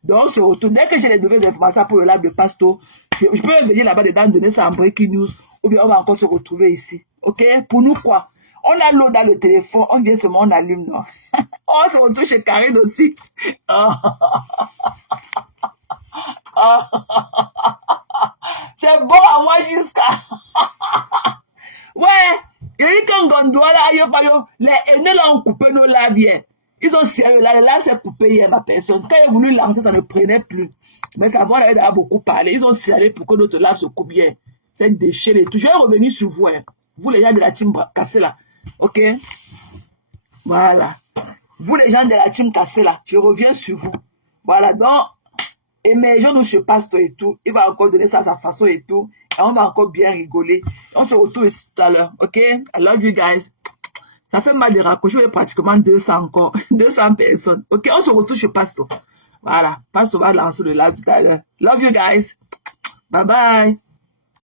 Donc, on se retrouve. Dès que j'ai les nouvelles informations pour le live de Pasteur, je peux venir là-bas dedans, donner ça en breaking news, ou bien on va encore se retrouver ici, ok? Pour nous quoi? On a l'eau dans le téléphone, on vient seulement, on allume, non? On se retrouve chez Karine aussi. C'est bon à moi jusqu'à... Ouais, il dit qu'on gondoit là, les aînés là ont coupé nos laviers. Ils ont serré là, le lave s'est coupé hier, ma personne. Quand ils ont voulu lancer, ça ne prenait plus. Mais ça va, on a beaucoup parlé. Ils ont serré pour que notre lave se coupe bien. C'est déchiré et tout. Je vais revenir sur vous, hein. Vous les gens de la team cassée là. Ok? Voilà. Vous les gens de la team cassée là, je reviens sur vous. Voilà, donc, émergeons-nous chez Pasteur et tout. Il va encore donner ça à sa façon et tout. Et on va encore bien rigoler. On se retrouve ici tout à l'heure. Ok? I love you guys. Ça fait mal de raccrocher pratiquement 200 encore. 200 personnes. Ok? On se retrouve chez Pasteur. Voilà. Pasteur va lancer le live tout à l'heure. Love you guys. Bye bye.